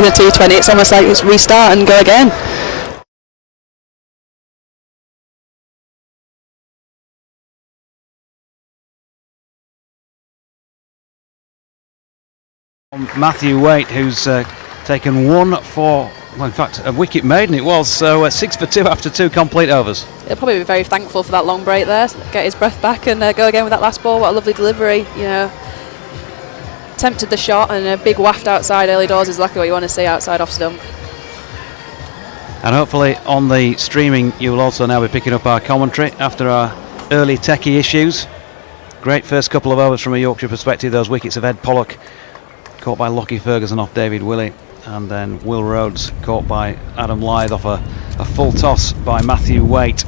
in the T20, it's almost like it's restart and go again. Matthew Waite, who's taken in fact, a wicket maiden it was, so 6 for 2 after 2 complete overs. He'll probably be very thankful for that long break there, get his breath back and go again with that last ball. What a lovely delivery, Tempted the shot, and a big waft outside early doors is exactly what you want to see outside off stump. And hopefully on the streaming you will also now be picking up our commentary after our early techie issues. Great first couple of overs from a Yorkshire perspective, those wickets of Ed Pollock caught by Lockheed Ferguson off David Willey, and then Will Rhodes caught by Adam Lyth off a full toss by Matthew Waite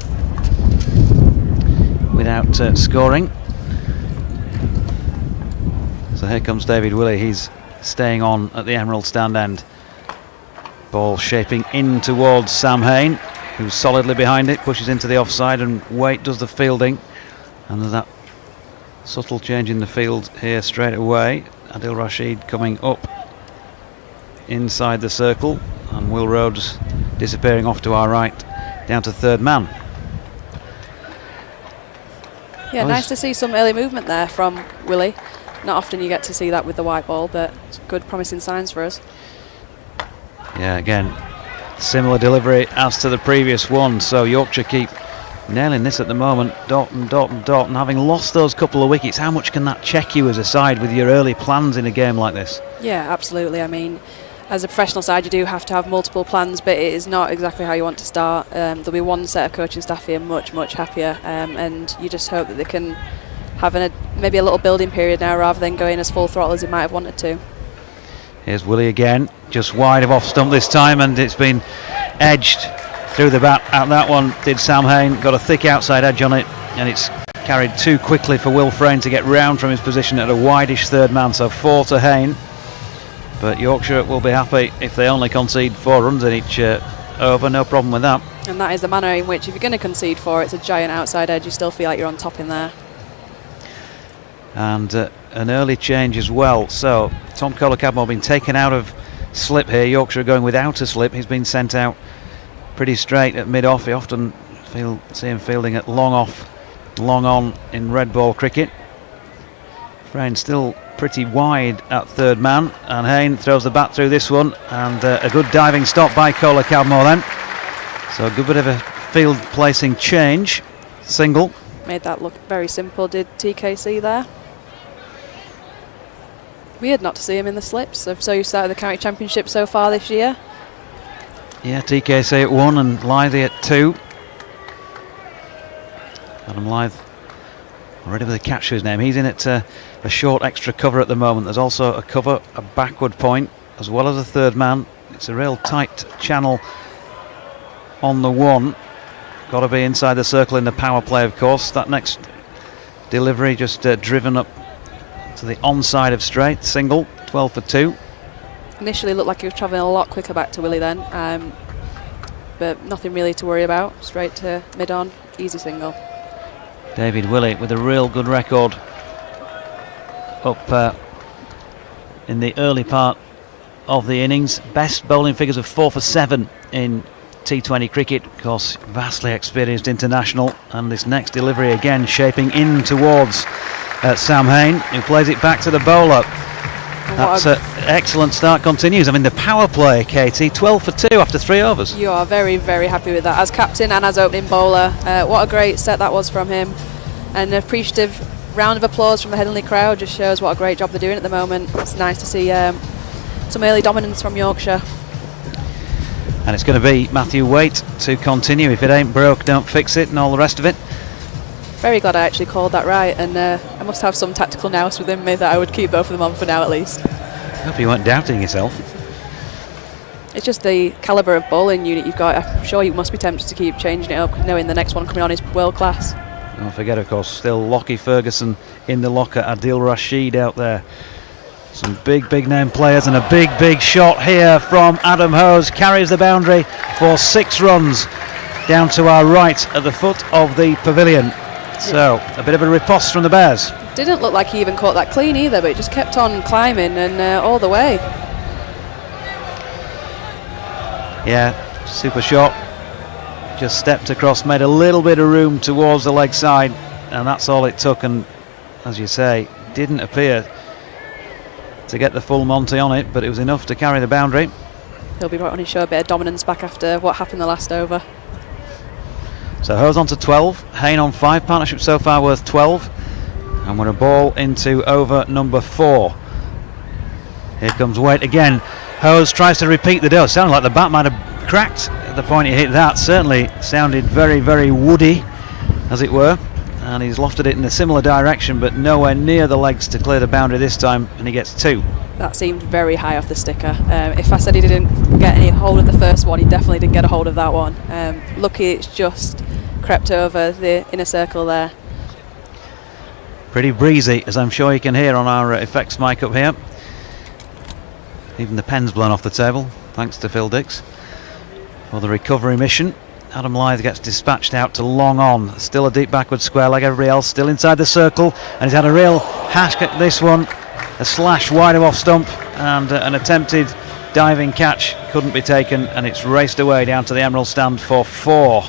without scoring. So here comes David Willey, he's staying on at the Emerald stand end. Ball shaping in towards Sam Hain, who's solidly behind it, pushes into the offside, and Waite does the fielding. And there's that subtle change in the field here straight away. Adil Rasheed coming up inside the circle, and Will Rhodes disappearing off to our right down to third man. Yeah, nice to see some early movement there from Willey. Not often you get to see that with the white ball, but it's good promising signs for us. Yeah, again, similar delivery as to the previous one, so Yorkshire keep nailing this at the moment. Dalton, having lost those couple of wickets, how much can that check you as a side with your early plans in a game like this? Yeah, absolutely. I mean, as a professional side, you do have to have multiple plans, but it is not exactly how you want to start. There'll be one set of coaching staff here much, much happier, and you just hope that they can have maybe a little building period now rather than going as full throttle as they might have wanted to. Here's Willey again, just wide of off stump this time, and it's been edged through the bat at that one. Did Sam Hain, got a thick outside edge on it, and it's carried too quickly for Will Frayne to get round from his position at a wideish third man, so 4 to Hain. But Yorkshire will be happy if they only concede 4 runs in each over, no problem with that. And that is the manner in which, if you're going to concede 4, it's a giant outside edge, you still feel like you're on top in there. And an early change as well, so Tom Kohler-Cadmore been taken out of slip here. Yorkshire going without a slip. He's been sent out pretty straight at mid-off. You often see him fielding at long off, long on in red ball cricket. Frayne still pretty wide at third man, and Hain throws the bat through this one, and a good diving stop by Kohler-Cadmore then. So a good bit of a field placing change. Single. Made that look very simple, did TKC there. Weird not to see him in the slips. So you started the county championship so far this year. Yeah, TKC at 1 and Lythy at 2. Adam Lyth, already with a catch to his name. He's in at a short extra cover at the moment. There's also a cover, a backward point, as well as a third man. It's a real tight channel on the 1. Got to be inside the circle in the power play, of course. That next delivery just driven up to the onside of straight, single, 12 for 2. Initially looked like he was travelling a lot quicker back to Willey then, but nothing really to worry about. Straight to mid-on, easy single. David Willey with a real good record up in the early part of the innings. Best bowling figures of 4 for 7 in T20 cricket, of course, vastly experienced international, and this next delivery again shaping in towards Sam Hain, who plays it back to the bowler. That's an excellent start, continues. I mean, the power play, Katie, 12 for 2 after 3 overs. You are very, very happy with that. As captain and as opening bowler, what a great set that was from him. An appreciative round of applause from the Headingley crowd just shows what a great job they're doing at the moment. It's nice to see some early dominance from Yorkshire. And it's going to be Matthew Waite to continue. If it ain't broke, don't fix it, and all the rest of it. Very glad I actually called that right, and I must have some tactical nous within me that I would keep both of them on for now at least. I hope you weren't doubting yourself. It's just the calibre of bowling unit you've got. I'm sure you must be tempted to keep changing it up, knowing the next one coming on is world class. Don't forget, of course, still Lockheed Ferguson in the locker, Adil Rasheed out there. Some big name players, and a big shot here from Adam Hose. Carries the boundary for 6 runs down to our right at the foot of the pavilion. So a bit of a riposte from the Bears. Didn't look like he even caught that clean either, but it just kept on climbing and all the way. Yeah, super shot. Just stepped across, made a little bit of room towards the leg side, and that's all it took. And as you say, didn't appear to get the full Monty on it, but it was enough to carry the boundary. He'll be right on his show a bit of dominance back after what happened the last over. So Hose on to 12, Hayne on 5, partnership so far worth 12, and we're a ball into over number 4. Here comes Waite again. Hose tries to repeat the dose. Sounded like the bat might have cracked at the point he hit that. Certainly sounded very, very woody, as it were. And he's lofted it in a similar direction, but nowhere near the legs to clear the boundary this time, and he gets 2. That seemed very high off the sticker. If I said he didn't get any hold of the first one, he definitely didn't get a hold of that one. Lucky it's just crept over the inner circle there. Pretty breezy, as I'm sure you can hear on our effects mic up here. Even the pen's blown off the table, thanks to Phil Dix for the recovery mission. Adam Lyth gets dispatched out to long on. Still a deep backward square like everybody else, still inside the circle, and he's had a real hack at this one. A slash wide of off stump, and an attempted diving catch couldn't be taken, and it's raced away down to the Emerald stand for 4.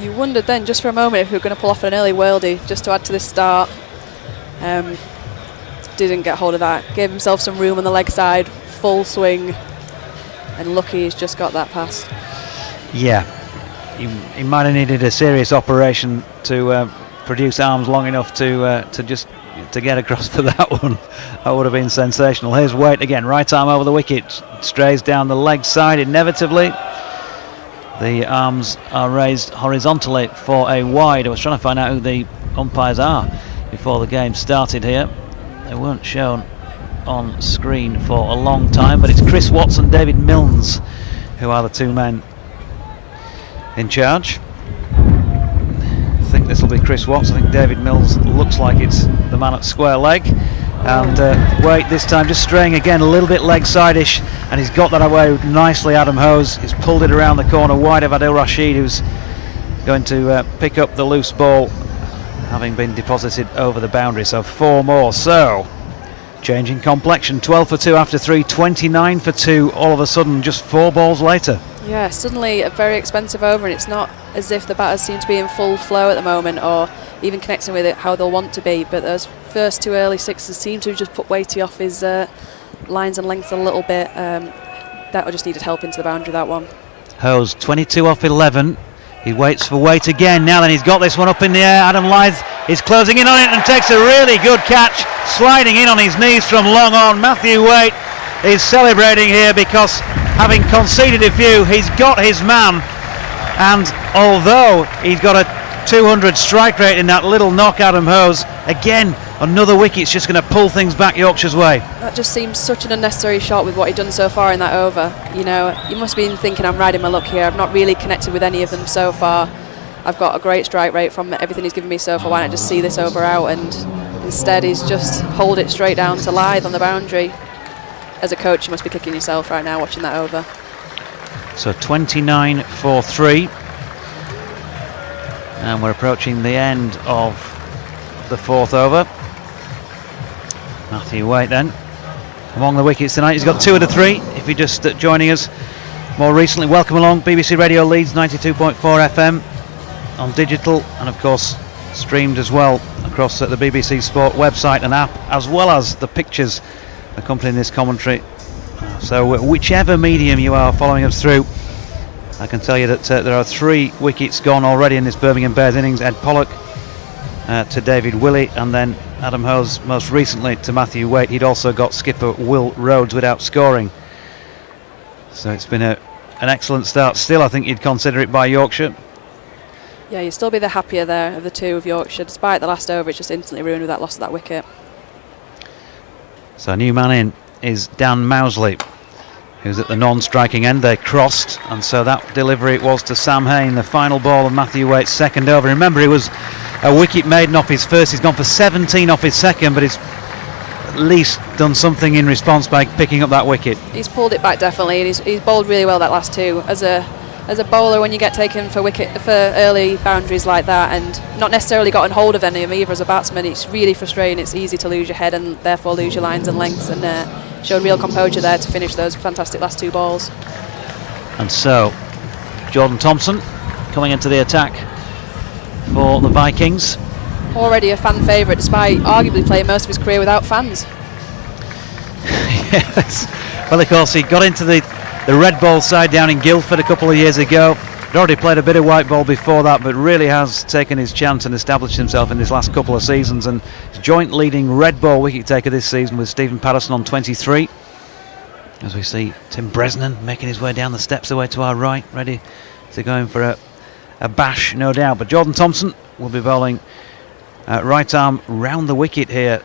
You wondered then just for a moment if we were going to pull off an early worldie just to add to this start. Didn't get hold of that. Gave himself some room on the leg side, full swing, and lucky he's just got that pass. Yeah, he might have needed a serious operation to produce arms long enough to get across for that one. That would have been sensational. Here's Waite again, right arm over the wicket, strays down the leg side inevitably. The arms are raised horizontally for a wide. I was trying to find out who the umpires are before the game started here. They weren't shown on screen for a long time, but it's Chris Watts and David Milnes who are the two men in charge. I think this will be Chris Watts. I think David Mills looks like it's the man at square leg. And Waite this time just straying again a little bit leg side-ish, and he's got that away nicely. Adam Hose, he's pulled it around the corner wide of Adil Rasheed, who's going to pick up the loose ball having been deposited over the boundary. So 4 more. So changing complexion, 12 for 2 after 3, 29 for 2 all of a sudden just 4 balls later. Yeah, suddenly a very expensive over, and it's not as if the batters seem to be in full flow at the moment or even connecting with it how they'll want to be, but those first 2 early sixes seem to have just put Waite off his lines and lengths a little bit. That just needed help into the boundary, that one. Hose 22 off 11. He waits for Waite again now, then he's got this one up in the air. Adam Lyth is closing in on it and takes a really good catch, sliding in on his knees from long on. Matthew Waite is celebrating here because having conceded a few, he's got his man, and although he's got a 200 strike rate in that little knock, Adam Hose, again another wicket's just going to pull things back Yorkshire's way. That just seems such an unnecessary shot with what he'd done so far in that over. You know, you must have been thinking, I'm riding my luck here, I've not really connected with any of them so far, I've got a great strike rate from everything he's given me so far, why not just see this over out? And instead he's just pulled it straight down to Lyth on the boundary. As a coach, you must be kicking yourself right now watching that over. So 29 for 3. And we're approaching the end of the 4th over. Matthew Waite then among the wickets tonight. He's got 2 of the 3. If you're just joining us more recently, welcome along. BBC Radio Leeds 92.4 FM on digital, and of course streamed as well across the BBC Sport website and app, as well as the pictures accompanying this commentary. So whichever medium you are following us through, I can tell you that there are 3 wickets gone already in this Birmingham Bears innings. Ed Pollock to David Willey, and then Adam Hose most recently to Matthew Waite. He'd also got skipper Will Rhodes without scoring. So it's been an excellent start. Still, I think you'd consider it by Yorkshire. Yeah, you'd still be the happier there of the 2 of Yorkshire. Despite the last over, it's just instantly ruined with that loss of that wicket. So a new man in is Dan Mousley, who's at the non-striking end. They crossed, and so that delivery was to Sam Hayne, the final ball of Matthew Waite's second over. Remember, he was a wicket maiden off his first. He's gone for 17 off his second, but he's at least done something in response by picking up that wicket. He's pulled it back definitely, and he's bowled really well that last 2. As a bowler, when you get taken for early boundaries like that and not necessarily gotten hold of any of them either as a batsman, it's really frustrating. It's easy to lose your head and therefore lose your lines and lengths, and showed real composure there to finish those fantastic last 2 balls. And so Jordan Thompson coming into the attack for the Vikings. Already a fan favourite, despite arguably playing most of his career without fans. Yes. Well, of course, he got into the red ball side down in Guildford a couple of years ago. He'd already played a bit of white ball before that, but really has taken his chance and established himself in this last couple of seasons, and he's joint leading red ball wicket taker this season with Stephen Patterson on 23. As we see Tim Bresnan making his way down the steps away to our right, ready to go in for a bash, no doubt. But Jordan Thompson will be bowling right arm round the wicket here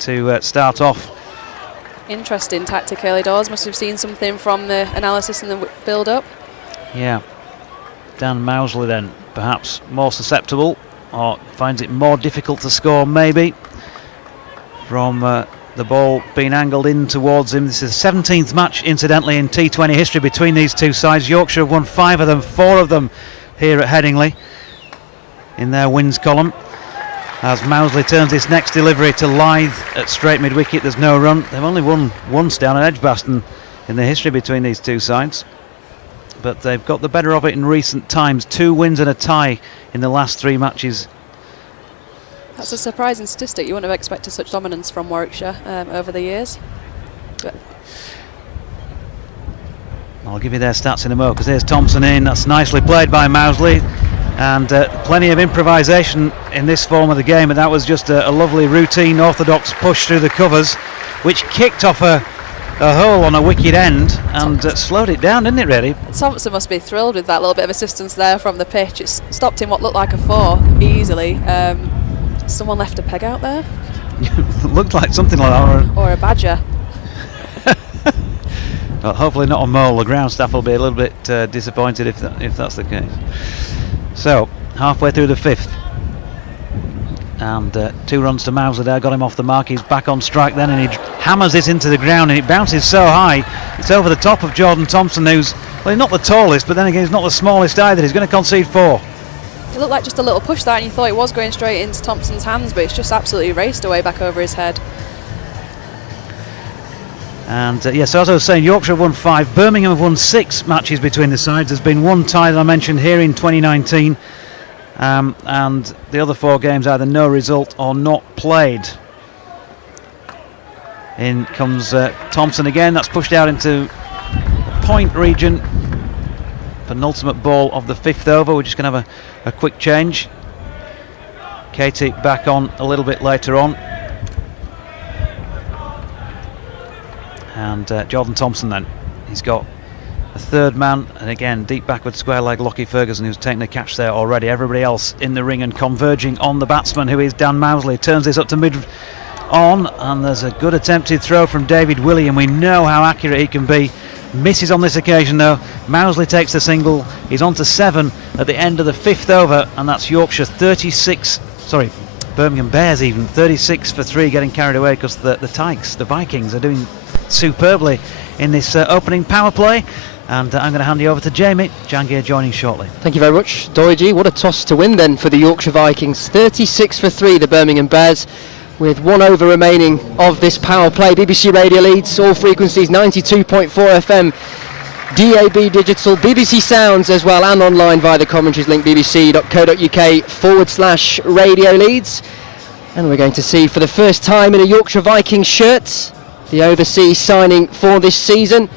to start off. Interesting tactic early doors. Must have seen something from the analysis and the build-up. Yeah. Dan Mousley then perhaps more susceptible, or finds it more difficult to score maybe from the ball being angled in towards him. This is the 17th match incidentally in T20 history between these two sides. Yorkshire have won 5 of them, 4 of them here at Headingley in their wins column. As Mousley turns this next delivery to Lythe at straight mid-wicket, there's no run. They've only won once down at Edgbaston in the history between these two sides, but they've got the better of it in recent times. 2 wins and a tie in the last 3 matches. That's a surprising statistic. You wouldn't have expected such dominance from Warwickshire over the years. But I'll give you their stats in a moment, because there's Thompson in. That's nicely played by Mousley, and plenty of improvisation in this form of the game, and that was just a lovely routine orthodox push through the covers, which kicked off a hole on a wicket end and slowed it down, didn't it, really? Thompson must be thrilled with that little bit of assistance there from the pitch. It stopped in what looked like a 4 easily. Someone left a peg out there? Looked like something like that. Or a badger. Well, hopefully not a mole. The ground staff will be a little bit disappointed if that's the case. So, halfway through the 5th. And 2 runs to Mousley there, got him off the mark. He's back on strike then, and he hammers it into the ground, and it bounces so high it's over the top of Jordan Thompson, who's, well, he's not the tallest, but then again he's not the smallest either. He's going to concede 4. It looked like just a little push there, and you thought it was going straight into Thompson's hands, but it's just absolutely raced away back over his head. And yes, so as I was saying, Yorkshire have won 5, Birmingham have won 6 matches between the sides. There's been 1 tie that I mentioned here in 2019, and the other 4 games either no result or not played. In comes Thompson again. That's pushed out into the point region. Penultimate ball of the 5th over. We're just going to have a quick change. Katie back on a little bit later on. And Jordan Thompson then. He's got a 3rd man, and again deep backward square leg Lockheed Ferguson, who's taken a catch there already. Everybody else in the ring and converging on the batsman, who is Dan Mousley. Turns this up to mid on, and there's a good attempted throw from David Willey, and we know how accurate he can be. Misses on this occasion though. Mousley takes the single. He's on to 7 at the end of the 5th over, and that's Yorkshire 36, sorry, Birmingham Bears even 36 for 3, getting carried away because the Tykes, the Vikings, are doing superbly in this opening power play. And I'm going to hand you over to Jamie. Jangir joining shortly. Thank you very much, Doigi. What a toss to win then for the Yorkshire Vikings. 36 for 3, the Birmingham Bears, with 1 over remaining of this power play. BBC Radio Leeds, all frequencies, 92.4 FM, DAB digital, BBC Sounds as well, and online via the commentaries link, bbc.co.uk/Radio Leeds. And we're going to see for the first time in a Yorkshire Vikings shirt the overseas signing for this season,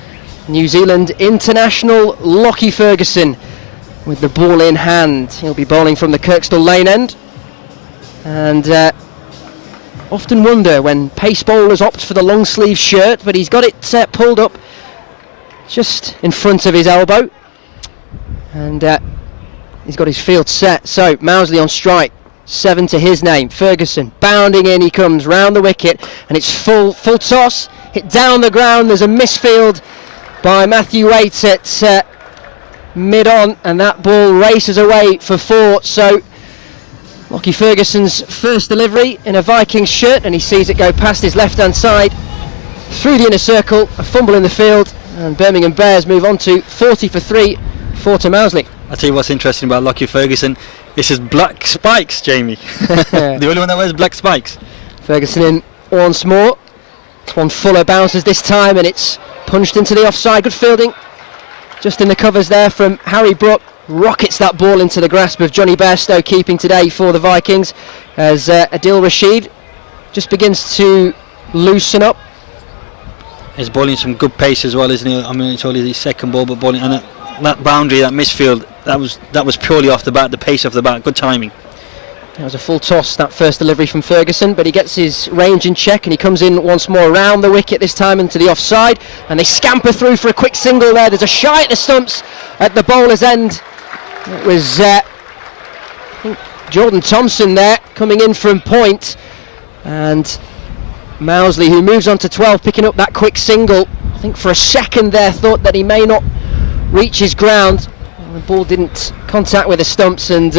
New Zealand international Lockheed Ferguson, with the ball in hand. He'll be bowling from the Kirkstall Lane end, and often wonder when pace bowlers opt for the long sleeve shirt, but he's got it pulled up just in front of his elbow, and he's got his field set. So Mousley on strike, 7 to his name. Ferguson bounding in, he comes round the wicket, and it's full toss, hit down the ground. There's a misfield by Matthew Waite at mid-on, and that ball races away for 4. So Lockheed Ferguson's first delivery in a Vikings shirt, and he sees it go past his left-hand side through the inner circle, a fumble in the field, and Birmingham Bears move on to 40 for 3, 4 to Mousley. I'll tell you what's interesting about Lockheed Ferguson. It's his black spikes, Jamie. The only one that wears black spikes. Ferguson in once more. One Fuller bounces this time, and it's punched into the offside. Good fielding just in the covers there from Harry Brook. Rockets that ball into the grasp of Johnny Bairstow, keeping today for the Vikings, as Adil Rasheed just begins to loosen up. He's bowling some good pace as well, isn't he? I mean, it's only his second ball, but bowling, and that boundary, that misfield, that was purely off the bat, the pace off the bat, good timing. That was a full toss, that first delivery from Ferguson, but he gets his range in check and he comes in once more around the wicket, this time into the offside, and they scamper through for a quick single there. There's a shy at the stumps at the bowler's end. It was I think Jordan Thompson there coming in from point, and Mousley, who moves on to 12, picking up that quick single. I think for a second there thought that he may not reach his ground. The ball didn't contact with the stumps, and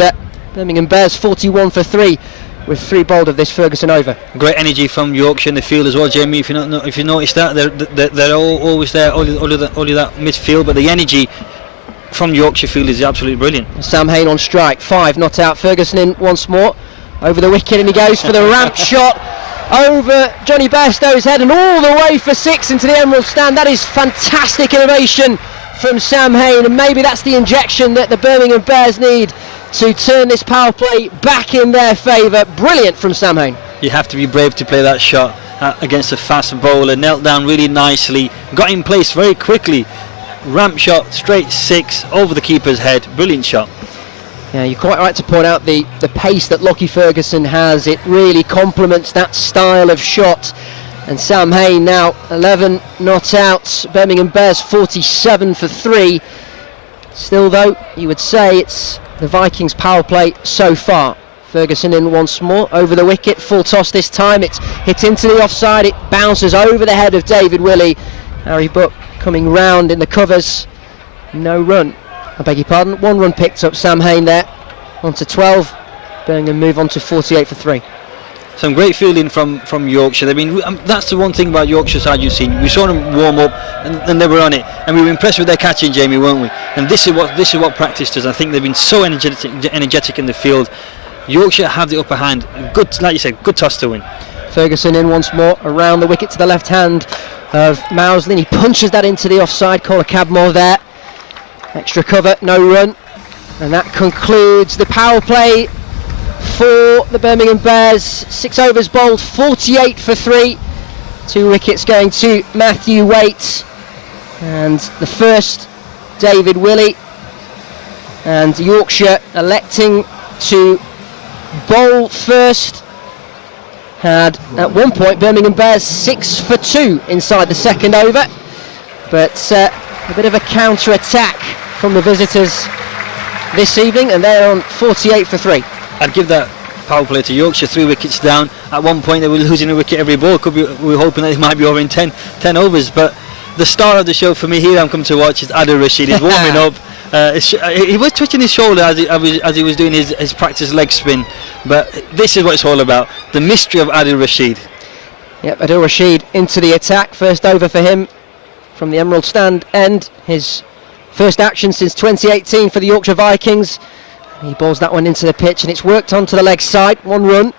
Birmingham Bears 41 for 3 with 3 bowled of this Ferguson over. Great energy from Yorkshire in the field as well, Jamie. If you noticed that, they're always there, only that midfield, but the energy from Yorkshire field is absolutely brilliant. Sam Hain on strike, 5 not out. Ferguson in once more over the wicket, and he goes for the ramp shot over Johnny Bairstow's head and all the way for 6 into the Emerald stand. That is fantastic innovation from Sam Hain, and maybe that's the injection that the Birmingham Bears need to turn this power play back in their favour. Brilliant from Sam Hain. You have to be brave to play that shot against a fast bowler. Knelt down really nicely, got in place very quickly. Ramp shot, straight 6 over the keeper's head. Brilliant shot. Yeah, you're quite right to point out the pace that Lockheed Ferguson has. It really complements that style of shot. And Sam Hain now 11 not out. Birmingham Bears 47 for 3. Still though, you would say it's the Vikings power play so far. Ferguson in once more over the wicket, full toss this time. It's hit into the offside, it bounces over the head of David Willey. Harry Brook coming round in the covers. No run. I beg your pardon. 1 run picked up. Sam Hain there on to 12. Birmingham move on to 48 for 3. Some great fielding from Yorkshire. I mean, that's the one thing about Yorkshire side you've seen. We saw them warm up and they were on it, and we were impressed with their catching, Jamie, weren't we? And this is what practice does. I think they've been so energetic in the field. Yorkshire have the upper hand. Good, like you said, good toss to win. Ferguson in once more around the wicket to the left hand of Mousley. He punches that into the offside. Call a cab more there. Extra cover, no run, and that concludes the power play for the Birmingham Bears. 6 overs bowled, 48 for 3. 2 wickets going to Matthew Waite, and the first David Willey. And Yorkshire electing to bowl first. Had at one point Birmingham Bears 6 for 2 inside the second over, but a bit of a counter attack from the visitors this evening, and they're on 48 for 3. I'd give that power play to Yorkshire. 3 wickets down. At one point they were losing a wicket every ball. We were hoping that it might be over in 10 overs, but the star of the show for me here I'm come to watch is Adil Rasheed. He's warming up. He was twitching his shoulder as he was doing his practice leg spin, but this is what it's all about, the mystery of Adil Rasheed. Yep, Adil Rasheed into the attack. First over for him from the Emerald stand end. His first action since 2018 for the Yorkshire Vikings. He bowls that one into the pitch, and it's worked onto the leg side. 1 run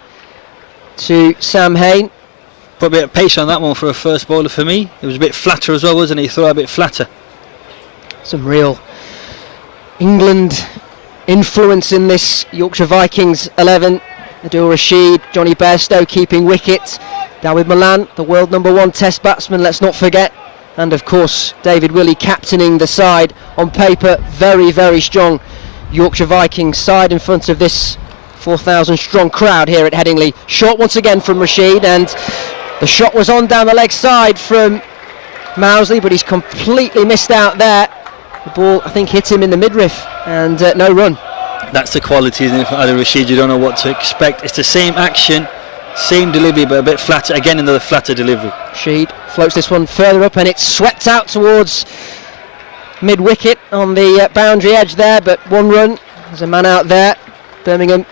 to Sam Hain. Put a bit of pace on that one for a first bowler for me. It was a bit flatter as well, wasn't it? He threw it a bit flatter. Some real England influence in this Yorkshire Vikings 11. Adil Rasheed, Johnny Bairstow keeping wicket. Dawid Malan, the world #1 test batsman, let's not forget. And of course, David Willey captaining the side. On paper, very, very strong Yorkshire Vikings side in front of this 4,000 strong crowd here at Headingley. Short once again from Rasheed, and the shot was on down the leg side from Mousley, but he's completely missed out there. The ball, I think, hit him in the midriff, and no run. That's the quality, isn't it, for Adil Rasheed? You don't know what to expect. It's the same action, same delivery, but a bit flatter. Again, another flatter delivery. Rasheed floats this one further up, and it's swept out towards mid-wicket on the boundary edge there, but 1 run. There's a man out there. Birmingham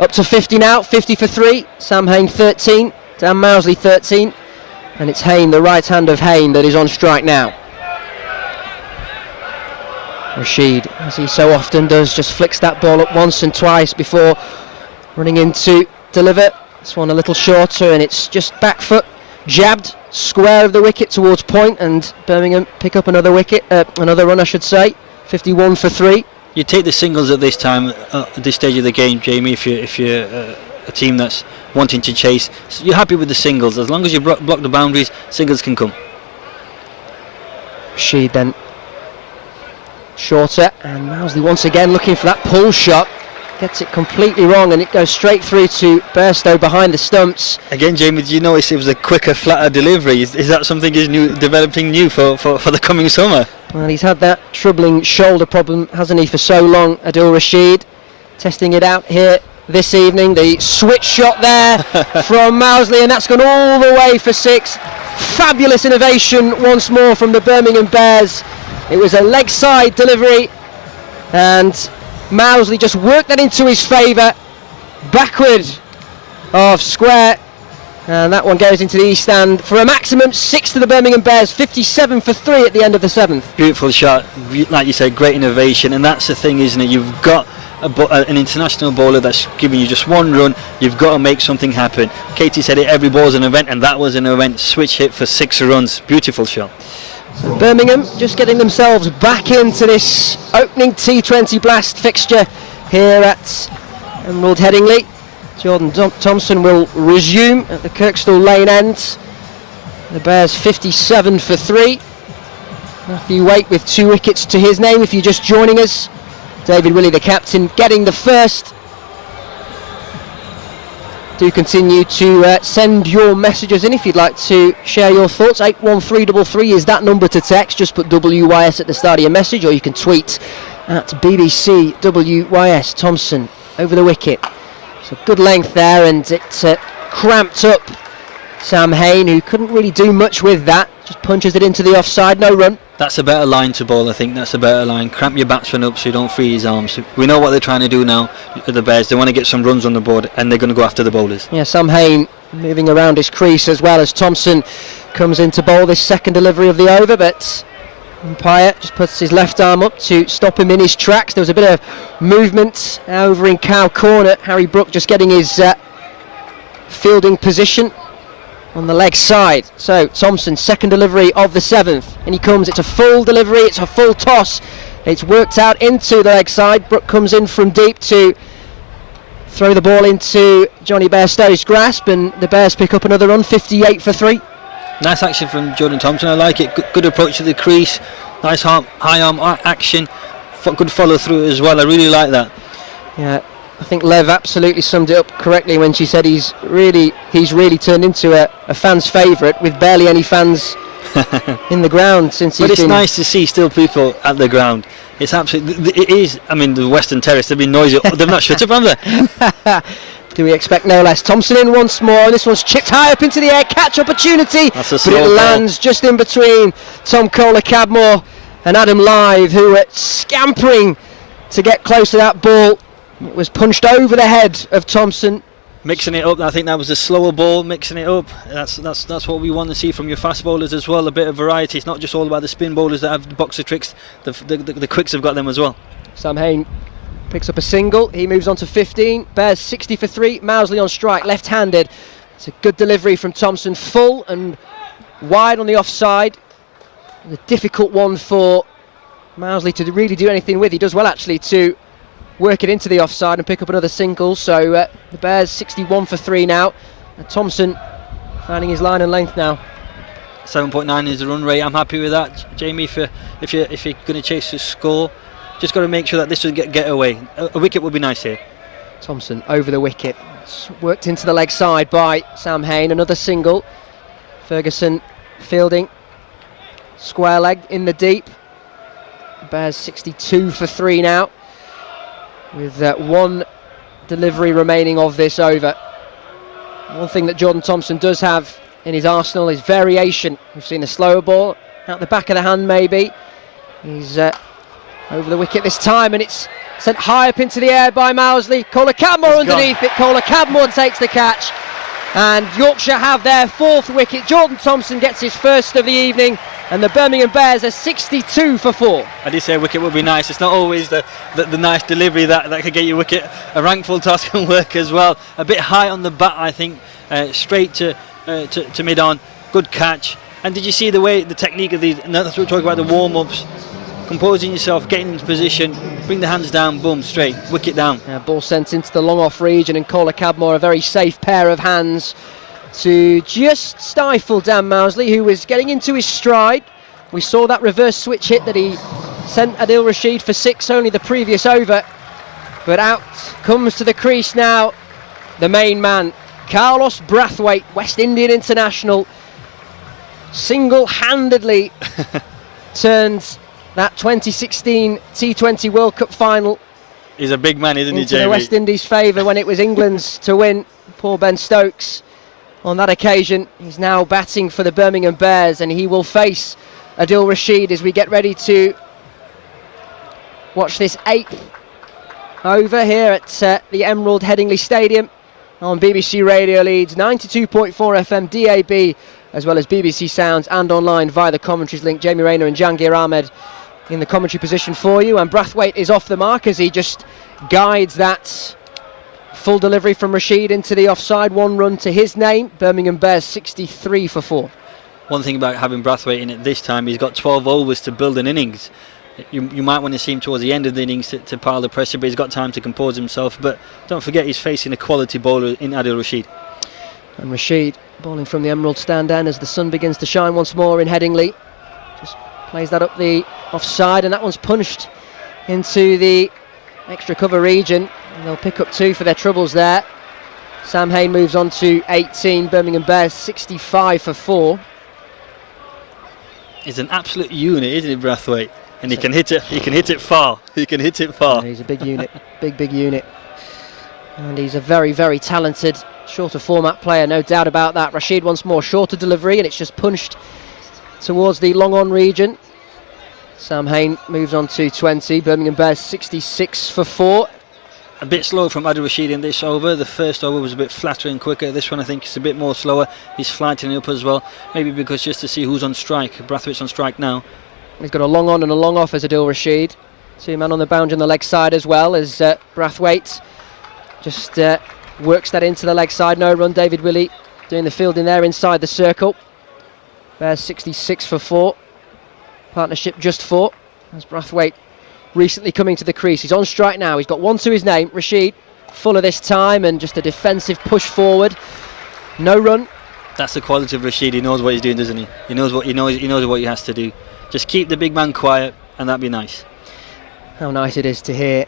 up to 50 now, 50 for 3. Sam Hain 13, Dan Mousley 13, and it's Hain, the right hand of Hain, that is on strike now. Rasheed, as he so often does, just flicks that ball up once and twice before running in to deliver. This one a little shorter, and it's just back foot jabbed square of the wicket towards point, and Birmingham pick up another wicket, another run I should say. 51 for 3. You take the singles at this time, at this stage of the game, Jamie. If you're a team that's wanting to chase, so you're happy with the singles. As long as you block the boundaries, singles can come. Rasheed then shorter, and Mousley once again looking for that pull shot. Gets it completely wrong, and it goes straight through to Bairstow behind the stumps. Again, Jamie, did you notice it was a quicker, flatter delivery? Is that something he's developing new for the coming summer? Well, he's had that troubling shoulder problem, hasn't he, for so long, Adil Rasheed. Testing it out here this evening. The switch shot there from Mousley, and that's gone all the way for 6. Fabulous innovation once more from the Birmingham Bears. It was a leg side delivery, and Mousley just worked that into his favour, backward of square, and that one goes into the east stand for a maximum 6 to the Birmingham Bears. 57 for 3 at the end of the 7th. Beautiful shot, like you said, great innovation, and that's the thing, isn't it? You've got an international bowler that's giving you just one run. You've got to make something happen. Katie said it, every ball's an event, and that was an event. Switch hit for 6 runs. Beautiful shot. So Birmingham just getting themselves back into this opening T20 Blast fixture here at Emerald Headingley. Jordan Thompson will resume at the Kirkstall Lane end. The Bears 57 for 3. Matthew Waite with 2 wickets to his name if you're just joining us. David Willey, the captain, getting the first. Do continue to send your messages in if you'd like to share your thoughts. 81333 is that number to text. Just put WYS at the start of your message, or you can tweet at BBC WYS. Thompson over the wicket. So good length there, and it cramped up Sam Hain, who couldn't really do much with that. Just punches it into the offside, no run. That's a better line to bowl, I think. That's a better line. Cramp your batsman up so you don't free his arms. We know what they're trying to do now, the Bears. They want to get some runs on the board, and they're going to go after the bowlers. Yeah, Sam Hain moving around his crease as well as Thompson comes in to bowl this second delivery of the over, but umpire just puts his left arm up to stop him in his tracks. There was a bit of movement over in Cow Corner. Harry Brook just getting his fielding position on the leg side. So Thompson, second delivery of the 7th, and he comes. It's a full delivery, it's a full toss. It's worked out into the leg side. Brook comes in from deep to throw the ball into Johnny Bairstow's grasp, and the Bears pick up another run. 58 for 3. Nice action from Jordan Thompson. I like it. Good approach to the crease. Nice high arm action. Good follow through as well. I really like that. Yeah, I think Lev absolutely summed it up correctly when she said he's really turned into a fan's favourite, with barely any fans in the ground since he's been. But it's nice to see still people at the ground. It's absolutely. It is. I mean, the Western Terrace. They've been noisy. They've not shut up, have they? Do we expect no less? Thompson in once more, and this one's chipped high up into the air. Catch opportunity, but it lands just in between Tom Kohler-Cadmore and Adam Lythe, who are scampering to get close to that ball. It was punched over the head of Thompson. Mixing it up, I think that was a slower ball, mixing it up. That's what we want to see from your fast bowlers as well, a bit of variety. It's not just all about the spin bowlers that have the boxer tricks, the quicks have got them as well. Sam Hain picks up a single, he moves on to 15. Bears 60 for 3, Mousley on strike, left-handed. It's a good delivery from Thompson, full and wide on the offside. A difficult one for Mousley to really do anything with. He does well actually to work it into the offside and pick up another single. So the Bears 61 for 3 now, and Thompson finding his line and length now. 7.9 is the run rate. I'm happy with that, Jamie. If you're going to chase the score, just got to make sure that this will get away. A wicket would be nice here. Thompson over the wicket, it's worked into the leg side by Sam Hain. Another single. Ferguson fielding, square leg in the deep. The Bears 62 for 3 now, with one delivery remaining of this over. One thing that Jordan Thompson does have in his arsenal is variation. We've seen the slower ball out the back of the hand maybe. He's over the wicket this time, and it's sent high up into the air by Mousley. Kohler-Cadmore underneath it. Kohler-Cadmore takes the catch, and Yorkshire have their 4th wicket. Jordan Thompson gets his first of the evening, and the Birmingham Bears are 62 for 4. I did say a wicket would be nice. It's not always the nice delivery that could get you a wicket. A rank full toss can work as well. A bit high on the bat, I think, straight to mid-on. good catch. And did you see the technique of these? And that's what we're talking about, the warm-ups. Composing yourself, getting into position, bring the hands down, boom, straight, wicket down. Ball sent into the long off region, and Cola Cadmore, a very safe pair of hands to just stifle Dan Mousley, who was getting into his stride. We saw that reverse switch hit that he sent Adil Rasheed for 6 only the previous over. But out comes to the crease now the main man, Carlos Brathwaite, West Indian international, single-handedly turned that 2016 T20 World Cup final. He's a big man, isn't he, into Jamie? the West Indies' favour when it was England's to win. Poor Ben Stokes on that occasion. He's now batting for the Birmingham Bears, and he will face Adil Rasheed as we get ready to watch this 8th over here at the Emerald Headingley Stadium on BBC Radio Leeds, 92.4 FM DAB, as well as BBC Sounds and online via the commentaries link. Jamie Rayner and Jahangir Ahmed in the commentary position for you, and Brathwaite is off the mark as he just guides that full delivery from Rasheed into the offside. 1 run to his name. Birmingham Bears 63 for 4. One thing about having Brathwaite in it this time, he's got 12 overs to build an innings. You might want to see him towards the end of the innings to pile the pressure, but he's got time to compose himself. But don't forget, he's facing a quality bowler in Adil Rasheed. And Rasheed bowling from the Emerald stand end as the sun begins to shine once more in Headingley. Just plays that up the offside, and that one's punched into the extra cover region. And they'll pick up 2 for their troubles there. Sam Hain moves on to 18. Birmingham Bears 65 for 4. He's an absolute unit, isn't he, Brathwaite? And he can hit it. He can hit it far. He can hit it far. Yeah, he's a big unit, big unit, and he's a very, very talented shorter format player, no doubt about that. Rasheed once more, shorter delivery, and it's just punched towards the long on region. Sam Hain moves on to 20. Birmingham Bears 66 for 4. A bit slow from Adil Rasheed in this over. The first over was a bit flatter and quicker. This one I think is a bit more slower. He's flightening up as well. Maybe because just to see who's on strike. Brathwaite's on strike now. He's got a long on and a long off as Adil Rasheed. 2 man on the boundary on the leg side as well as Brathwaite just works that into the leg side. No run. David Willey doing the fielding there inside the circle. Bears 66 for 4. Partnership just 4. As Brathwaite recently coming to the crease. He's on strike now. He's got 1 to his name. Rasheed fuller this time, and just a defensive push forward. No run. That's the quality of Rasheed. He knows what he's doing, doesn't he? He knows what he has to do. Just keep the big man quiet, and that'd be nice. How nice it is to hear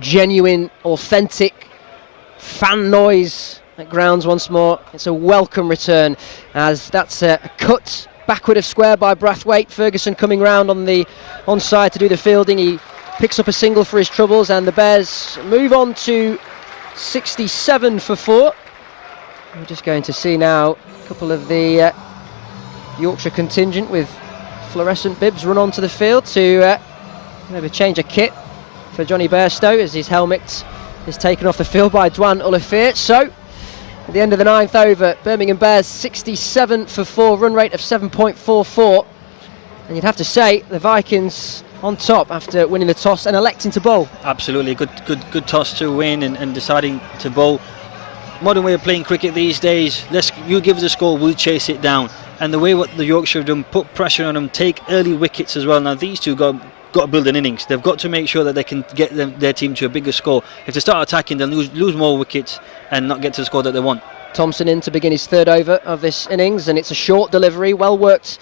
genuine, authentic fan noise at grounds once more. It's a welcome return, as that's a cut backward of square by Brathwaite. Ferguson coming round on the onside to do the fielding. He picks up a single for his troubles, and the Bears move on to 67 for 4. We're just going to see now a couple of the Yorkshire contingent with fluorescent bibs run onto the field to maybe change a kit for Johnny Bairstow, as his helmet is taken off the field by Dwan Ulafir. So at the end of the 9th over, Birmingham Bears 67 for 4, run rate of 7.44, and you'd have to say the Vikings on top after winning the toss and electing to bowl. Absolutely, good toss to win and deciding to bowl. Modern way of playing cricket these days. You give us a score, we'll chase it down. And the way what the Yorkshire have done, put pressure on them, take early wickets as well. Now these two got to build an innings. They've got to make sure that they can get their team to a bigger score. If they start attacking, they'll lose more wickets and not get to the score that they want. Thompson in to begin his 3rd over of this innings, and it's a short delivery, well worked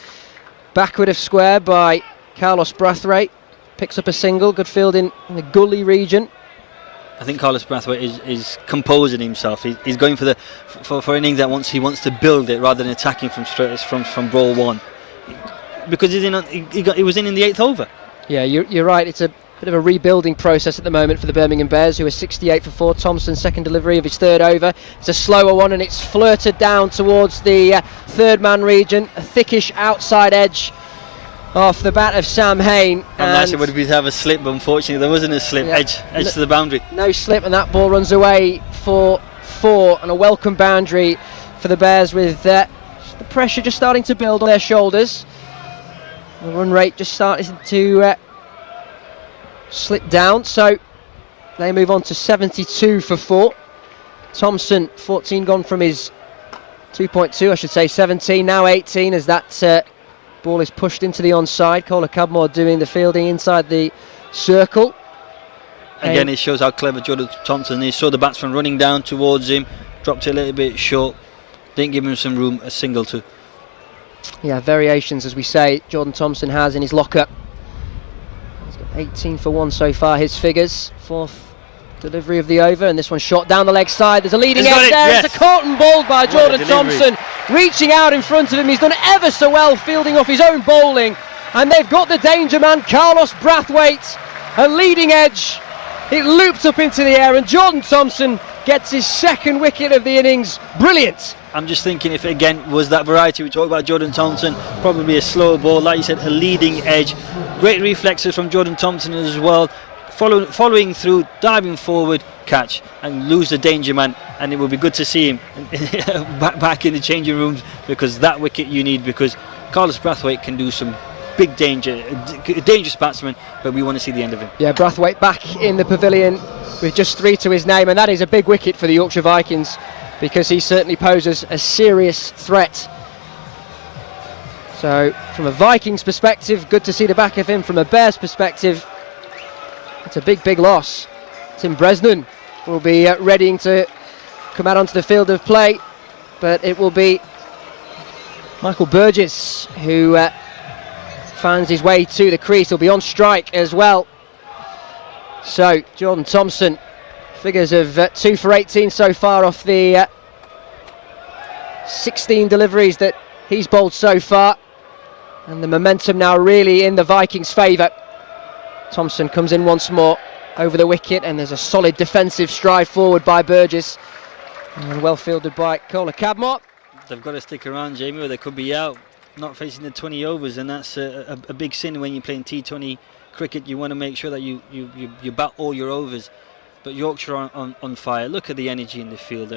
backward of square by Carlos Brathwaite. Picks up a single, good fielding in the gully region. I think Carlos Brathwaite is composing himself. He's going for an innings that he wants to build it rather than attacking from ball 1, because he was in the 8th over. Yeah, you're right. It's a bit of a rebuilding process at the moment for the Birmingham Bears, who are 68 for 4. Thompson, 2nd delivery of his 3rd over. It's a slower one, and it's flirted down towards the 3rd man region. A thickish outside edge off the bat of Sam Hain. Nice it would be to have a slip, but unfortunately there wasn't a slip. Yeah. Edge to the boundary. No slip, and that ball runs away for 4, and a welcome boundary for the Bears, with the pressure just starting to build on their shoulders. The run rate just starting to slip down, so they move on to 72 for 4. Thompson, 14 gone from his 2.2, I should say, 17, now 18 as that ball is pushed into the onside. Cola Cadmore doing the fielding inside the circle. Again, it shows how clever Jordan Thompson is. Saw the batsman running down towards him, dropped it a little bit short, didn't give him some room, a single to. Yeah, variations, as we say, Jordan Thompson has in his locker. He's got 18 for 1 so far, his figures. 4th delivery of the over, and this one shot down the leg side. There's a leading edge there. Yes. It's a caught and bowled by Jordan Thompson, reaching out in front of him. He's done ever so well fielding off his own bowling, and they've got the danger man, Carlos Brathwaite, a leading edge. It looped up into the air, and Jordan Thompson gets his 2nd wicket of the innings. Brilliant. I'm just thinking if it again was that variety we talked about, Jordan Thompson, probably a slow ball, like you said, a leading edge. Great reflexes from Jordan Thompson as well. Following through, diving forward, catch, and lose the danger man. And it would be good to see him back in the changing rooms, because that wicket you need, because Carlos Brathwaite can do some big danger, a dangerous batsman, but we want to see the end of him. Yeah, Brathwaite back in the pavilion with just 3 to his name, and that is a big wicket for the Yorkshire Vikings, because he certainly poses a serious threat. So from a Vikings perspective, good to see the back of him. From a Bears perspective, it's a big loss. Tim Bresnan will be readying to come out onto the field of play, but it will be Michael Burgess who finds his way to the crease. He'll be on strike as well. So Jordan Thompson, figures of 2 for 18 so far off the 16 deliveries that he's bowled so far, and the momentum now really in the Vikings' favour. Thompson comes in once more over the wicket, and there's a solid defensive stride forward by Burgess, and well fielded by Cola Cadmore. They've got to stick around, Jamie, or they could be out, not facing the 20 overs, and that's a big sin when you're playing T20 cricket. You want to make sure that you bat all your overs. But Yorkshire are on fire. Look at the energy in the field.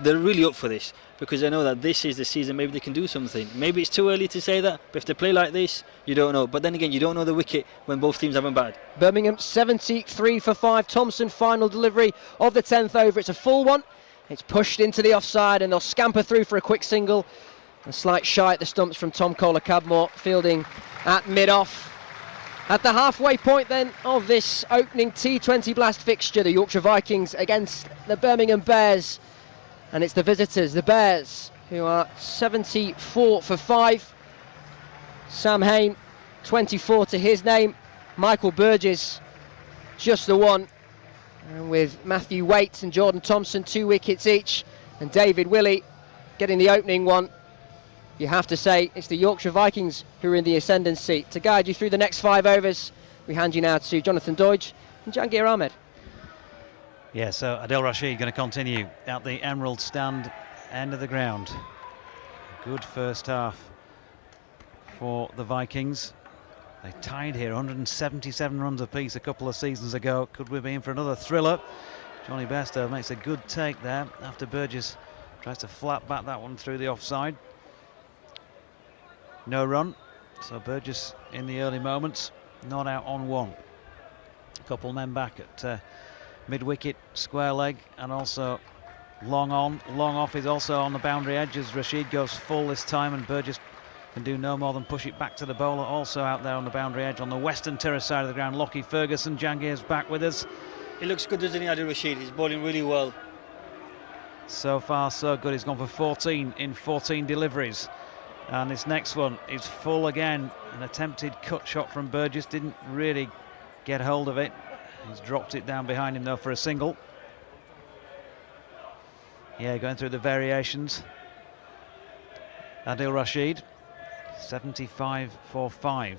They're really up for this, because they know that this is the season. Maybe they can do something. Maybe it's too early to say that, but if they play like this, you don't know. But then again, you don't know the wicket when both teams haven't batted. Birmingham 73 for 5. Thompson, final delivery of the 10th over. It's a full one. It's pushed into the offside, and they'll scamper through for a quick single. A slight shy at the stumps from Tom Cola Cadmore, fielding at mid-off. At the halfway point then of this opening T20 Blast fixture, the Yorkshire Vikings against the Birmingham Bears. And it's the visitors, the Bears, who are 74 for 5. Sam Hain, 24 to his name. Michael Burgess, just the one. And with Matthew Waite and Jordan Thompson, 2 wickets each. And David Willey getting the opening one. You have to say it's the Yorkshire Vikings who are in the ascendancy. To guide you through the next 5 overs, we hand you now to Jonathan Doidge and Jahangir Ahmed. Yeah, so Adil Rasheed going to continue at the Emerald stand, end of the ground. Good first half for the Vikings. They tied here, 177 runs apiece a couple of seasons ago. Could we be in for another thriller? Johnny Bairstow makes a good take there after Burgess tries to flat back that one through the offside. No run, so Burgess in the early moments, not out on 1. A couple men back at mid-wicket, square leg, and also long on. Long off is also on the boundary edge as Rasheed goes full this time, and Burgess can do no more than push it back to the bowler. Also out there on the boundary edge on the western terrace side of the ground, Lockheed Ferguson. Jahangir's back with us. He looks good, doesn't he, Adil Rasheed? He's bowling really well. So far so good. He's gone for 14 in 14 deliveries. And this next one is full again. An attempted cut shot from Burgess, didn't really get hold of it. He's dropped it down behind him though for a single. Yeah, going through the variations. Adil Rasheed, 75 for 5.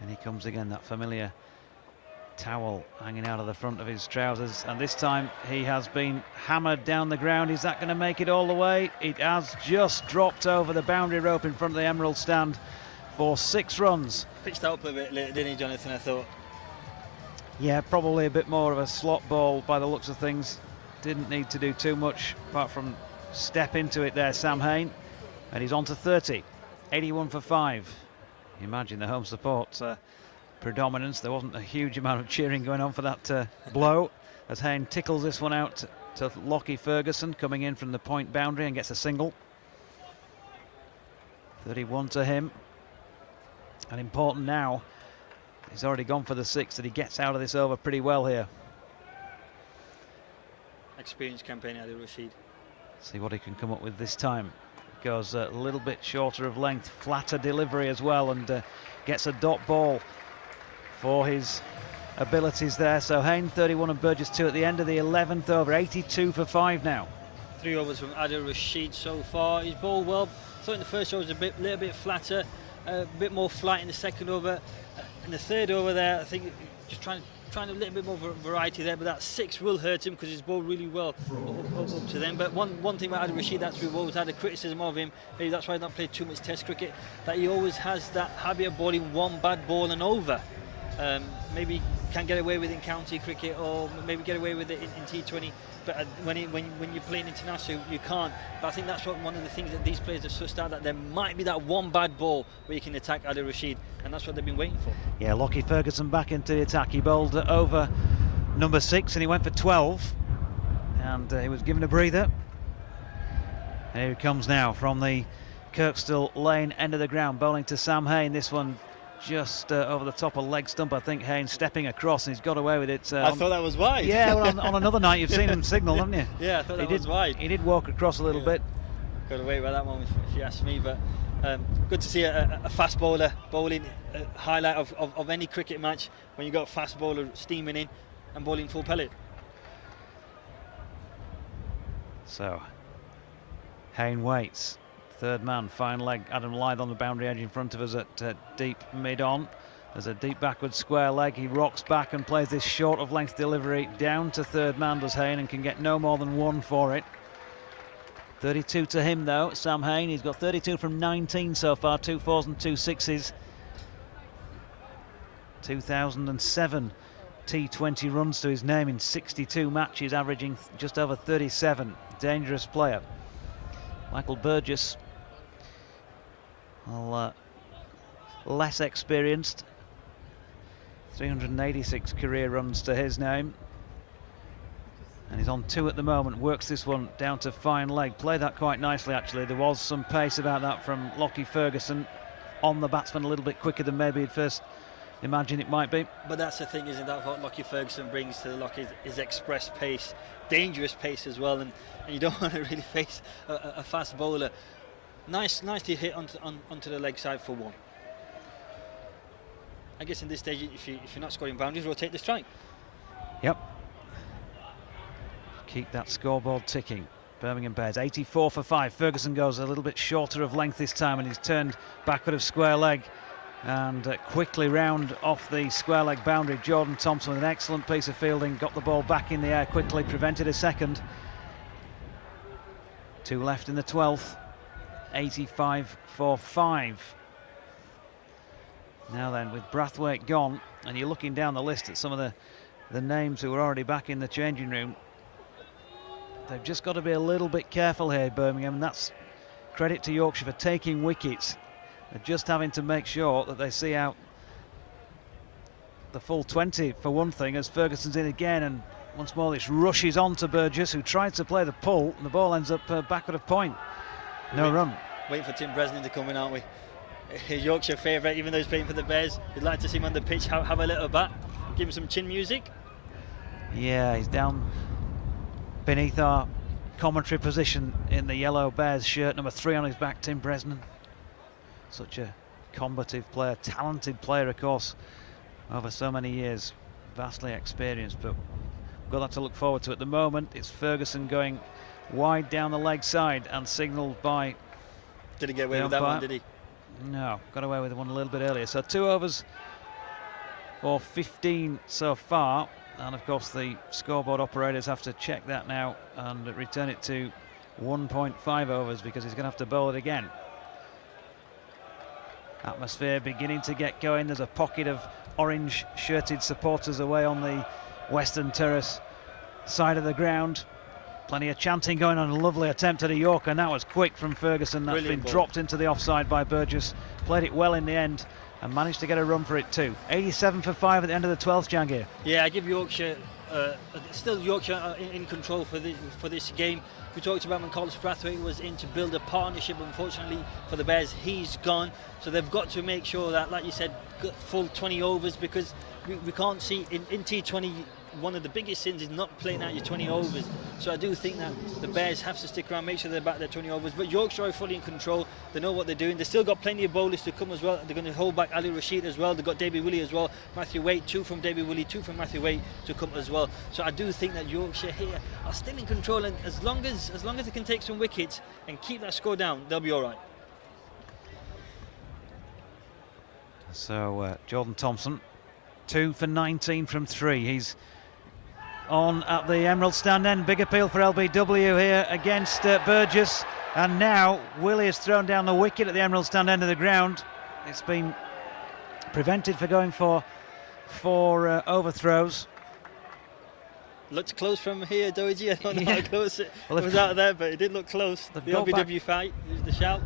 And he comes again, that familiar towel hanging out of the front of his trousers, and this time he has been hammered down the ground. Is that going to make it all the way? It has just dropped over the boundary rope in front of the Emerald stand for 6 runs. Pitched out a bit later, didn't he, Jonathan, I thought? Yeah, probably a bit more of a slot ball by the looks of things. Didn't need to do too much apart from step into it there, Sam Hain. And he's on to 30, 81 for 5. You imagine the home support predominance. There wasn't a huge amount of cheering going on for that blow as Hain tickles this one out to Lockheed Ferguson, coming in from the point boundary and gets a single. 31 to him. And important now, he's already gone for the 6, that he gets out of this over pretty well here. Experienced campaign out of Rasheed. See what he can come up with this time. Goes a little bit shorter of length, flatter delivery as well, and gets a dot ball for his abilities there. So Hayne 31 and Burgess 2 at the end of the 11th over. 82 for 5 now. 3 overs from Adil Rasheed so far. He's bowled well. I thought in the first over was a little bit flatter, a bit more flight in the second over. In the third over there, I think just trying a little bit more variety there, but that 6 will hurt him because he's bowled really well up to them. But one thing about Adil Rasheed that we've always had a criticism of him, maybe that's why he's not played too much Test cricket, that he always has that habit of bowling one bad ball and over. Maybe can't get away with it in county cricket, or maybe get away with it in T20, but when you're playing international you can't. But I think that's one of the things that these players have sussed out, that there might be that one bad ball where you can attack Adil Rasheed, and that's what they've been waiting for. Yeah, Lockheed Ferguson back into the attack. He bowled over number 6 and he went for 12, and he was given a breather. Here he comes now from the Kirkstall Lane end of the ground, bowling to Sam Hayne. This one just over the top of leg stump. I think Hayne stepping across, and he's got away with it. I thought that was wide. Yeah, well, on another night you've seen him signal, haven't you? Yeah, I thought that was wide. He did walk across a little bit. Got away with that one if you ask me, but good to see a fast bowler bowling. Highlight of any cricket match when you got a fast bowler steaming in and bowling full pellet. So Hayne waits. Third man, fine leg. Adam Lyth on the boundary edge in front of us at deep mid-on. There's a deep backward square leg. He rocks back and plays this short of length delivery down to third man, does Hayne, and can get no more than 1 for it. 32 to him though, Sam Hayne. He's got 32 from 19 so far, 2 4s and 2 6s. 2007 T20 runs to his name in 62 matches, averaging just over 37. Dangerous player. Michael Burgess, well, less experienced. 386 career runs to his name, and he's on 2 at the moment. Works this one down to fine leg. Played that quite nicely actually. There was some pace about that from Lockheed Ferguson on the batsman, a little bit quicker than maybe he'd first imagined it might be. But that's the thing, isn't that what Lockheed Ferguson brings to the Lockheed, is express pace, dangerous pace as well, and you don't want to really face a fast bowler. Nicely hit onto the leg side for 1. I guess in this stage, if you're not scoring boundaries, rotate the strike. Yep. Keep that scoreboard ticking. Birmingham Bears 84 for 5. Ferguson goes a little bit shorter of length this time, and he's turned backward of square leg and quickly round off the square leg boundary. Jordan Thompson with an excellent piece of fielding, got the ball back in the air quickly, prevented a second. 2 left in the 12th. 85 for 5. Now then, with Brathwaite gone, and you're looking down the list at some of the names who are already back in the changing room, they've just got to be a little bit careful here, Birmingham, and that's credit to Yorkshire for taking wickets. They're just having to make sure that they see out the full 20 for one thing, as Ferguson's in again, and once more this rushes on to Burgess, who tried to play the pull, and the ball ends up backward of point. No run. Waiting for Tim Bresnan to come in, aren't we? Yorkshire favourite, even though he's playing for the Bears. We'd like to see him on the pitch, have a little bat, give him some chin music. Yeah, he's down beneath our commentary position in the yellow Bears shirt, number 3 on his back, Tim Bresnan. Such a combative player, talented player, of course, over so many years, vastly experienced, but we've got that to look forward to at the moment. It's Ferguson going wide down the leg side and signalled by... Did he get away with that one, did he? No, got away with one a little bit earlier. So 2 overs for 15 so far, and of course the scoreboard operators have to check that now and return it to 1.5 overs because he's going to have to bowl it again. Atmosphere beginning to get going. There's a pocket of orange shirted supporters away on the western terrace side of the ground. Plenty of chanting going on. A lovely attempt at a Yorker, and that was quick from Ferguson. That's been dropped into the offside by Burgess. Played it well in the end and managed to get a run for it too. 87 for 5 at the end of the 12th, Jangir. Yeah, I give Yorkshire still Yorkshire in control for this game. We talked about when Collis Brathwaite was in to build a partnership. Unfortunately for the Bears, he's gone. So they've got to make sure that, like you said, full 20 overs, because we can't see in T20. One of the biggest sins is not playing out your 20 overs. So I do think that the Bears have to stick around, make sure they're back their 20 overs. But Yorkshire are fully in control. They know what they're doing. They've still got plenty of bowlers to come as well. They're going to hold back Ali Rasheed as well. They've got David Willey as well. Matthew Waite, 2 from David Willey, 2 from Matthew Waite to come as well. So I do think that Yorkshire here are still in control. And as long as they can take some wickets and keep that score down, they'll be all right. So Jordan Thompson, 2 for 19 from 3. He's on at the Emerald stand end. Big appeal for LBW here against Burgess, and now Willey has thrown down the wicket at the Emerald stand end of the ground. It's been prevented for going for overthrows. Looked close from here, Doji. I don't know how close it was out there, but it did look close. The LBW fight is the shout.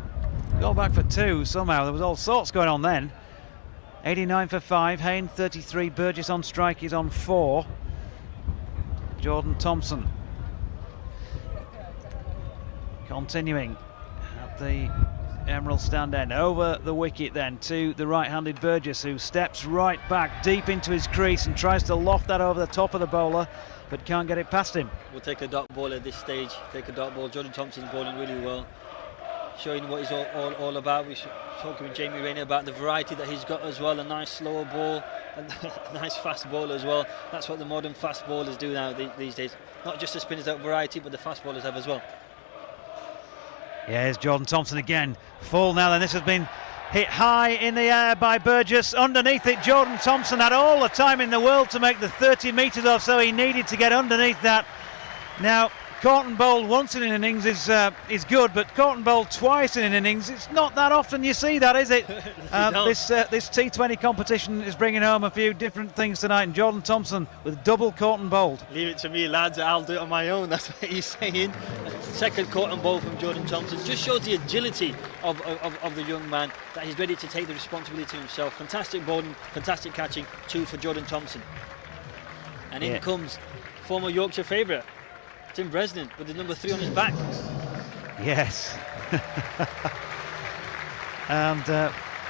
Go back for 2 somehow. There was all sorts going on then. 89 for 5. Hayne 33. Burgess on strike. He's on 4. Jordan Thompson continuing at the Emerald stand end, over the wicket then to the right-handed Burgess, who steps right back deep into his crease and tries to loft that over the top of the bowler, but can't get it past him. We'll take a dot ball at this stage. Take a dot ball. Jordan Thompson's bowling really well, showing what he's all about. We should talk with Jamie Raynor about the variety that he's got as well. A nice slower ball, a nice fast ball as well. That's what the modern fast bowlers do now these days. Not just the spinners have variety, but the fast bowlers have as well. Yeah, here's Jordan Thompson again. Full now, and this has been hit high in the air by Burgess. Underneath it, Jordan Thompson had all the time in the world to make the 30 metres or so he needed to get underneath that. Now, caught and bowled once in an innings is good, but caught and bowled twice in an innings, it's not that often you see that, is it? This T20 competition is bringing home a few different things tonight, and Jordan Thompson with double caught and bowled. Leave it to me, lads, I'll do it on my own. That's what he's saying. Second caught and bowl from Jordan Thompson just shows the agility of the young man, that he's ready to take the responsibility himself. Fantastic bowling, fantastic catching. 2 for Jordan Thompson. And in comes former Yorkshire favourite Tim Bresnan with the number 3 on his back. Yes. And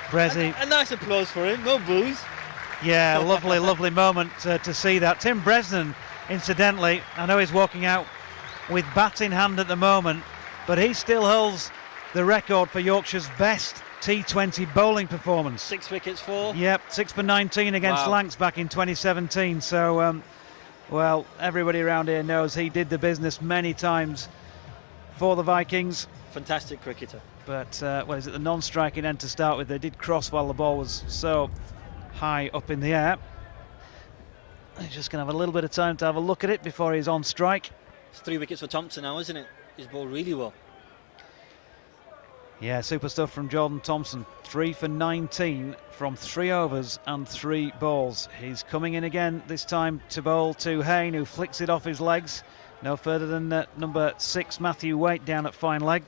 Brezzy. A nice applause for him, no boos. Yeah, lovely moment to see that. Tim Bresnan, incidentally, I know he's walking out with bat in hand at the moment, but he still holds the record for Yorkshire's best T20 bowling performance. 6 wickets for? Yep, 6 for 19 against Lancs back in 2017. So, well, everybody around here knows he did the business many times for the Vikings. Fantastic cricketer. But, well, is it the non-striking end to start with? They did cross while the ball was so high up in the air. He's just going to have a little bit of time to have a look at it before he's on strike. It's 3 wickets for Thompson now, isn't it? He's bowled really well. Yeah, super stuff from Jordan Thompson. 3 for 19 from 3 overs and 3 balls. He's coming in again, this time to bowl to Hayne, who flicks it off his legs. No further than number 6, Matthew Waite, down at fine leg.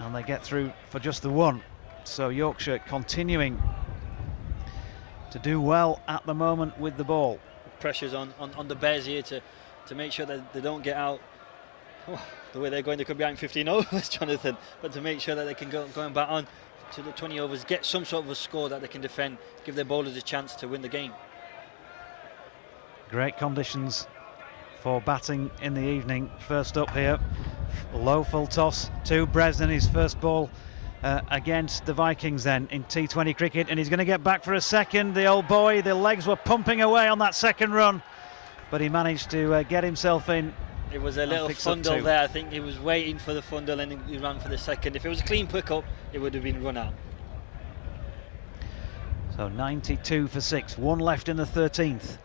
And they get through for just the 1. So Yorkshire continuing to do well at the moment with the ball. Pressure's on the Bears here to make sure that they don't get out. The way they're going, they could be out in 15 overs, Jonathan, but to make sure that they can go and bat on to the 20 overs, get some sort of a score that they can defend, give their bowlers a chance to win the game. Great conditions for batting in the evening. First up here, low full toss to Bresnan, his first ball against the Vikings then in T20 cricket, and he's going to get back for a second. The old boy, the legs were pumping away on that second run, but he managed to get himself in. It was a little fundle there. I think he was waiting for the fundle and he ran for the second. If it was a clean pick-up, it would have been run out. So 92 for 6, 1 left in the 13th.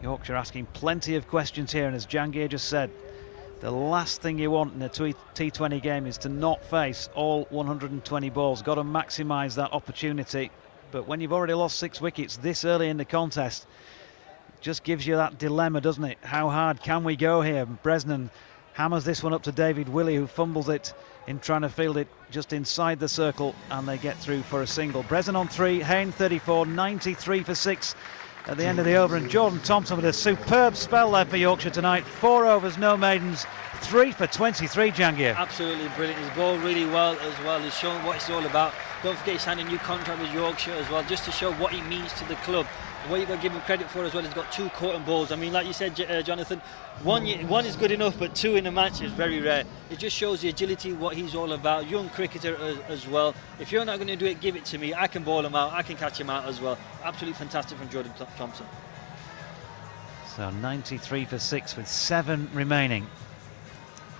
Yorkshire asking plenty of questions here, and as Jangir just said, the last thing you want in a T20 game is to not face all 120 balls. Got to maximise that opportunity, but when you've already lost 6 wickets this early in the contest, just gives you that dilemma, doesn't it? How hard can we go here? Bresnan hammers this one up to David Willey, who fumbles it in trying to field it just inside the circle, and they get through for a single. Bresnan on 3, Hayne 34, 93 for 6 at the end of the over, and Jordan Thompson with a superb spell there for Yorkshire tonight. 4 overs, no maidens, 3 for 23, Jangir. Absolutely brilliant. He's bowled really well as well. He's shown what it's all about. Don't forget he's signed a new contract with Yorkshire as well, just to show what he means to the club. What you've got to give him credit for as well, he's got 2 caught balls. I mean, like you said, Jonathan, one is good enough, but 2 in a match is very rare. It just shows the agility, what he's all about. Young cricketer as well. If you're not going to do it, give it to me. I can ball him out, I can catch him out as well. Absolutely fantastic from Jordan Thompson. So 93 for 6 with 7 remaining.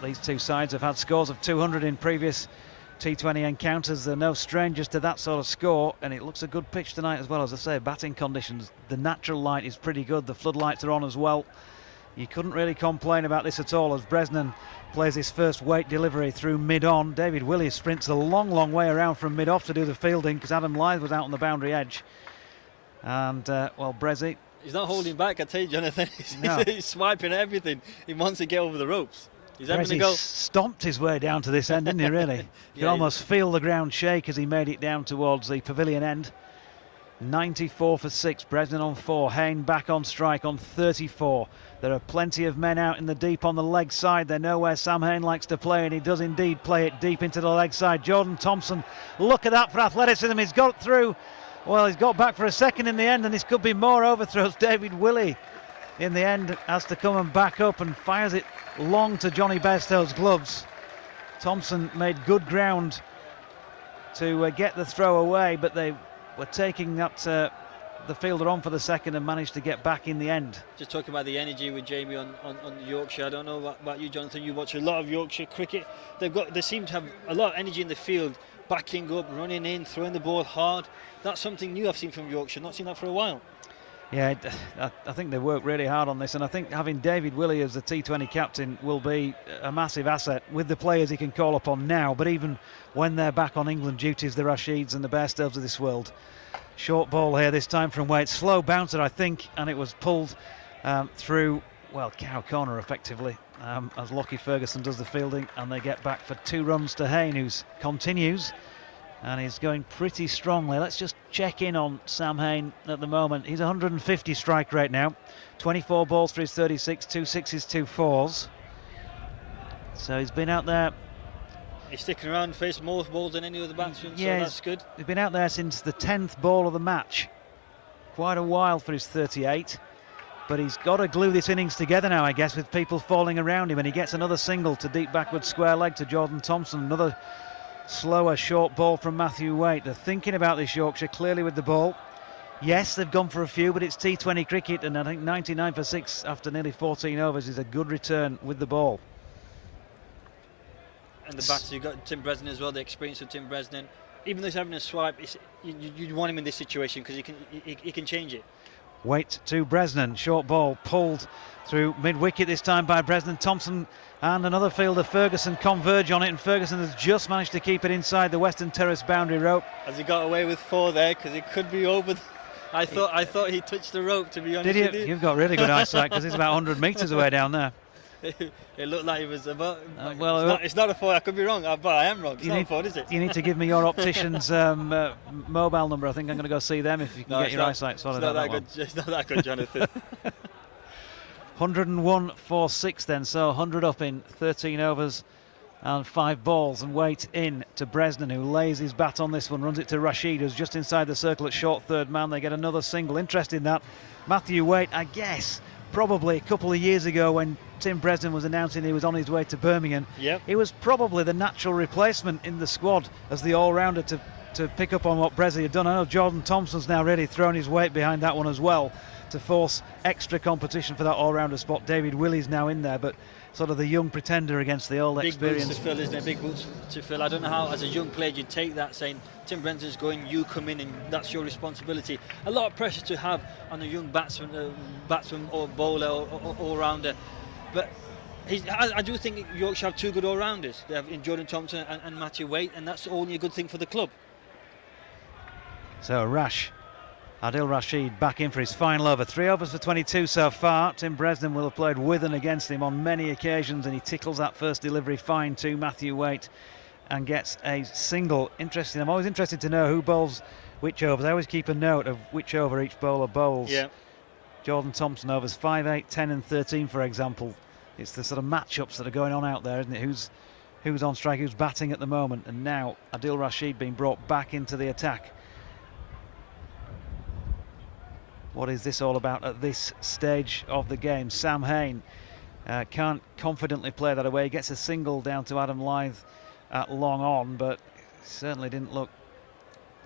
These two sides have had scores of 200 in previous T20 encounters. They're no strangers to that sort of score, and it looks a good pitch tonight as well. As I say, batting conditions, the natural light is pretty good, the floodlights are on as well. You couldn't really complain about this at all as Bresnan plays his first weight delivery through mid-on. David Willey sprints a long way around from mid-off to do the fielding because Adam Lyth was out on the boundary edge. And, well, Brezzy... He's not holding back, I tell you, Jonathan. He's swiping at everything. He wants to get over the ropes. He's having to go. Stomped his way down to this end, didn't he, really? You could almost feel the ground shake as he made it down towards the pavilion end. 94 for 6, Bresnan on 4, Hayne back on strike on 34. There are plenty of men out in the deep on the leg side. They know where Sam Hayne likes to play, and he does indeed play it deep into the leg side. Jordan Thompson, look at that for athleticism. He's got through. Well, he's got back for a second in the end, and this could be more overthrows. David Willey in the end has to come and back up and fires it long to Johnny Bairstow's gloves. Thompson made good ground to get the throw away, but they were taking that the fielder on for the second and managed to get back in the end. Just talking about the energy with Jamie on Yorkshire. I don't know about you, Jonathan. You watch a lot of Yorkshire cricket. They seem to have a lot of energy in the field, backing up, running in, throwing the ball hard. That's something new I've seen from Yorkshire. Not seen that for a while. Yeah, I think they work really hard on this, and I think having David Willey as the T20 captain will be a massive asset with the players he can call upon now, but even when they're back on England duties, the Rasheeds and the Bairstows of this world. Short ball here this time from Waite, slow bouncer I think, and it was pulled through, well, cow corner effectively, as Lockheed Ferguson does the fielding, and they get back for 2 runs to Hayne, who continues. And he's going pretty strongly. Let's just check in on Sam Hayne at the moment. He's 150 strike rate now. 24 balls for his 36, 2 sixes, 2 fours. So he's been out there. He's sticking around, faced more balls than any other batsman, yeah, so that's good. He's been out there since the 10th ball of the match. Quite a while for his 38. But he's got to glue this innings together now, I guess, with people falling around him. And he gets another single to deep backward square leg to Jordan Thompson. Another slower short ball from Matthew Waite. They're thinking about this Yorkshire clearly with the ball. Yes, they've gone for a few, but it's T20 cricket, and I think 99 for 6 after nearly 14 overs is a good return with the ball. And the batter, you've got Tim Bresnan as well, the experience of Tim Bresnan. Even though he's having a swipe, you want him in this situation because he can change it. Waite to Bresnan, short ball pulled through mid-wicket this time by Bresnan. Thompson and another fielder, Ferguson, converge on it, and Ferguson has just managed to keep it inside the Western Terrace boundary rope. Has he got away with 4 there? Because it could be over. I thought he touched the rope, to be honest. Did with you? You've got really good eyesight because he's about 100 metres away down there. It looked like it was about. Well, it's not a 4. I could be wrong, but I am wrong. It's not a 4, is it? You need to give me your optician's mobile number. I think I'm going to go see them if you can get your eyesight sorted out. It's not that good, Jonathan. 101 for 6 then, so 100 up in 13 overs and 5 balls, and Waite in to Bresnan, who lays his bat on this one, runs it to Rasheed, who's just inside the circle at short third man. They get another single. Interesting that Matthew Waite, I guess, probably a couple of years ago when Tim Bresnan was announcing he was on his way to Birmingham, he was probably the natural replacement in the squad as the all-rounder to pick up on what Brezzy had done. I know Jordan Thompson's now really thrown his weight behind that one as well to force extra competition for that all-rounder spot. David Willey's now in there, but sort of the young pretender against the old experience. Big boots to fill, isn't it? Big boots to fill. I don't know how, as a young player, you'd take that, saying Tim Bresnan's going, you come in, and that's your responsibility. A lot of pressure to have on a young batsman or bowler or all-rounder. But I do think Yorkshire have 2 good all-rounders. They have in Jordan Thompson and Matthew Waite, and that's only a good thing for the club. So Adil Rasheed back in for his final over. 3 overs for 22 so far. Tim Bresnan will have played with and against him on many occasions, and he tickles that first delivery fine to Matthew Waite and gets a single. Interesting. I'm always interested to know who bowls which overs. I always keep a note of which over each bowler bowls. Yeah. Jordan Thompson overs 5, 8, 10 and 13, for example. It's the sort of matchups that are going on out there, isn't it? Who's on strike, who's batting at the moment, and now Adil Rasheed being brought back into the attack. What is this all about at this stage of the game? Sam Hain can't confidently play that away. He gets a single down to Adam Lyth at long on, but certainly didn't look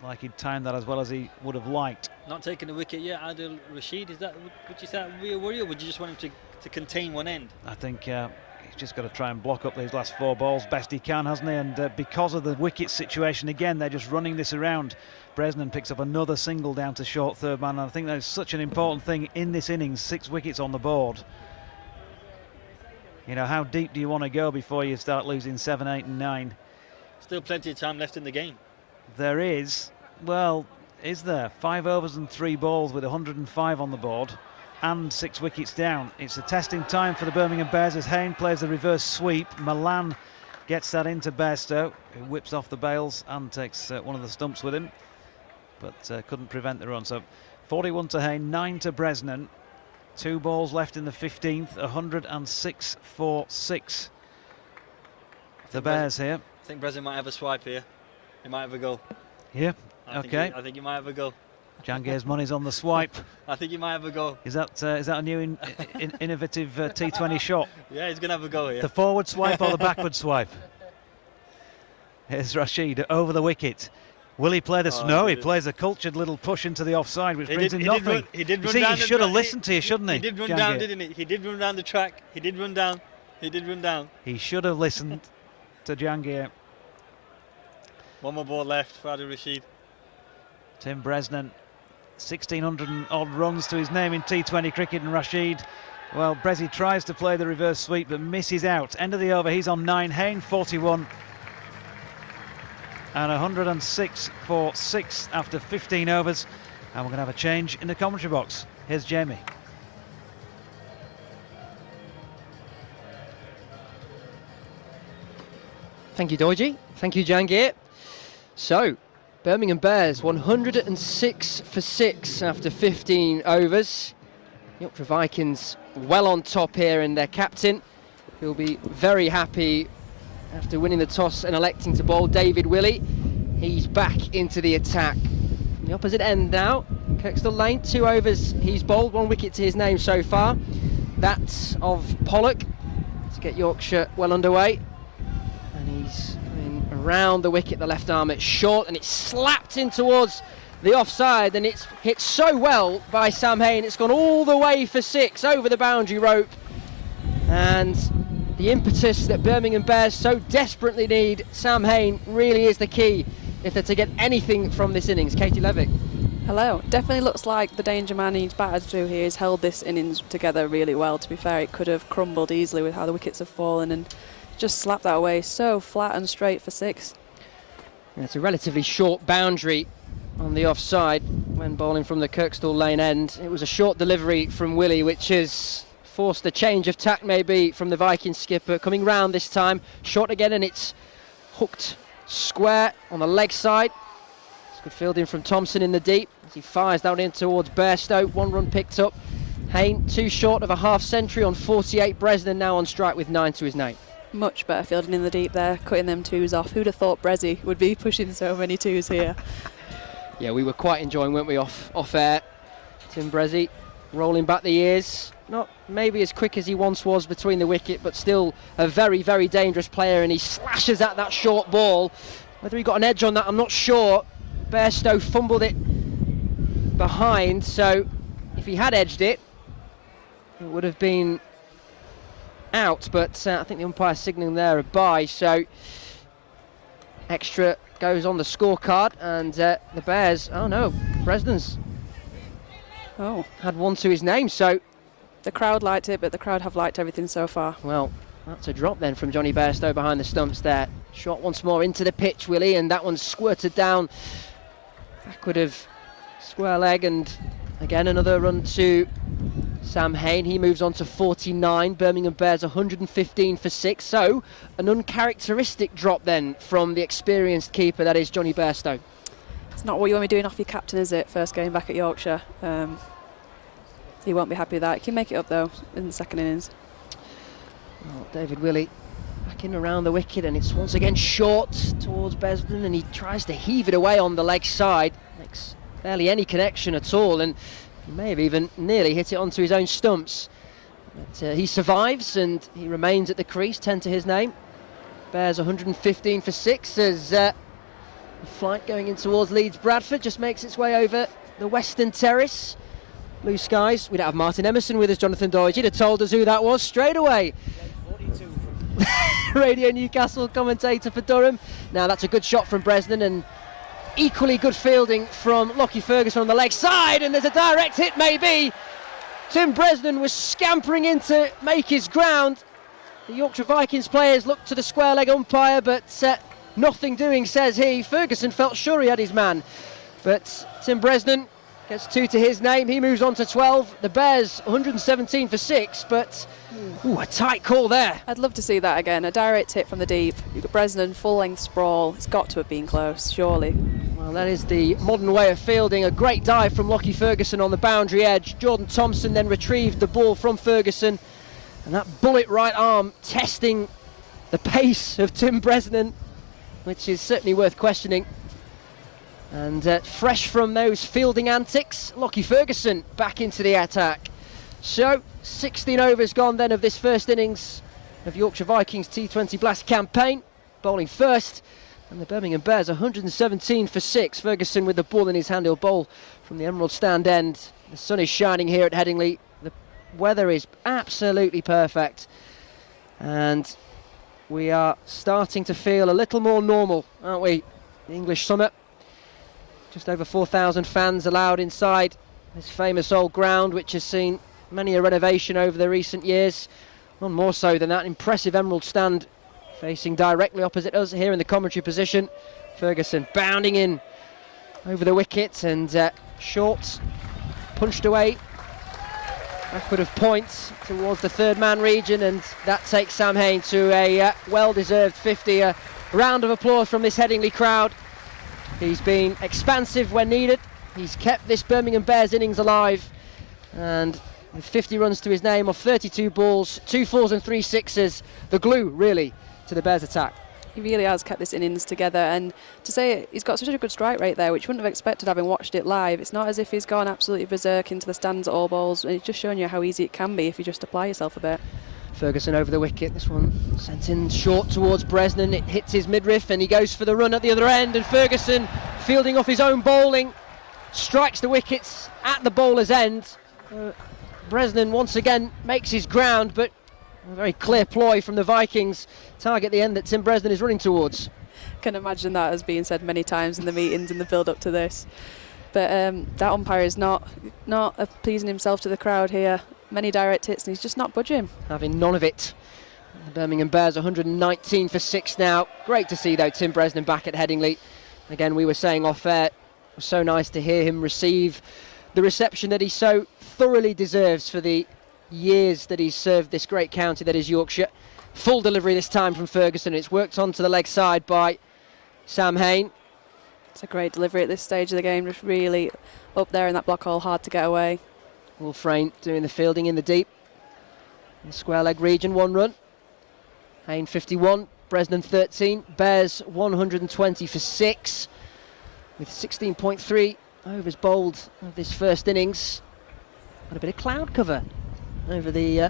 like he'd timed that as well as he would have liked. Not taking a wicket yet, Adil Rasheed. Would you say that real worry, or would you just want him to contain one end? I think he's just got to try and block up these last 4 balls best he can, hasn't he? And because of the wicket situation, again, they're just running this around. Bresnan picks up another single down to short third man, and I think that is such an important thing in this innings. 6 wickets on the board. You know, how deep do you want to go before you start losing 7, 8 and 9? Still plenty of time left in the game. There is. Well, is there? 5 overs and 3 balls with 105 on the board and 6 wickets down. It's a testing time for the Birmingham Bears as Hain plays the reverse sweep. Milan gets that into Bairstow, who whips off the bails and takes one of the stumps with him, but couldn't prevent the run. So 41 to Hain, 9 to Bresnan. 2 balls left in the 15th, 106 for 6. The Bears here. I think Bresnan might have a swipe here. He might have a go. Yeah, okay. I think he might have a go. Jangir's money's on the swipe. I think he might have a go. Is that a new innovative T20 shot? Yeah, he's going to have a go here. The forward swipe or the backward swipe? Here's Rasheed over the wicket. Will he play the no? He plays a cultured little push into the offside, which brings him nothing. He did run down. He should have listened to you, shouldn't he? He did run down, didn't he? He did run down the track. He did run down. He should have listened to Jangir. 1 more ball left for Adil Rasheed. Tim Bresnan, 1,600 odd runs to his name in T20 cricket, and Rasheed, well, Brezzy tries to play the reverse sweep but misses out. End of the over, he's on 9, Hain 41. And 106 for 6 after 15 overs. And we're going to have a change in the commentary box. Here's Jamie. Thank you, Doji. Thank you, Jangir. So, Birmingham Bears 106 for 6 after 15 overs. Yorkshire Vikings well on top here, and their captain, who'll be very happy after winning the toss and electing to bowl, David Willey. He's back into the attack. From the opposite end now, Kirkstall Lane, 2 overs he's bowled, 1 wicket to his name so far. That's of Pollock to get Yorkshire well underway. And he's coming around the wicket, the left arm, it's short and it's slapped in towards the offside, and it's hit so well by Sam Hain, it's gone all the way for 6 over the boundary rope. And the impetus that Birmingham Bears so desperately need, Sam Hain really is the key if they're to get anything from this innings. Katie Levick. Hello. Definitely looks like the danger man he's batted through here has held this innings together really well. To be fair, it could have crumbled easily with how the wickets have fallen, and just slapped that away so flat and straight for 6. And it's a relatively short boundary on the offside when bowling from the Kirkstall Lane end. It was a short delivery from Willey, which has forced a change of tack maybe from the Vikings skipper. Coming round this time, short again, and it's hooked square on the leg side. It's good fielding from Thompson in the deep as he fires down in towards Bairstow. 1 run picked up. Hain 2 short of a half century on 48. Bresnan now on strike with 9 to his name. Much better fielding in the deep there, cutting them 2s off. Who'd have thought Brezzy would be pushing so many 2s here? Yeah, we were quite enjoying, weren't we, off air. Tim Brezzy rolling back the ears. Not maybe as quick as he once was between the wicket, but still a very, very dangerous player, and he slashes at that short ball. Whether he got an edge on that, I'm not sure. Bairstow fumbled it behind, so if he had edged it, it would have been out, but I think the umpire signalling there a bye, so extra goes on the scorecard, and the Bears, oh no, Bresnan's had 1 to his name, so the crowd liked it, but the crowd have liked everything so far. Well, that's a drop then from Johnny Bairstow behind the stumps there. Shot once more into the pitch, Willie, and that one's squirted down backward of square leg, and again another run to Sam Hain. He moves on to 49. Birmingham Bears 115 for 6, so an uncharacteristic drop then from the experienced keeper, that is Johnny Bairstow. It's not what you want to be doing off your captain, is it? First game back at Yorkshire. He won't be happy with that. He can make it up though in the second innings. Well, David Willey back in around the wicket, and it's once again short towards Besden, and he tries to heave it away on the leg side. Makes barely any connection at all, and he may have even nearly hit it onto his own stumps. But he survives, and he remains at the crease, 10 to his name. Bears 115 for 6 as the flight going in towards Leeds Bradford just makes its way over the western terrace. Blue skies. We don't have Martin Emerson with us, Jonathan Doidge. He'd have told us who that was straight away. 42 from Radio Newcastle commentator for Durham. Now that's a good shot from Bresnan, and equally good fielding from Lockheed Ferguson on the leg side, and there's a direct hit maybe. Tim Bresnan was scampering in to make his ground. The Yorkshire Vikings players looked to the square leg umpire, but nothing doing, says he. Ferguson felt sure he had his man, but Tim Bresnan gets 2 to his name. He moves on to 12. The Bears 117 for 6, but a tight call there. I'd love to see that again. A direct hit from the deep. You've got Bresnan, full length sprawl. It's got to have been close, surely. Well, that is the modern way of fielding. A great dive from Lockheed Ferguson on the boundary edge. Jordan Thompson then retrieved the ball from Ferguson, and that bullet right arm testing the pace of Tim Bresnan, which is certainly worth questioning. And fresh from those fielding antics, Lockheed Ferguson back into the attack. So 16 overs gone then of this first innings of Yorkshire Vikings T20 Blast campaign. Bowling first, and the Birmingham Bears 117 for 6. Ferguson with the ball in his hand. He'll bowl from the Emerald stand end. The sun is shining here at Headingley. The weather is absolutely perfect, and we are starting to feel a little more normal, aren't we? The English summer. Just over 4,000 fans allowed inside this famous old ground, which has seen many a renovation over the recent years. None more so than that impressive Emerald stand facing directly opposite us here in the commentary position. Ferguson bounding in over the wicket, and short punched away backward of points towards the third man region, and that takes Sam Hain to a well-deserved 50. A round of applause from this Headingley crowd. He's been expansive when needed. He's kept this Birmingham Bears innings alive, and with 50 runs to his name off 32 balls, 2 4s and 3 6s, the glue really to the Bears attack. He really has kept this innings together, and to say he's got such a good strike rate there, which you wouldn't have expected having watched it live. It's not as if he's gone absolutely berserk into the stands at all balls, and it's just showing you how easy it can be if you just apply yourself a bit. Ferguson over the wicket. This one sent in short towards Bresnan. It hits his midriff, and he goes for the run at the other end, and Ferguson, fielding off his own bowling, strikes the wickets at the bowler's end. Bresnan once again makes his ground, but a very clear ploy from the Vikings. Target the end that Tim Bresnan is running towards. Can imagine that as being said many times in the meetings in the build up to this. But that umpire is not appeasing himself to the crowd here. Many direct hits, and he's just not budging. Having none of it. The Birmingham Bears 119 for 6 now. Great to see though Tim Bresnan back at Headingley. Again, we were saying off air, it was so nice to hear him receive the reception that he so thoroughly deserves for the years that he's served this great county that is Yorkshire. Full delivery this time from Ferguson. It's worked onto the leg side by Sam Hain. It's a great delivery at this stage of the game, just really up there in that block hole, hard to get away. Will Frayne doing the fielding in the deep. In the square leg region, 1 run. Hain 51, Bresnan 13. Bears 120 for 6, with 16.3 overs bowled of this first innings. Got a bit of cloud cover over the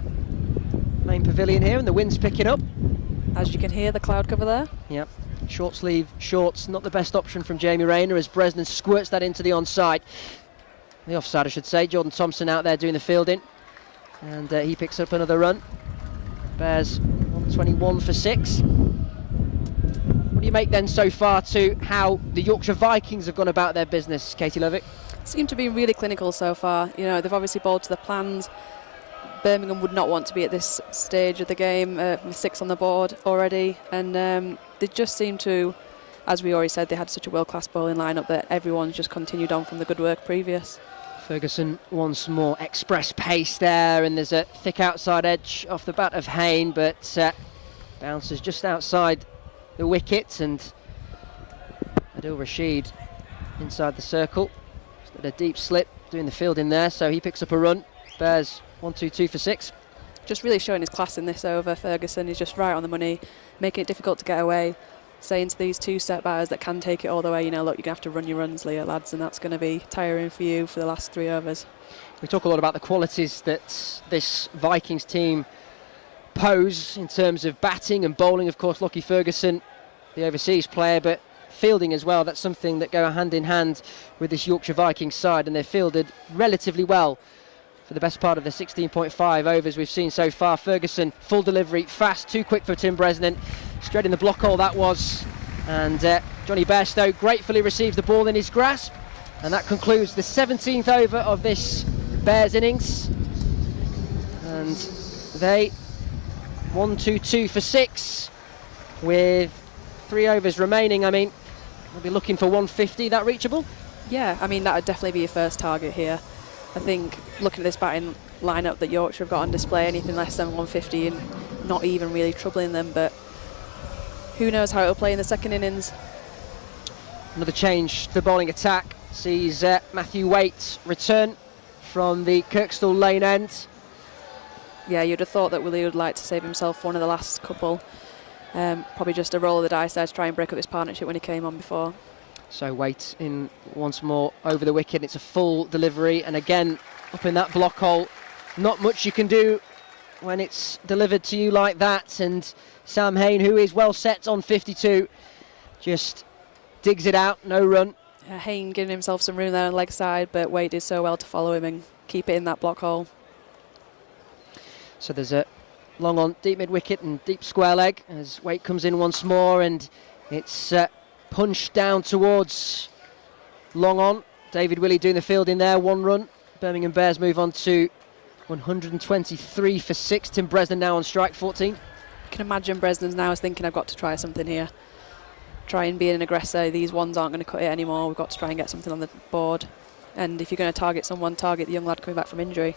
main pavilion here, and the wind's picking up. As you can hear, the cloud cover there. Yep, short sleeve shorts, not the best option from Jamie Rayner as Bresnan squirts that into the onside. The offside, I should say. Jordan Thompson out there doing the fielding, and he picks up another run. Bears 121 for 6. What do you make then so far to how the Yorkshire Vikings have gone about their business, Katie Lovick? Seem to be really clinical so far. You know, they've obviously bowled to the plans. Birmingham would not want to be at this stage of the game with 6 on the board already, and they just seem to, as we already said, they had such a world-class bowling lineup that everyone's just continued on from the good work previous. Ferguson once more, express pace there, and there's a thick outside edge off the bat of Hain, but bounces just outside the wicket, and Adil Rasheed inside the circle. Just at a deep slip, doing the fielding there, so he picks up a run. Bears 1-2-2 for 6. Just really showing his class in this over. Ferguson is just right on the money, making it difficult to get away, saying to these two set batters that can take it all the way, look, you're going to have to run your runs, Leo, lads, and that's going to be tiring for you for the last 3 overs. We talk a lot about the qualities that this Vikings team pose in terms of batting and bowling. Of course, Lockheed Ferguson, the overseas player, but fielding as well. That's something that go hand in hand with this Yorkshire Vikings side, and they've fielded relatively well for the best part of the 16.5 overs we've seen so far. Ferguson, full delivery, fast, too quick for Tim Bresnan. Straight in the block hole that was. And Johnny Bairstow gratefully receives the ball in his grasp. And that concludes the 17th over of this Bears innings. And they 1-2-2 for 6 with 3 overs remaining. I mean, we'll be looking for 150. That reachable? Yeah, I mean, that would definitely be your first target here. I think looking at this batting lineup that Yorkshire have got on display, anything less than 150 and not even really troubling them, but who knows how it'll play in the second innings. Another change to the bowling attack sees Matthew Waite return from the Kirkstall lane end. Yeah, you'd have thought that Willie would like to save himself one of the last couple. Probably just a roll of the dice there to try and break up his partnership when he came on before. So Waite in once more over the wicket. It's a full delivery, and again up in that block hole. Not much you can do when it's delivered to you like that, and Sam Hain, who is well set on 52, just digs it out, no run. Hain giving himself some room there on leg side, but Wade did so well to follow him and keep it in that block hole. So there's a long on deep mid wicket and deep square leg as Wade comes in once more, and it's punched down towards long on. David Willey doing the fielding there, 1 run. Birmingham Bears move on to 123 for 6. Tim Bresnan now on strike, 14. I can imagine Bresnan's now is thinking, I've got to try something here. Try and be an aggressor. These ones aren't going to cut it anymore. We've got to try and get something on the board. And if you're going to target someone, target the young lad coming back from injury.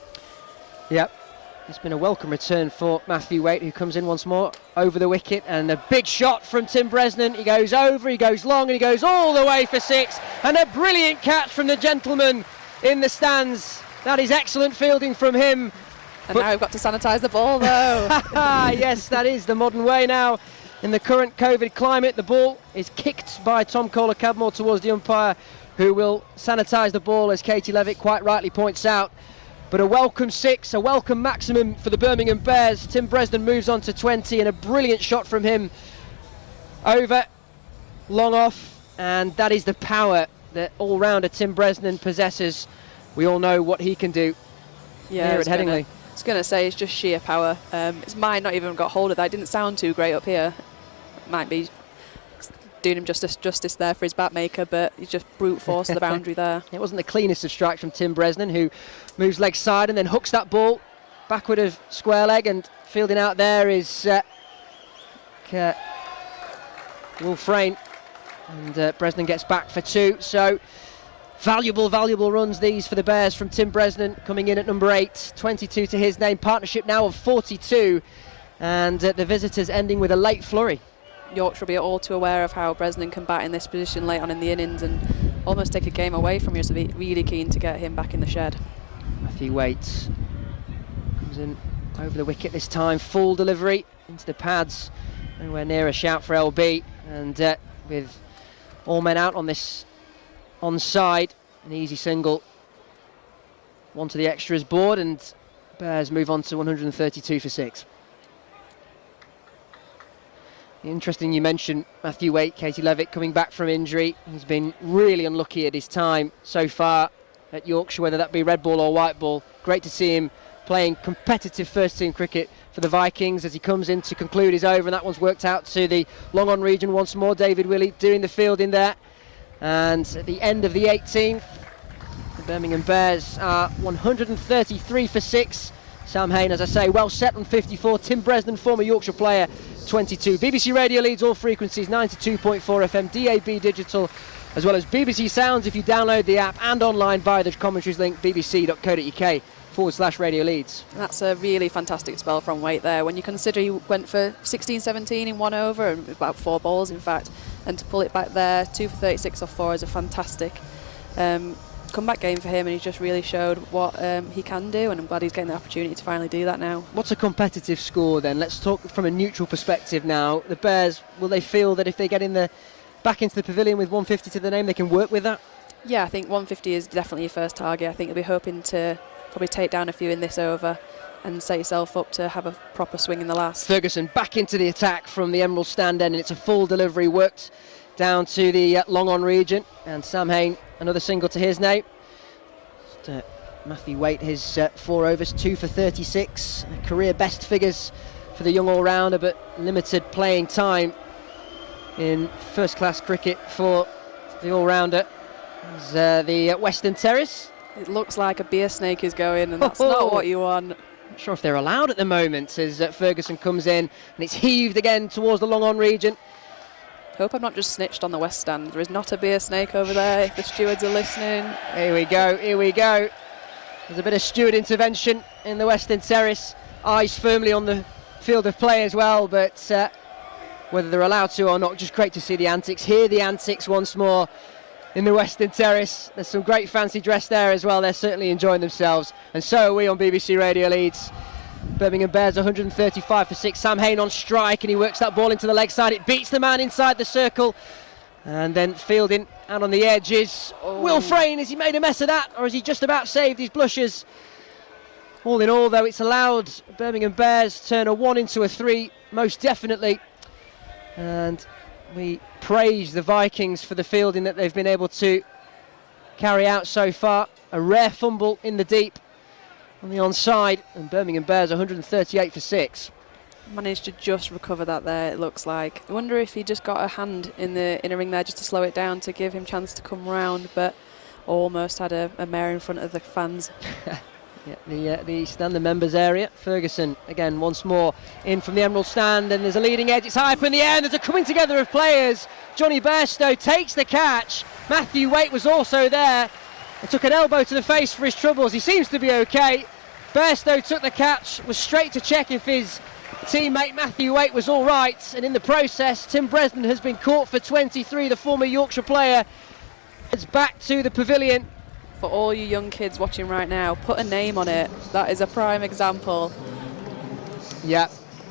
Yep. It's been a welcome return for Matthew Waite, who comes in once more over the wicket, and a big shot from Tim Bresnan. He goes over, he goes long, and he goes all the way for 6. And a brilliant catch from the gentleman in the stands. That is excellent fielding from him. And now we've got to sanitise the ball, though. Yes, that is the modern way now. In the current COVID climate, the ball is kicked by Tom Kohler-Cadmore towards the umpire, who will sanitise the ball, as Katie Levitt quite rightly points out. But a welcome 6, a welcome maximum for the Birmingham Bears. Tim Bresnan moves on to 20, and a brilliant shot from him over, long off, and that is the power that all-rounder Tim Bresnan possesses. We all know what he can do here at Headingley. I was going to say, it's just sheer power. It's mine not even got hold of that. It didn't sound too great up here. Might be doing him justice there for his bat maker, but he's just brute force to the boundary there. It wasn't the cleanest of strikes from Tim Bresnan, who moves leg side and then hooks that ball backward of square leg, and fielding out there is Will Frayne, and Bresnan gets back for 2. So valuable runs these for the Bears from Tim Bresnan, coming in at number 8, 22 to his name. Partnership now of 42, and the visitors ending with a late flurry. Yorkshire will be all too aware of how Bresnan can bat in this position late on in the innings and almost take a game away from you, so really keen to get him back in the shed. Matthew Waite comes in over the wicket this time, full delivery into the pads, nowhere near a shout for LB, and with all men out on this onside, an easy single, 1 to the extras board, and Bears move on to 132 for 6. Interesting you mentioned Matthew Waite, Katie Levitt coming back from injury. He's been really unlucky at his time so far at Yorkshire, whether that be red ball or white ball. Great to see him playing competitive first team cricket for the Vikings as he comes in to conclude his over, and that one's worked out to the long on region once more. David Willey doing the fielding there, and at the end of the 18th, the Birmingham Bears are 133 for 6. Sam Hain, as I say, well set on 54. Tim Bresnan, former Yorkshire player, 22. BBC Radio Leeds all frequencies, 92.4 FM, DAB digital, as well as BBC Sounds if you download the app, and online via the commentaries link, bbc.co.uk/Radio Leeds. That's a really fantastic spell from Waite there. When you consider he went for 16-17 in 1 over, and about 4 balls in fact, and to pull it back there, 2 for 36 off 4 is a fantastic. comeback game for him, and he's just really showed what he can do, and I'm glad he's getting the opportunity to finally do that now. What's a competitive score then? Let's talk from a neutral perspective now. The Bears, will they feel that if they get back into the pavilion with 150 to the name, they can work with that? Yeah, I think 150 is definitely your first target. I think you'll be hoping to probably take down a few in this over and set yourself up to have a proper swing in the last. Ferguson back into the attack from the Emerald stand end, and it's a full delivery, worked down to the long on region, and Sam Hain, another single to his name. Matthew Waite, his 4 overs, 2 for 36, career best figures for the young all-rounder, but limited playing time in first-class cricket for the all-rounder. The Western Terrace. It looks like a beer snake is going, and that's not what you want. Not sure if they're allowed at the moment as Ferguson comes in, and it's heaved again towards the long-on region. Hope I'm not just snitched on the West Stand. There is not a beer snake over there, if the stewards are listening. Here we go, here we go. There's a bit of steward intervention in the Western Terrace. Eyes firmly on the field of play as well, but whether they're allowed to or not, just great to see the antics. Hear the antics once more in the Western Terrace. There's some great fancy dress there as well. They're certainly enjoying themselves, and so are we on BBC Radio Leeds. Birmingham Bears 135 for 6. Sam Hain on strike, and he works that ball into the leg side. It beats the man inside the circle, and then fielding out on the edges. Will Frayne, has he made a mess of that, or has he just about saved his blushes? All in all, though, it's allowed Birmingham Bears turn a 1 into a 3, most definitely. And we praise the Vikings for the fielding that they've been able to carry out so far. A rare fumble in the deep on the onside, and Birmingham Bears 138 for 6. Managed to just recover that there, it looks like. I wonder if he just got a hand in the inner ring there just to slow it down to give him chance to come round, but almost had a mare in front of the fans. Yeah, the stand, the members area. Ferguson again once more in from the Emerald stand, and there's a leading edge. It's high up in the air, and there's a coming together of players. Johnny Bairstow takes the catch. Matthew Waite was also there and took an elbow to the face for his troubles. He seems to be okay. Bairstow took the catch, was straight to check if his teammate Matthew Waite was all right, and in the process Tim Bresnan has been caught for 23. The former Yorkshire player heads back to the pavilion. For all you young kids watching right now, put a name on it. That is a prime example. Yeah,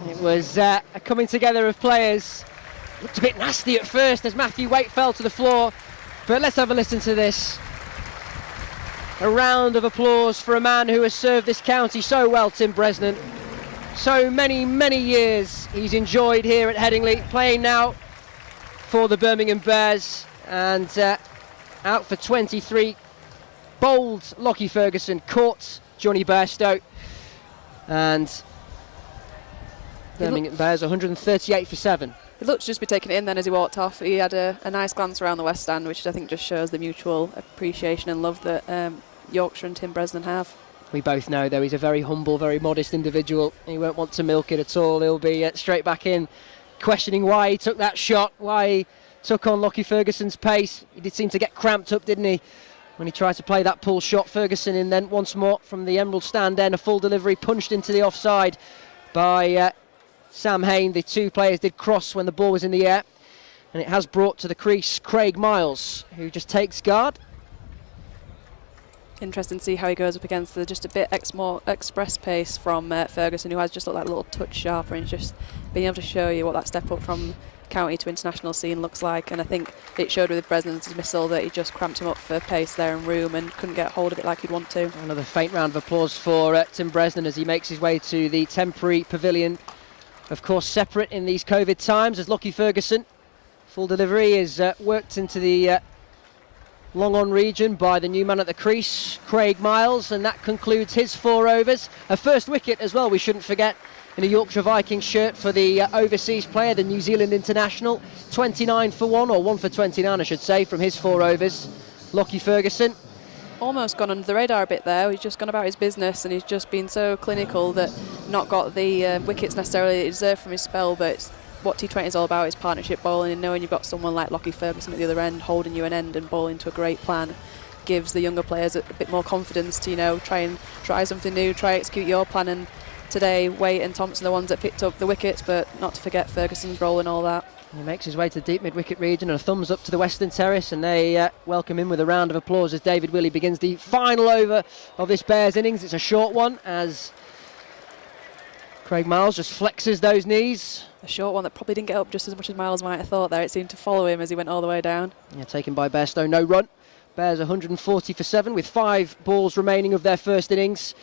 it was a coming together of players. Looked a bit nasty at first as Matthew Waite fell to the floor, but let's have a listen to this. A round of applause for a man who has served this county so well, Tim Bresnan. So many years he's enjoyed here at Headingley, playing now for the Birmingham Bears, and out for 23. Bold Lockheed Ferguson caught Johnny Bairstow, and Birmingham Bears 138 for 7. He looked to just be taking it in then as he walked off. He had a nice glance around the West Stand, which I think just shows the mutual appreciation and love that Yorkshire and Tim Bresnan have. We both know, though, he's a very humble, very modest individual. He won't want to milk it at all. He'll be straight back in, questioning why he took that shot, why he took on Lockheed Ferguson's pace. He did seem to get cramped up, didn't he, when he tried to play that pull shot. Ferguson in then once more from the Emerald stand end. A full delivery punched into the offside by Sam Hain. The two players did cross when the ball was in the air, and it has brought to the crease Craig Miles, who just takes guard. Interesting to see how he goes up against just a bit more express pace from Ferguson, who has just looked like a little touch sharper, and just being able to show you what that step up from county to international scene looks like. And I think it showed with Bresnan's dismissal that he just cramped him up for pace there and room and couldn't get hold of it like he'd want to. Another faint round of applause for Tim Bresnan as he makes his way to the temporary pavilion, of course separate in these COVID times, as Lockheed Ferguson. Full delivery is worked into the long on region by the new man at the crease, Craig Miles, and that concludes his 4 overs. A first wicket as well, we shouldn't forget, in a Yorkshire Vikings shirt for the overseas player, the New Zealand international. 29 for 1, or 1 for 29 I should say, from his 4 overs. Lockheed Ferguson. Almost gone under the radar a bit there. He's just gone about his business, and he's just been so clinical that not got the wickets necessarily that he deserved from his spell, but it's what T20 is all about, is partnership bowling, and knowing you've got someone like Lockheed Ferguson at the other end holding you an end and bowling to a great plan gives the younger players a bit more confidence to try something new, try execute your plan. And today Waite and Thompson are the ones that picked up the wickets, but not to forget Ferguson's role in all that. He makes his way to the deep mid-wicket region, and a thumbs up to the Western Terrace, and they welcome him with a round of applause as David Willey begins the final over of this Bears innings. It's a short one as Craig Miles just flexes those knees. A short one that probably didn't get up just as much as Miles might have thought there. It seemed to follow him as he went all the way down. Yeah, taken by Bairstow, no run. Bears 140 for 7 with 5 balls remaining of their first innings.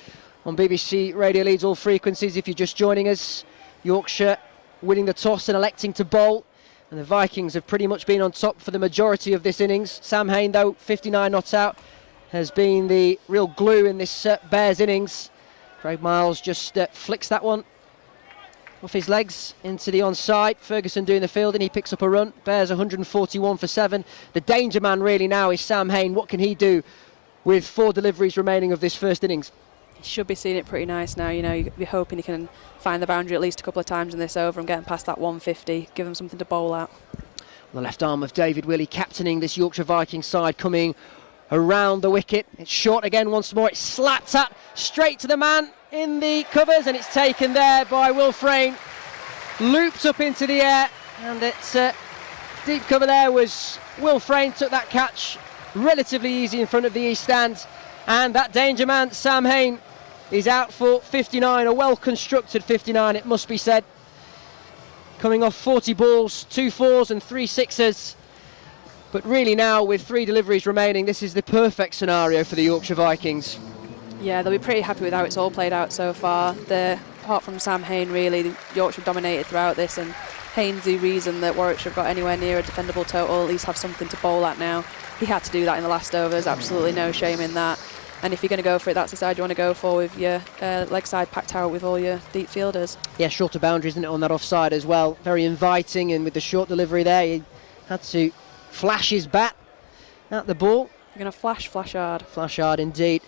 On BBC Radio Leeds all frequencies, if you're just joining us, Yorkshire winning the toss and electing to bowl. And the Vikings have pretty much been on top for the majority of this innings. Sam Hain, though, 59 not out, has been the real glue in this Bears innings. Craig Miles just flicks that one off his legs into the onside. Ferguson doing the fielding, he picks up a run. Bears 141 for 7. The danger man really now is Sam Hain. What can he do with 4 deliveries remaining of this first innings? He should be seeing it pretty nice now. You know, you'd be hoping he can find the boundary at least a couple of times in this over and getting past that 150, give him something to bowl at. The left arm of David Willey captaining this Yorkshire Vikings side, coming around the wicket. It's short again once more. It's slapped at straight to the man in the covers, and it's taken there by Will Frayne. Looped up into the air, and it's deep cover there was Will Frayne. Took that catch relatively easy in front of the east stand, and that danger man Sam Hain is out for 59, a well constructed 59 it must be said, coming off 40 balls, 2 fours and 3 sixes. But really now, with 3 deliveries remaining, this is the perfect scenario for the Yorkshire Vikings. Yeah, they'll be pretty happy with how it's all played out so far. Apart from Sam Hain, really, Yorkshire dominated throughout this, and Hain's the reason that Warwickshire got anywhere near a defendable total, at least have something to bowl at now. He had to do that in the last overs, absolutely no shame in that. And if you're going to go for it, that's the side you want to go for, with your leg side packed out with all your deep fielders. Yeah, shorter boundaries, isn't it, on that offside as well. Very inviting, and with the short delivery there, he had to flash his bat at the ball. You're going to flash hard. Flash hard indeed.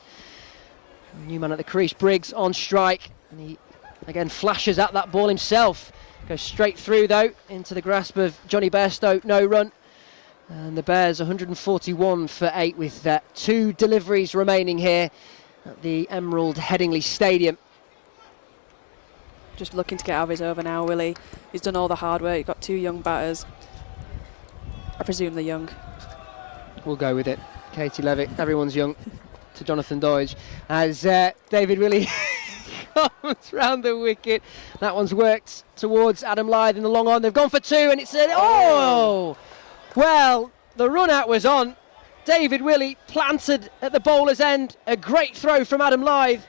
New man at the crease, Briggs on strike, and he again flashes at that ball himself. Goes straight through though into the grasp of Johnny Bairstow, no run. And the Bears 141 for 8 with 2 deliveries remaining here at the Emerald Headingley Stadium. Just looking to get out of his over now, Willie. He's done all the hard work. You've got 2 young batters. I presume they're young. We'll go with it. Katie Levitt, everyone's young to Jonathan Doidge. As David Willey comes round the wicket. That one's worked towards Adam Lyth in the long on. They've gone for 2 and it's well, the run out was on. David Willey planted at the bowler's end. A great throw from Adam Lyth,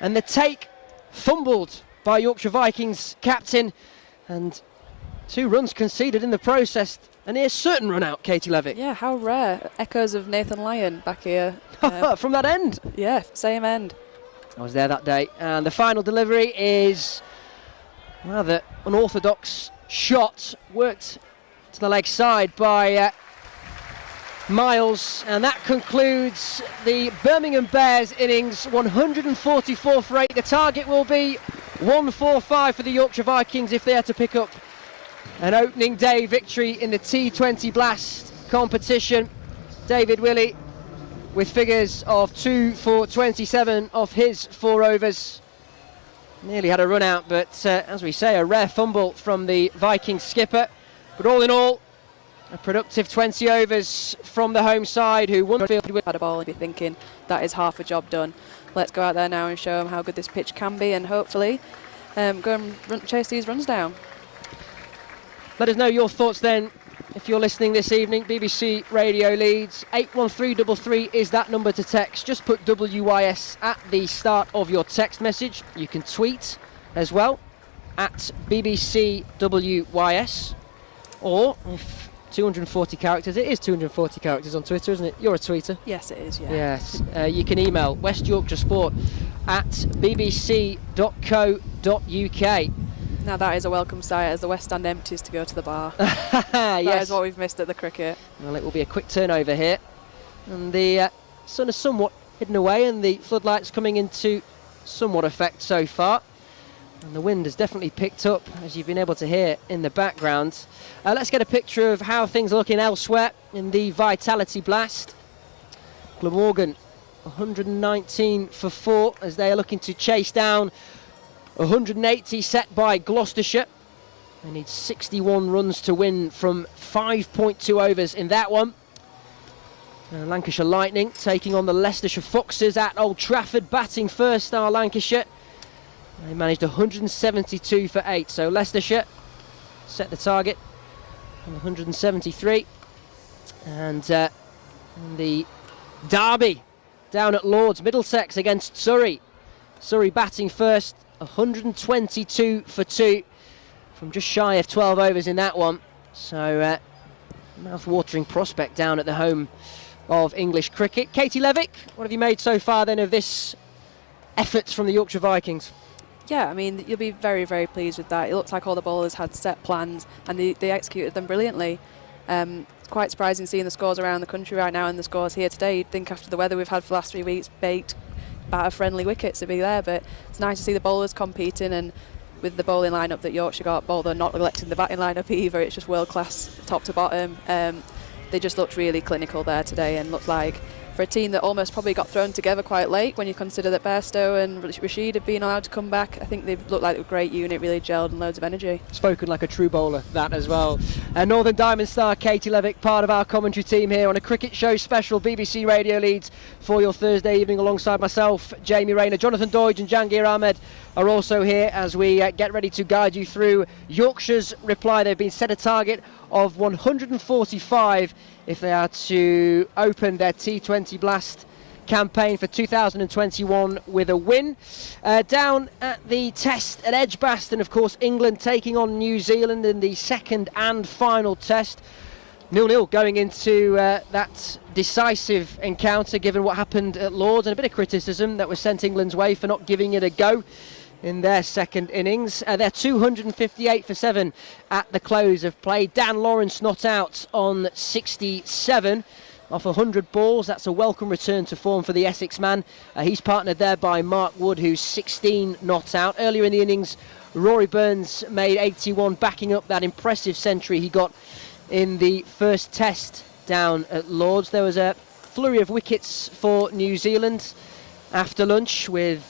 and the take fumbled by Yorkshire Vikings captain, and 2 runs conceded in the process. A near certain run out, Katie Levitt. Yeah, how rare. Echoes of Nathan Lyon back here. From that end. Yeah, same end. I was there that day. And the final delivery is rather unorthodox shot, worked to the leg side by Miles, and that concludes the Birmingham Bears innings. 144 for 8. The target will be 145 for the Yorkshire Vikings if they are to pick up an opening day victory in the T20 Blast competition. David Willey with figures of 2 for 27 off his 4 overs. Nearly had a run out, but as we say, a rare fumble from the Vikings skipper. But all in all, a productive 20 overs from the home side, who won the field with had a ball and be thinking that is half a job done. Let's go out there now and show them how good this pitch can be, and hopefully go and chase these runs down. Let us know your thoughts then if you're listening this evening. BBC Radio Leeds 81333 is that number to text. Just put WYS at the start of your text message. You can tweet as well at BBC WYS. Or, if 240 characters, it is 240 characters on Twitter, isn't it? You're a tweeter. Yes, it is, yeah. Yes. You can email West Yorkshire Sport at bbc.co.uk. Now that is a welcome sight as the West Stand empties to go to the bar. Yes. That is what we've missed at the cricket. Well, it will be a quick turnover here. And the sun is somewhat hidden away, and the floodlights coming into somewhat effect so far. And the wind has definitely picked up, as you've been able to hear in the background. Let's get a picture of how things are looking elsewhere in the Vitality Blast. Glamorgan 119 for 4 as they are looking to chase down 180 set by Gloucestershire. They need 61 runs to win from 5.2 overs in that one. Lancashire Lightning taking on the Leicestershire Foxes at Old Trafford, batting first are Lancashire. They managed 172 for 8, so Leicestershire set the target on 173. And the derby down at Lords, Middlesex against Surrey. Surrey batting first, 122 for 2 from just shy of 12 overs in that one. So mouth-watering prospect down at the home of English cricket. Katie Levick, what have you made so far then of this effort from the Yorkshire Vikings? Yeah, I mean, you'll be very, very pleased with that. It looks like all the bowlers had set plans and they executed them brilliantly. It's quite surprising seeing the scores around the country right now and the scores here today. You'd think after the weather we've had for the last 3 weeks, baked, batter-friendly wickets to be there, but it's nice to see the bowlers competing, and with the bowling lineup that Yorkshire got, although not neglecting the batting lineup either, it's just world-class top to bottom. They just looked really clinical there today, and looked like for a team that almost probably got thrown together quite late when you consider that Bairstow and Rasheed have been allowed to come back. I think they've looked like a great unit, really gelled and loads of energy. Spoken like a true bowler, that as well. And Northern Diamond star Katie Levick, part of our commentary team here on a cricket show special BBC Radio Leeds for your Thursday evening, alongside myself, Jamie Rayner. Jonathan Doidge and Jangir Ahmed are also here as we get ready to guide you through Yorkshire's reply. They've been set a target of 145 if they are to open their T20 Blast campaign for 2021 with a win. Down at the test at Edgbaston, of course, England taking on New Zealand in the second and final test. 0-0 going into that decisive encounter, given what happened at Lords, and a bit of criticism that was sent England's way for not giving it a go in their second innings. They're 258 for 7 at the close of play. Dan Lawrence not out on 67 off 100 balls. That's a welcome return to form for the Essex man. He's partnered there by Mark Wood, who's 16 not out. Earlier in the innings, Rory Burns made 81, backing up that impressive century he got in the first test down at Lords. There was a flurry of wickets for New Zealand after lunch, with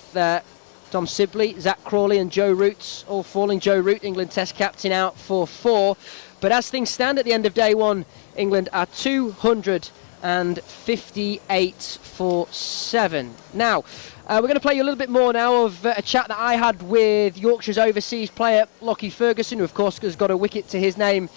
Tom Sibley, Zach Crawley and Joe Root all falling. Joe Root, England Test captain, out for 4. But as things stand at the end of day one, England are 258 for 7. Now, we're going to play you a little bit more now of a chat that I had with Yorkshire's overseas player, Lockheed Ferguson, who of course has got a wicket to his name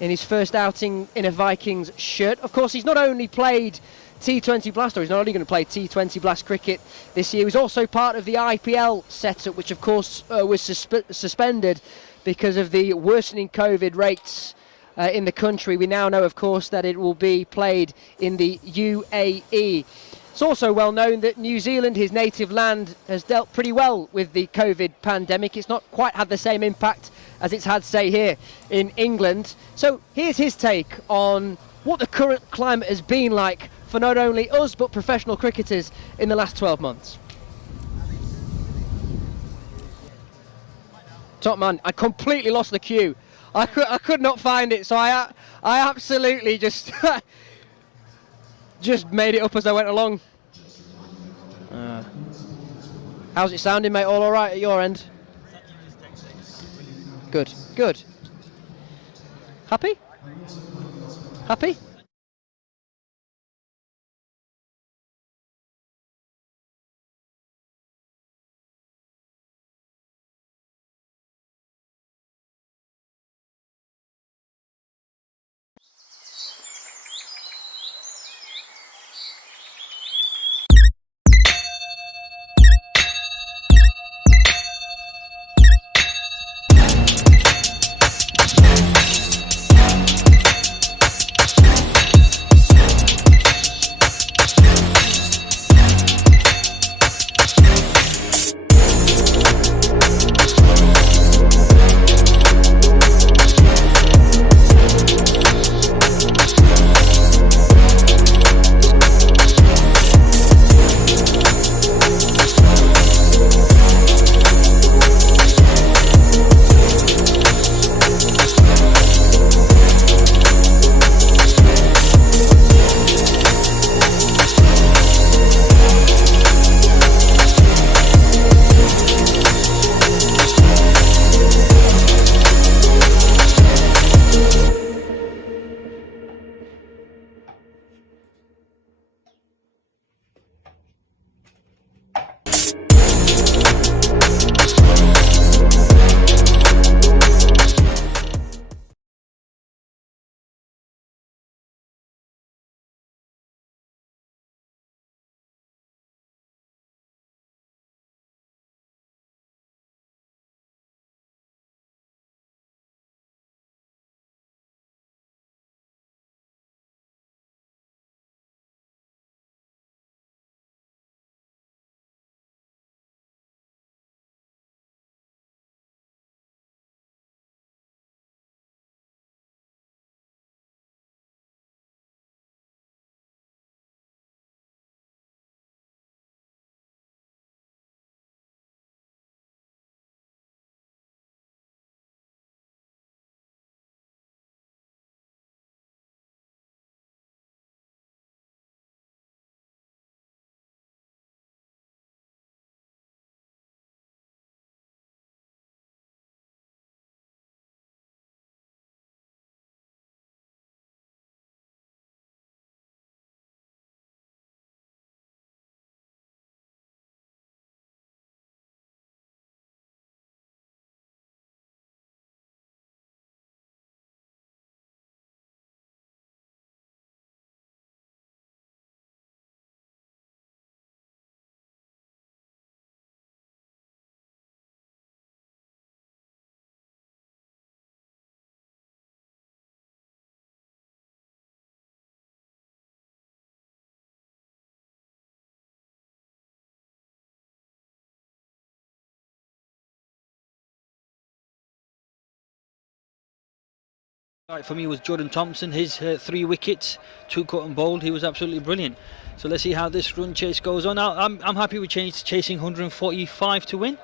in his first outing in a Vikings shirt. Of course, he's not only played T20 Blast, or he's not only going to play T20 Blast cricket this year, he's also part of the IPL setup, which of course was suspended because of the worsening COVID rates in the country. We now know, of course, that it will be played in the UAE. It's also well known that New Zealand, his native land, has dealt pretty well with the COVID pandemic. It's not quite had the same impact as it's had, say, here in England. So here's his take on what the current climate has been like for not only us but professional cricketers in the last 12 months. Top man, I completely lost the cue. I could not find it, so I absolutely just just made it up as I went along. How's it sounding, mate? All right at your end? Good, good. Happy? Happy? Right, for me was Jordan Thompson. His 3 wickets, 2 cut and bowled. He was absolutely brilliant. So let's see how this run chase goes on. Now, I'm happy with chasing 145 to win.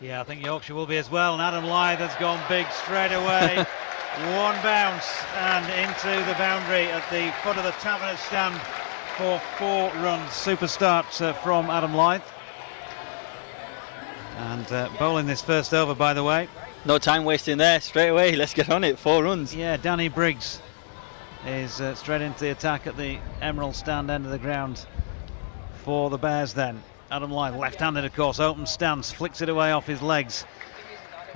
Yeah, I think Yorkshire will be as well. And Adam Lyth has gone big straight away. One bounce and into the boundary at the foot of the Taverners stand for 4 runs. Super start from Adam Lyth. And bowling this first over, by the way. No time wasting there. Straight away, let's get on it. 4 runs. Yeah, Danny Briggs is straight into the attack at the Emerald stand end of the ground for the Bears then. Adam Lyth, left-handed of course, open stance, flicks it away off his legs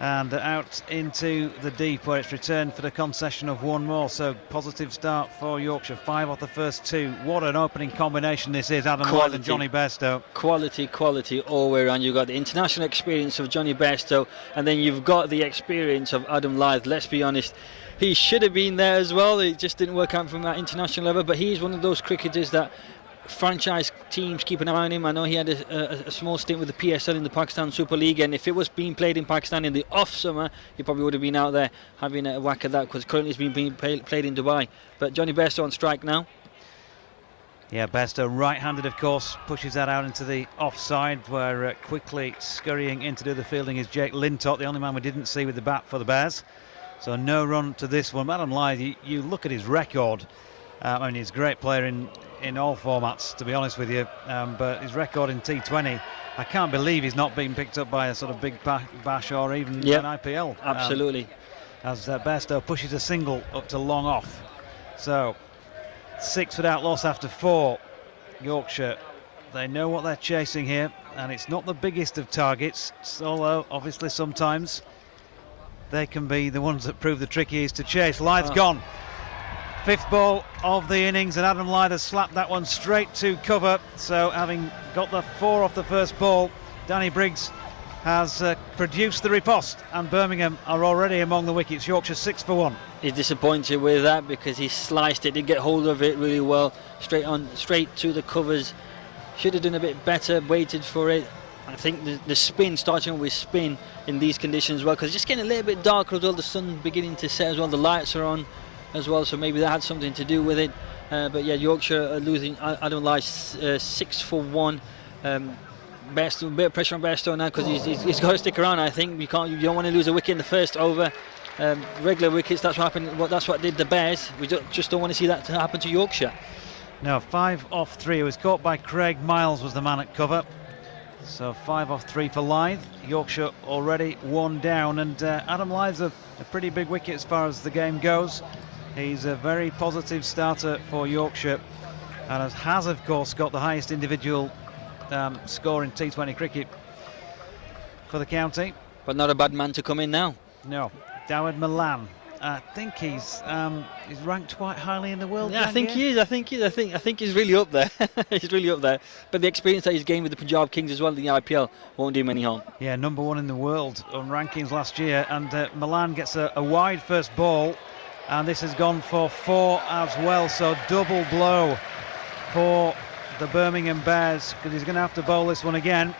and out into the deep where it's returned for the concession of 1 more. So positive start for Yorkshire, 5 off the first 2. What an opening combination this is, Adam Lyth and Johnny Bairstow. Quality all the way around. You've got the international experience of Johnny Bairstow, and then you've got the experience of Adam Lyth. Let's be honest, he should have been there as well. It just didn't work out from that international level, but he's one of those cricketers that franchise teams keep an eye on him. I know he had a small stint with the PSL in the Pakistan Super League, and if it was being played in Pakistan in the off summer, he probably would have been out there having a whack at that, because currently it's being played in Dubai. But Johnny Bairstow on strike now. Yeah, Bairstow right-handed of course, pushes that out into the offside, where quickly scurrying in to do the fielding is Jake Lintott, the only man we didn't see with the bat for the Bears. So no run to this one. Adam Lyth, you look at his record. I mean, he's a great player in all formats, to be honest with you, but his record in T20, I can't believe he's not been picked up by a sort of big bash or even an IPL. Absolutely. As Bairstow pushes a single up to long off. So 6 without loss after 4. Yorkshire, they know what they're chasing here, and it's not the biggest of targets, although obviously sometimes they can be the ones that prove the trickiest to chase. Lyth's gone. 5th ball of the innings, and Adam Lyth has slapped that one straight to cover. So having got the 4 off the first ball, Danny Briggs has produced the riposte, and Birmingham are already among the wickets. Yorkshire 6 for 1. He's disappointed with that because he sliced it, did get hold of it really well, straight to the covers. Should have done a bit better, waited for it. I think the spin, starting with spin in these conditions as well, because it's just getting a little bit darker as well, the sun beginning to set as well, the lights are on as well, so maybe that had something to do with it. But yeah, Yorkshire are losing Adam Lyth 6 for 1. Bairstow, a bit of pressure on Bairstow now, because he's got to stick around. I think you don't want to lose a wicket in the first over. Regular wickets, that's what happened. That's what did the Bears. We just don't want to see that happen to Yorkshire. No, 5 off 3. It was caught by Craig Miles, was the man at cover. So 5 off 3 for Lyth. Yorkshire already 1 down, and Adam Lyth's a pretty big wicket as far as the game goes. He's a very positive starter for Yorkshire, and has of course got the highest individual score in T20 cricket for the county. But not a bad man to come in now. No, Dawid Malan. I think he's ranked quite highly in the world. Yeah, I think he is. I think he's really up there. He's really up there. But the experience that he's gained with the Punjab Kings as well in the IPL won't do him any harm. Yeah, number 1 in the world on rankings last year, and Malan gets a wide first ball. And this has gone for 4 as well, so double blow for the Birmingham Bears, because he's going to have to bowl this one again.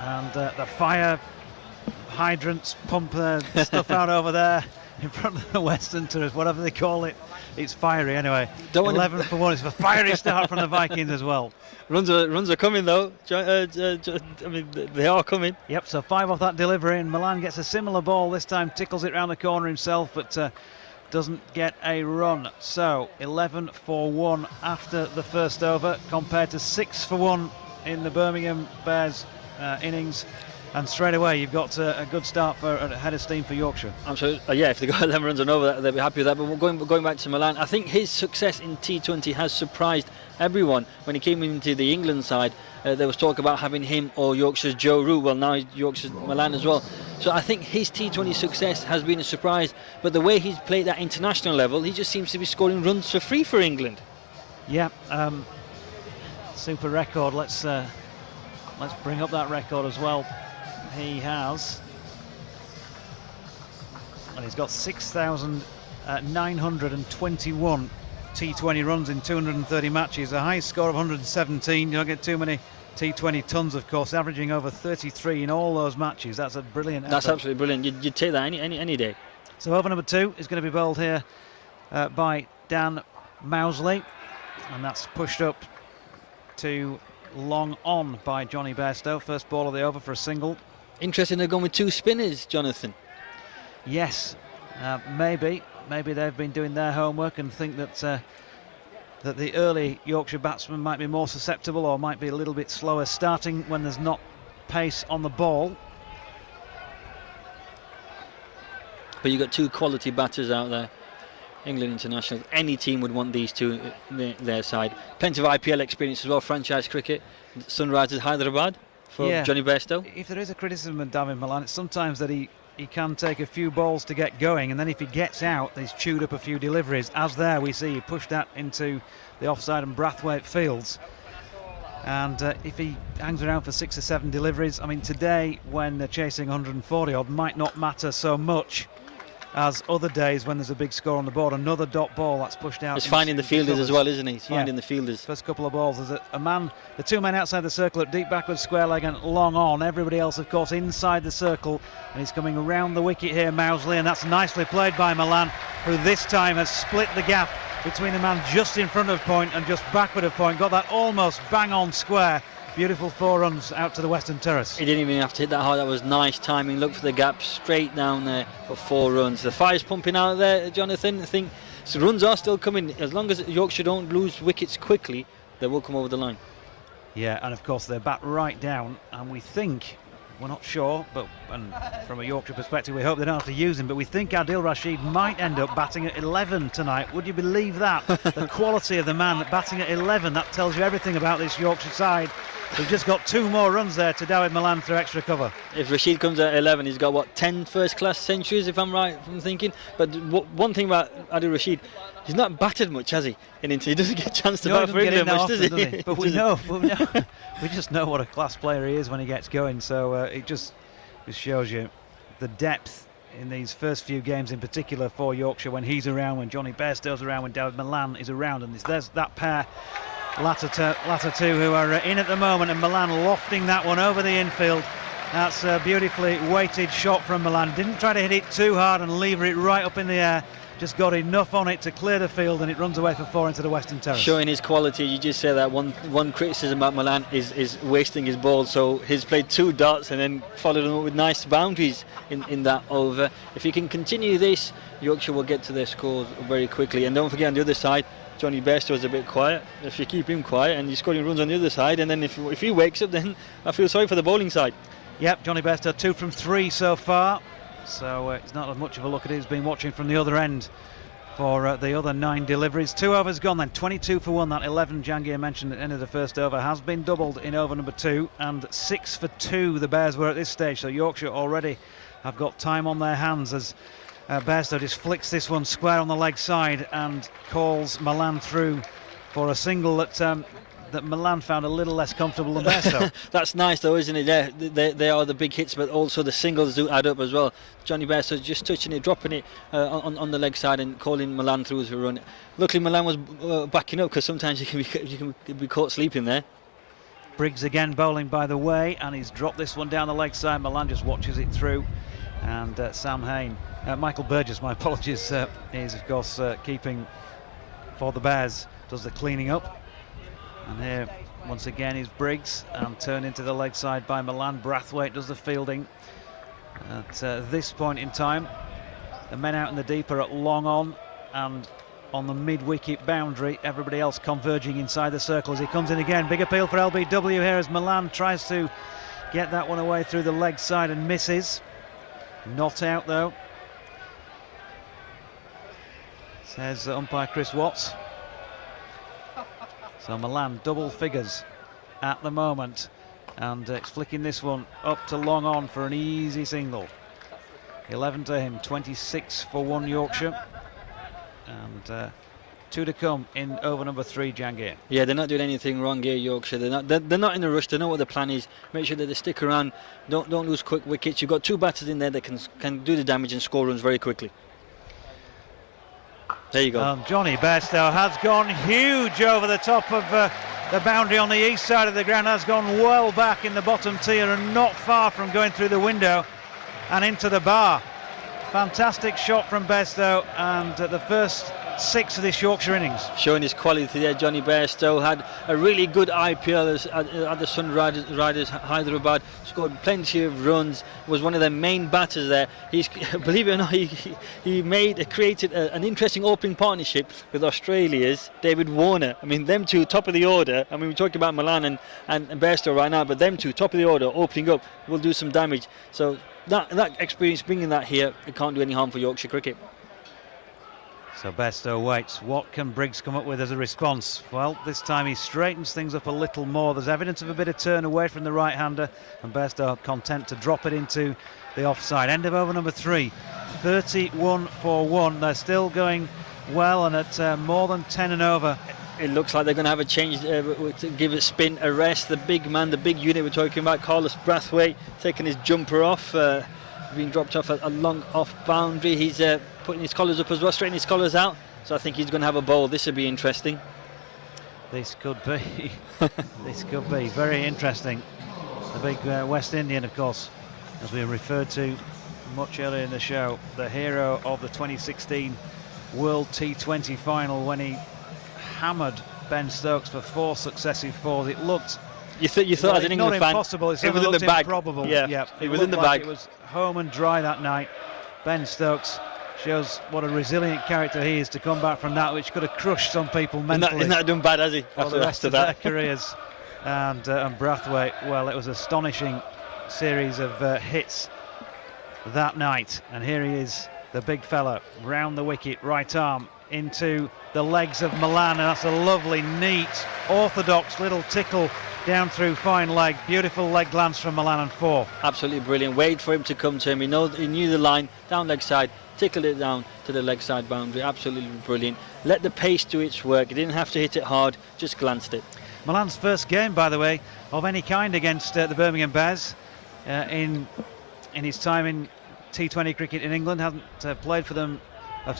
And the fire hydrants pump stuff out over there in front of the Western Tourist, whatever they call it. It's fiery anyway. 11 for 1. It's a fiery start from the Vikings as well. Runs are coming though. I mean, they are coming. Yep, so 5 off that delivery, and Malan gets a similar ball this time, tickles it round the corner himself, but doesn't get a run. So 11 for 1 after the first over, compared to 6 for 1 in the Birmingham Bears innings. And straight away, you've got a good start for a head of steam for Yorkshire. Absolutely, yeah. If they got 11 runs and over, they'll be happy with that. But going back to Malan, I think his success in T20 has surprised everyone. When he came into the England side, there was talk about having him or Yorkshire's Joe Root. Well, now Yorkshire's Malan as well. So I think his T20 success has been a surprise. But the way he's played at international level, he just seems to be scoring runs for free for England. Yeah, super record. Let's bring up that record as well. He has, and he's got 6,921 T20 runs in 230 matches, a high score of 117. You don't get too many T20 tons, of course, averaging over 33 in all those matches. That's a brilliant effort. That's absolutely brilliant. You'd take that any day. So over number 2 is going to be bowled here by Dan Mousley, and that's pushed up to long on by Johnny Bairstow. First ball of the over for a single. Interesting they're going with 2 spinners, Jonathan. Yes, maybe they've been doing their homework and think that that the early Yorkshire batsmen might be more susceptible or might be a little bit slower starting when there's not pace on the ball. But you've got 2 quality batters out there. England internationals, any team would want these 2 their side. Plenty of IPL experience as well, franchise cricket. Sunrisers Hyderabad for Johnny Bairstow. If there is a criticism of David Malan, it's sometimes that he can take a few balls to get going, and then if he gets out, he's chewed up a few deliveries. As there we see, he pushed that into the offside and Brathwaite fields. And if he hangs around for 6 or 7 deliveries, I mean, today when they're chasing 140 odd might not matter so much as other days when there's a big score on the board. Another dot ball that's pushed out. He's finding the fielders as well, isn't he? He's finding the fielders. First couple of balls, there's a man, the 2 men outside the circle at deep backwards square leg and long on. Everybody else, of course, inside the circle, and he's coming around the wicket here, Mousley, and that's nicely played by Malan, who this time has split the gap between the man just in front of point and just backward of point. Got that almost bang on square. Beautiful 4 runs out to the Western Terrace. He didn't even have to hit that hard. That was nice timing. Look for the gap straight down there for 4 runs. The fire's pumping out there, Jonathan. I think so runs are still coming. As long as Yorkshire don't lose wickets quickly, they will come over the line. Yeah, and of course they're bat right down, and we think, we're not sure, but and from a Yorkshire perspective we hope they don't have to use him, but we think Adil Rasheed might end up batting at 11 tonight. Would you believe that? The quality of the man batting at 11, that tells you everything about this Yorkshire side. We've just got 2 more runs there to David Malan through extra cover. If Rasheed comes at 11, he's got, 10 first-class centuries, if I'm right from thinking. But one thing about Adil Rasheed, he's not batted much, has he? He doesn't get a chance to bat for England much, does he? But we just know what a class player he is when he gets going. So it just shows you the depth in these first few games, in particular for Yorkshire, when he's around, when Johnny Bairstow's around, when David Malan is around, and there's that pair. Latter two who are in at the moment, and Malan lofting that one over the infield. That's a beautifully weighted shot from Malan. Didn't try to hit it too hard and lever it right up in the air. Just got enough on it to clear the field, and it runs away for 4 into the Western Terrace. Showing his quality. You just say that one criticism about Malan is wasting his ball. So he's played 2 dots and then followed them up with nice boundaries in that over. If he can continue this, Yorkshire will get to their scores very quickly. And don't forget, on the other side, Johnny Bairstow is a bit quiet. If you keep him quiet and you're scoring runs on the other side, and then if he wakes up, then I feel sorry for the bowling side. Yep, Johnny Bairstow 2 from 3 so far, so it's not as much of a look at it. He's been watching from the other end for the other 9 deliveries. 2 overs gone then, 22 for 1. That 11 Jangir mentioned at the end of the first over has been doubled in over number 2, and 6 for 2 the Bears were at this stage. So Yorkshire already have got time on their hands as Bairstow just flicks this one square on the leg side and calls Malan through for a single that Malan found a little less comfortable than Bairstow. That's nice though, isn't it? They are the big hits, but also the singles do add up as well. Johnny Bairstow just touching it, dropping it on the leg side and calling Malan through to a run. Luckily Malan was backing up, because sometimes you can be caught sleeping there. Briggs again bowling by the way, and he's dropped this one down the leg side. Malan just watches it through, and Sam Hain, Michael Burgess, my apologies, is of course keeping for the Bears, does the cleaning up. And here once again is Briggs, and turned into the leg side by Malan. Brathwaite does the fielding. At this point in time, the men out in the deep are at long on and on the mid-wicket boundary. Everybody else converging inside the circle as he comes in again. Big appeal for LBW here as Malan tries to get that one away through the leg side and misses. Not out though, says umpire Chris Watts. So Malan double figures at the moment, and it's flicking this one up to long on for an easy single. 11 to him, 26 for 1 Yorkshire, and 2 to come in over number 3, Jangir. Yeah, they're not doing anything wrong here, Yorkshire. They're not in a rush. They know what the plan is. Make sure that they stick around. Don't lose quick wickets. You've got 2 batters in there that can do the damage and score runs very quickly. There you go. Johnny Bairstow has gone huge over the top of the boundary on the east side of the ground. Has gone well back in the bottom tier and not far from going through the window and into the bar. Fantastic shot from Bairstow, and the first 6 of this Yorkshire innings. Showing his quality there, Johnny Bairstow had a really good IPL at the Sunrisers Hyderabad, scored plenty of runs, was one of their main batters there. He's, believe it or not, he created an interesting opening partnership with Australia's David Warner. I mean, them two top of the order. I mean, we talked about Milan and Bairstow right now, but them two top of the order opening up will do some damage. So that experience, bringing that here, it can't do any harm for Yorkshire cricket. So Bairstow waits. What can Briggs come up with as a response? Well, this time he straightens things up a little more. There's evidence of a bit of turn away from the right-hander, and Bairstow content to drop it into the offside. End of over number 3. 31 for 1. They're still going well, and at more than 10 and over. It looks like they're going to have a change to give it spin, a rest. The big man, the big unit we're talking about, Carlos Brathwaite, taking his jumper off, being dropped off a long off boundary. He's putting his collars up as well, straightening his collars out. So I think he's going to have a bowl. This would be interesting. This could be. This could be very interesting. The big West Indian, of course, as we referred to much earlier in the show, the hero of the 2016 World T20 final when he hammered Ben Stokes for 4 successive fours. It looked. You thought as an England fan, impossible. It was in the bag. Improbable. Yeah, it was in the bag. It was home and dry that night. Ben Stokes shows what a resilient character he is to come back from that, which could have crushed some people mentally. Isn't that done bad, has he? For the rest of their careers. And Brathwaite, well, it was an astonishing series of hits that night. And here he is, the big fella, round the wicket, right arm into the legs of Milan, and that's a lovely, neat, orthodox little tickle down through fine leg. Beautiful leg glance from Milan and 4. Absolutely brilliant. Wait for him to come to him. He knew the line, down leg side, tickled it down to the leg side boundary. Absolutely brilliant. Let the pace do its work. He didn't have to hit it hard, just glanced it. Milan's first game, by the way, of any kind against the Birmingham Bears in his time in T20 cricket in England. Hasn't played for them,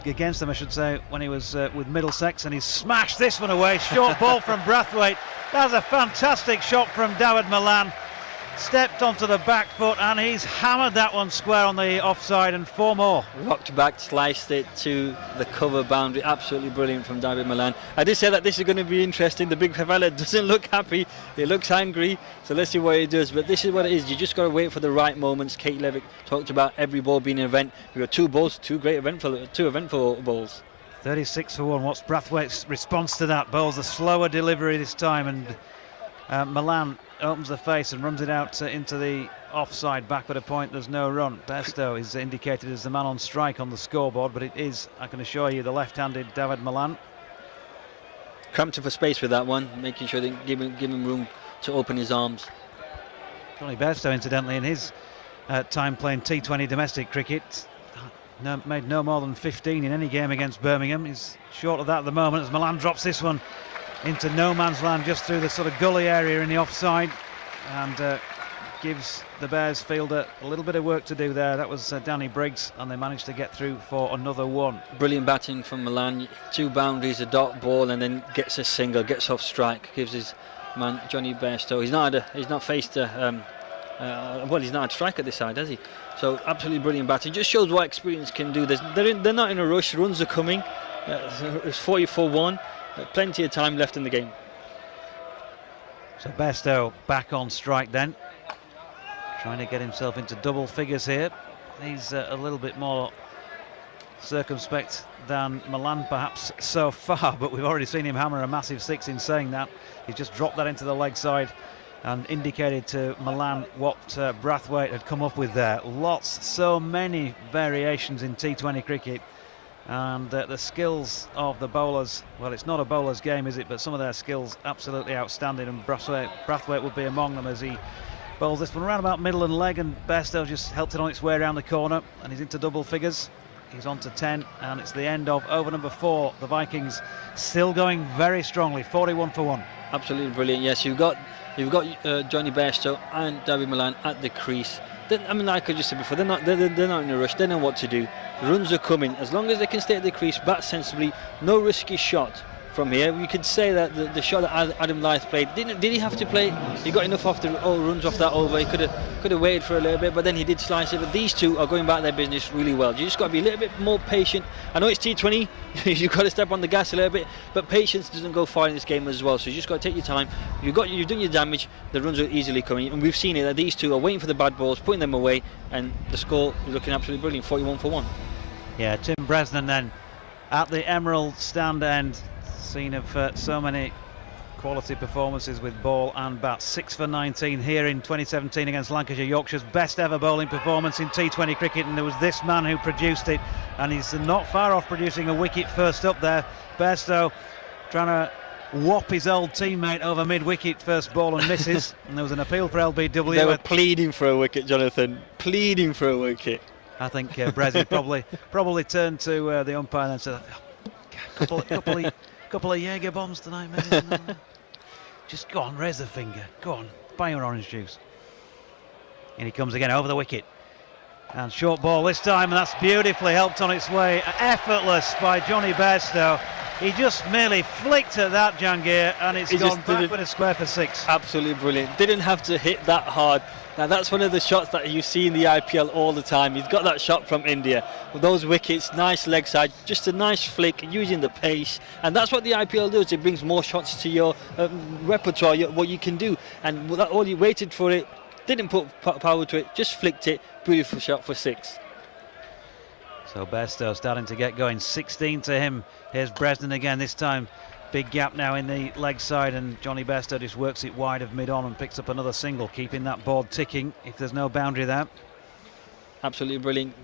against them I should say, when he was with Middlesex, and he's smashed this one away. Short ball from Brathwaite. That's a fantastic shot from Dawid Malan. Stepped onto the back foot and he's hammered that one square on the offside, and 4 more. Rocked back, sliced it to the cover boundary. Absolutely brilliant from Dawid Malan. I did say that this is going to be interesting. The big fella doesn't look happy, he looks angry, so let's see what he does. But this is what it is, you just got to wait for the right moments. Kate Levick talked about every ball being an event. We've got 2 balls, 2 eventful balls. 36 for 1. What's Brathwaite's response to that? Bowls a slower delivery this time, and Milan opens the face and runs it out into the offside backward a point. There's no run. Bairstow is indicated as the man on strike on the scoreboard, but it is, I can assure you, the left-handed Dawid Malan. Cramped him for space with that one, making sure they give him room to open his arms. Johnny Bairstow, incidentally, in his time playing T20 domestic cricket, made no more than 15 in any game against Birmingham. He's short of that at the moment as Milan drops this one into no man's land just through the sort of gully area in the offside, and gives the Bears fielder a little bit of work to do there. That was Danny Briggs, and they managed to get through for another 1. Brilliant batting from Milan. 2 boundaries, a dot ball, and then gets a single, gets off strike, gives his man Johnny Bairstow. He's not faced he's not had strike at this side, has he? So absolutely brilliant batting. Just shows what experience can do. They're not in a rush. Runs are coming. It's 44-1. Plenty of time left in the game. So Bairstow back on strike then, trying to get himself into double figures here. He's a little bit more circumspect than Milan perhaps so far, but we've already seen him hammer a massive 6 in saying that. He's just dropped that into the leg side and indicated to Milan what Brathwaite had come up with there. So many variations in T20 cricket, and the skills of the bowlers, well, it's not a bowler's game, is it, but some of their skills absolutely outstanding, and Brathwaite would be among them as he bowls this one around about middle and leg, and Bairstow just helped it on its way around the corner, and he's into double figures. He's on to 10, and it's the end of over number 4. The Vikings still going very strongly, 41 for 1. Absolutely brilliant. Yes, you've got Johnny Bairstow and Dawid Malan at the crease. Like I just said before, they're not in a rush. They know what to do. The runs are coming. As long as they can stay at the crease, bat sensibly, no risky shot, from here. You could say that the shot that Adam Lyth played, did he have to play? He got enough off the runs off that over. He could have waited for a little bit, but then he did slice it. But these two are going about their business really well. You just got to be a little bit more patient. I know it's T20, you've got to step on the gas a little bit, but patience doesn't go far in this game as well. So you just got to take your time. You've done your damage. The runs are easily coming, and we've seen it that these two are waiting for the bad balls, putting them away, and the score is looking absolutely brilliant. 41 for 1. Yeah, Tim Bresnan then at the Emerald stand end. Seen of so many quality performances with ball and bat. 6 for 19 here in 2017 against Lancashire. Yorkshire's best ever bowling performance in T20 cricket, and there was this man who produced it, and he's not far off producing a wicket first up there. Bairstow trying to whop his old teammate over mid-wicket, first ball and misses. And there was an appeal for LBW. They were pleading for a wicket, Jonathan, pleading for a wicket. I think Brezzy probably turned to the umpire and said, couple of Jaeger bombs tonight, maybe. No. Just go on, raise the finger. Go on, buy your orange juice. And he comes again over the wicket. And short ball this time, and that's beautifully helped on its way. Effortless by Johnny Bairstow. He just merely flicked at that, Jangir, and it's gone back with a square for 6. Absolutely brilliant. Didn't have to hit that hard. Now that's one of the shots that you see in the IPL all the time. He's got that shot from India with those wickets, nice leg side, just a nice flick using the pace, and that's what the IPL does. It brings more shots to your repertoire, what you can do, and all you waited for it, didn't put power to it, just flicked it. Beautiful shot for 6. So Bairstow starting to get going. 16 to him. Here's Bresnan again, this time big gap now in the leg side, and Johnny Bairstow just works it wide of mid-on and picks up another single, keeping that board ticking if there's no boundary there. Absolutely brilliant.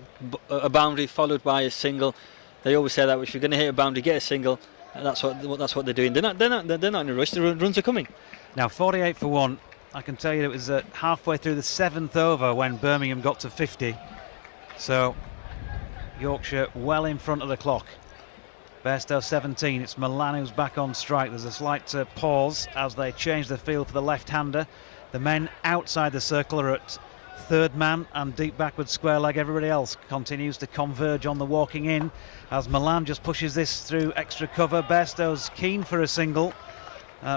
A boundary followed by a single. They always say that if you're going to hit a boundary, get a single. And that's what they're doing. They're not in a rush. The runs are coming. Now 48 for 1. I can tell you it was halfway through the 7th over when Birmingham got to 50. So Yorkshire well in front of the clock. Bairstow 17, it's Milan who's back on strike. There's a slight pause as they change the field for the left-hander. The men outside the circle are at third man and deep backward square leg. Everybody else continues to converge on the walking in as Milan just pushes this through extra cover. Bairstow's keen for a single.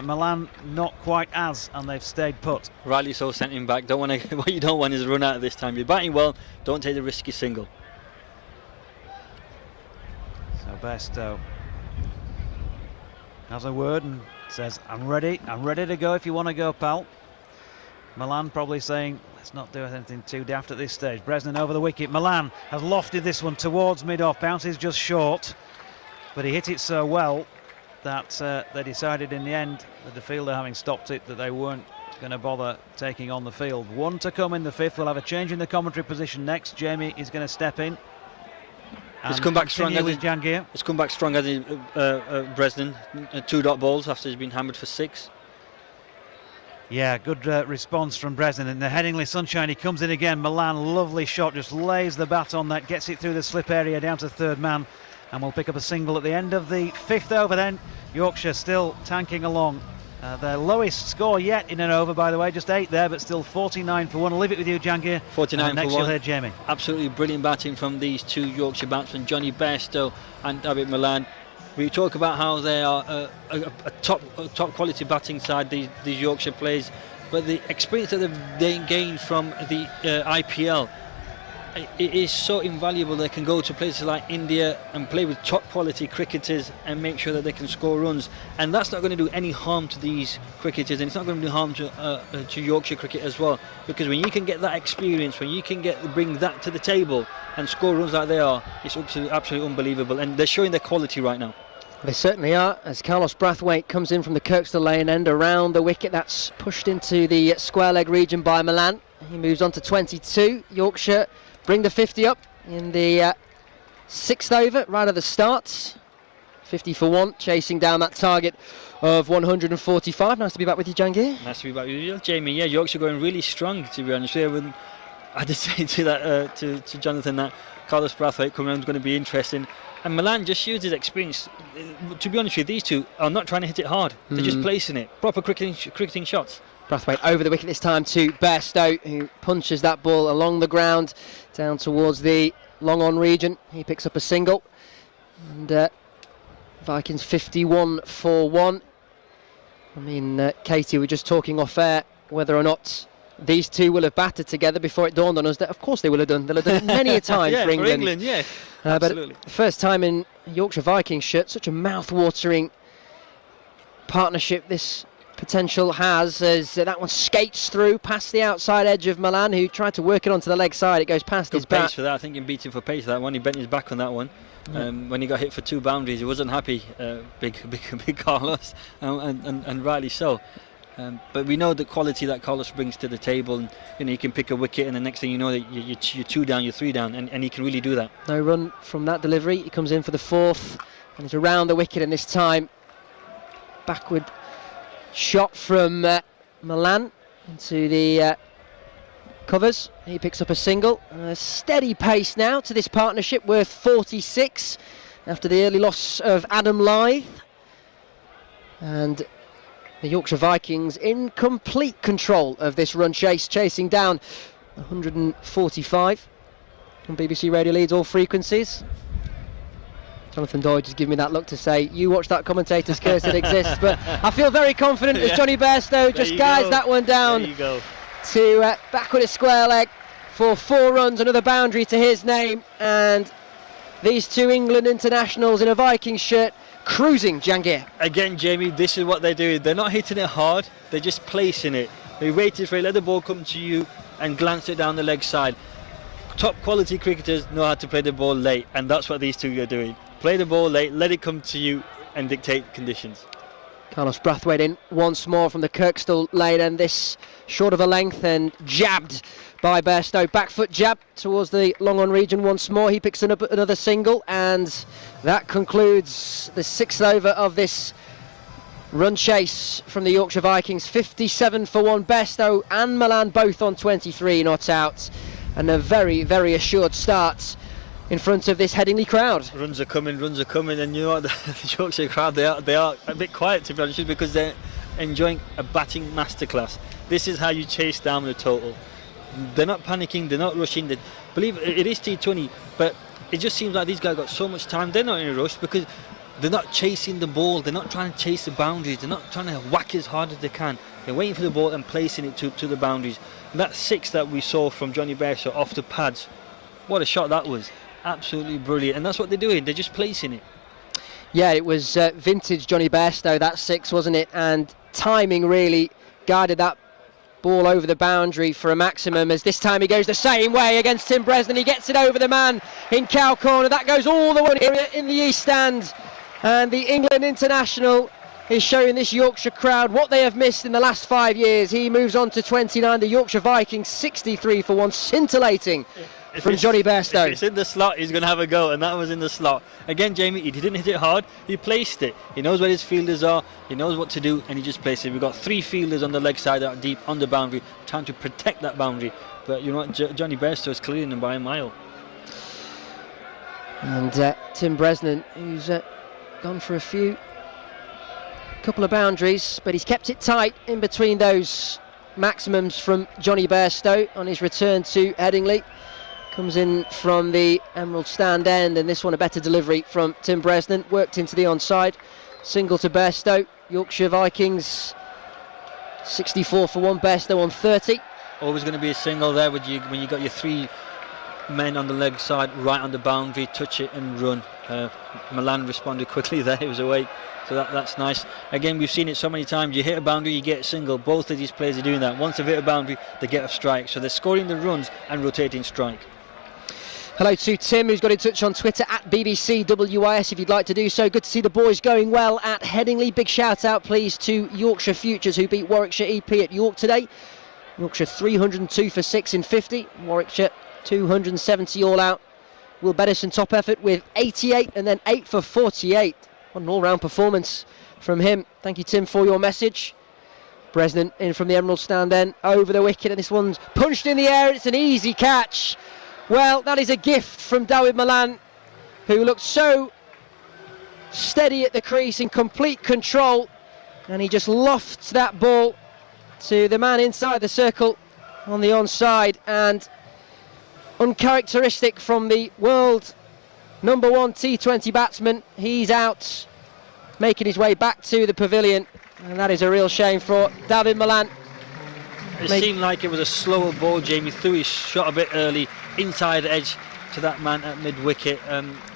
Milan not quite as, and they've stayed put. Rightly so, sent him back. What you don't want is a run out this time. You're batting well, don't take the risky single. So Bairstow has a word and says, I'm ready to go if you want to go, pal. Milan probably saying, let's not do anything too daft at this stage. Bresnan over the wicket. Milan has lofted this one towards mid-off, bounces just short, but he hit it so well that they decided in the end, with the fielder having stopped it, that they weren't going to bother taking on the field. 1 to come in the 5th. We'll have a change in the commentary position next. Jamie is going to step in. It's come back strong with Jangir. It's come back strong as Bresnan. 2 dot balls after he's been hammered for 6. Yeah, good response from Bresnan. In the Headingley sunshine, he comes in again. Milan, lovely shot, just lays the bat on that, gets it through the slip area down to third man, and we'll pick up a single at the end of the 5th over then. Yorkshire still tanking along. Their lowest score yet in an over, by the way, just 8 there, but still 49 for 1. I'll leave it with you, Jangir. 49 next for 1. You'll hear Jamie. Absolutely brilliant batting from these 2 Yorkshire batsmen, Johnny Bairstow and David Milan. We talk about how they are a top quality batting side, these Yorkshire players, but the experience that they've gained from the IPL, it is so invaluable. They can go to places like India and play with top quality cricketers and make sure that they can score runs, and that's not going to do any harm to these cricketers, and it's not going to do harm to Yorkshire cricket as well, because when you can get that experience, when you can bring that to the table and score runs like they are, it's absolutely unbelievable, and they're showing their quality right now. They certainly are, as Carlos Brathwaite comes in from the Kirkstall lane end around the wicket. That's pushed into the square leg region by Milan. He moves on to 22. Yorkshire bring the 50 up in the 6th over, right at the start. 50 for 1, chasing down that target of 145. Nice to be back with you, Jangir. Nice to be back with you, Jamie. Yeah, Yorkshire going really strong, to be honest. I did say to that to Jonathan that Carlos Brathwaite coming around is going to be interesting. And Milan just used his experience. To be honest with you, these two are not trying to hit it hard. They're just placing it. Proper cricketing shots. Brathwaite over the wicket this time to Bairstow, who punches that ball along the ground down towards the long on region. He picks up a single. And Vikings 51 for 1. I mean, Katie, we're just talking off air whether or not these two will have battered together before it dawned on us that of course they will have done. They'll have done it many a time yeah, for England. Yeah, But absolutely. the first time in Yorkshire Vikings shirt, such a mouth-watering partnership this potential has, as that one skates through past the outside edge of Milan, who tried to work it onto the leg side. It goes past his Good pace back. for that. I think you beat him for pace for that one. He bent his back on that one. When he got hit for 2 boundaries, he wasn't happy. Big Carlos, and rightly so. But we know the quality that Carlos brings to the table, and you know, he can pick a wicket, and the next thing you know, that you're 2 down, you're 3 down, and he can really do that. No run from that delivery. He comes in for the 4th, and it's around the wicket, and this time backward shot from Milan into the covers. He picks up a single. A steady pace now to this partnership, worth 46 after the early loss of Adam Lythe. And the Yorkshire Vikings in complete control of this run chase, chasing down 145 on BBC Radio Leeds, all frequencies. Jonathan Doyle just gave me that look to say, you watch that commentator's curse that exists. But I feel very confident as Johnny Bairstow just guides that one down to backward a square leg for 4 runs, another boundary to his name. And these 2 England internationals in a Viking shirt cruising Jangir. Again, Jamie, this is what they're doing. They're not hitting it hard, they're just placing it. They waited for it, let the ball come to you and glance it down the leg side. Top quality cricketers know how to play the ball late, and that's what these 2 are doing. Play the ball late, let it come to you and dictate conditions. Carlos Brathwaite in once more from the Kirkstall lane, and this short of a length and jabbed by Bairstow. Back foot jab towards the long on region once more. He picks up another single, and that concludes the 6th over of this run chase from the Yorkshire Vikings. 57 for 1. Bairstow and Milan both on 23 not out, and a very, very assured start in front of this Headingley crowd. Runs are coming, and you know what, the Yorkshire crowd, they are a bit quiet, to be honest, because they're enjoying a batting masterclass. This is how you chase down the total. They're not panicking, they're not rushing. They believe it is T20, but it just seems like these guys got so much time. They're not in a rush because they're not chasing the ball, they're not trying to chase the boundaries, they're not trying to whack as hard as they can. They're waiting for the ball and placing it to the boundaries. And that 6 that we saw from Johnny Bairstow off the pads, what a shot that was. Absolutely brilliant, and that's what they're doing, they're just placing it. Yeah, it was vintage Johnny Bairstow, that 6, wasn't it? And timing really guided that ball over the boundary for a maximum, as this time he goes the same way against Tim Bresnan. He gets it over the man in cow corner. That goes all the way here in the East Stand, and the England international is showing this Yorkshire crowd what they have missed in the last 5 years. He moves on to 29. The Yorkshire Vikings 63 for 1, scintillating from Johnny Bairstow. If it's in the slot, he's going to have a go, and that was in the slot. Again, Jamie, he didn't hit it hard, he placed it. He knows where his fielders are, he knows what to do, and he just placed it. We've got 3 fielders on the leg side that are deep on the boundary, trying to protect that boundary. But you know what, Johnny Bairstow is clearing them by a mile. And Tim Bresnan, who's gone for a couple of boundaries, but he's kept it tight in between those maximums from Johnny Bairstow on his return to Headingley. Comes in from the Emerald stand end, and this one a better delivery from Tim Bresnan, worked into the onside. Single to Bairstow. Yorkshire Vikings 64 for 1, Bairstow on 30. Always going to be a single there when you got your 3 men on the leg side, right on the boundary, touch it and run. Milan responded quickly there, he was awake, so that's nice. Again, we've seen it so many times, you hit a boundary, you get a single. Both of these players are doing that. Once they've hit a boundary, they get a strike, so they're scoring the runs and rotating strike. Hello to Tim, who's got in touch on Twitter at BBCWIS if you'd like to do so. Good to see the boys going well at Headingley. Big shout out please to Yorkshire Futures, who beat Warwickshire EP at York today. Yorkshire 302 for 6 in 50, Warwickshire 270 all out. Will Bedison top effort with 88 and then 8 for 48. What an all-round performance from him. Thank you, Tim, for your message. Bresnan in from the Emerald stand then, over the wicket, and this one's punched in the air. It's an easy catch. Well, that is a gift from Dawid Malan, who looked so steady at the crease, in complete control, and he just lofts that ball to the man inside the circle on the onside, and uncharacteristic from the world #1 T20 batsman, he's out making his way back to the pavilion, and that is a real shame for David Milan. It seemed like it was a slower ball. Jamie threw his shot a bit early, inside edge to that man at mid-wicket.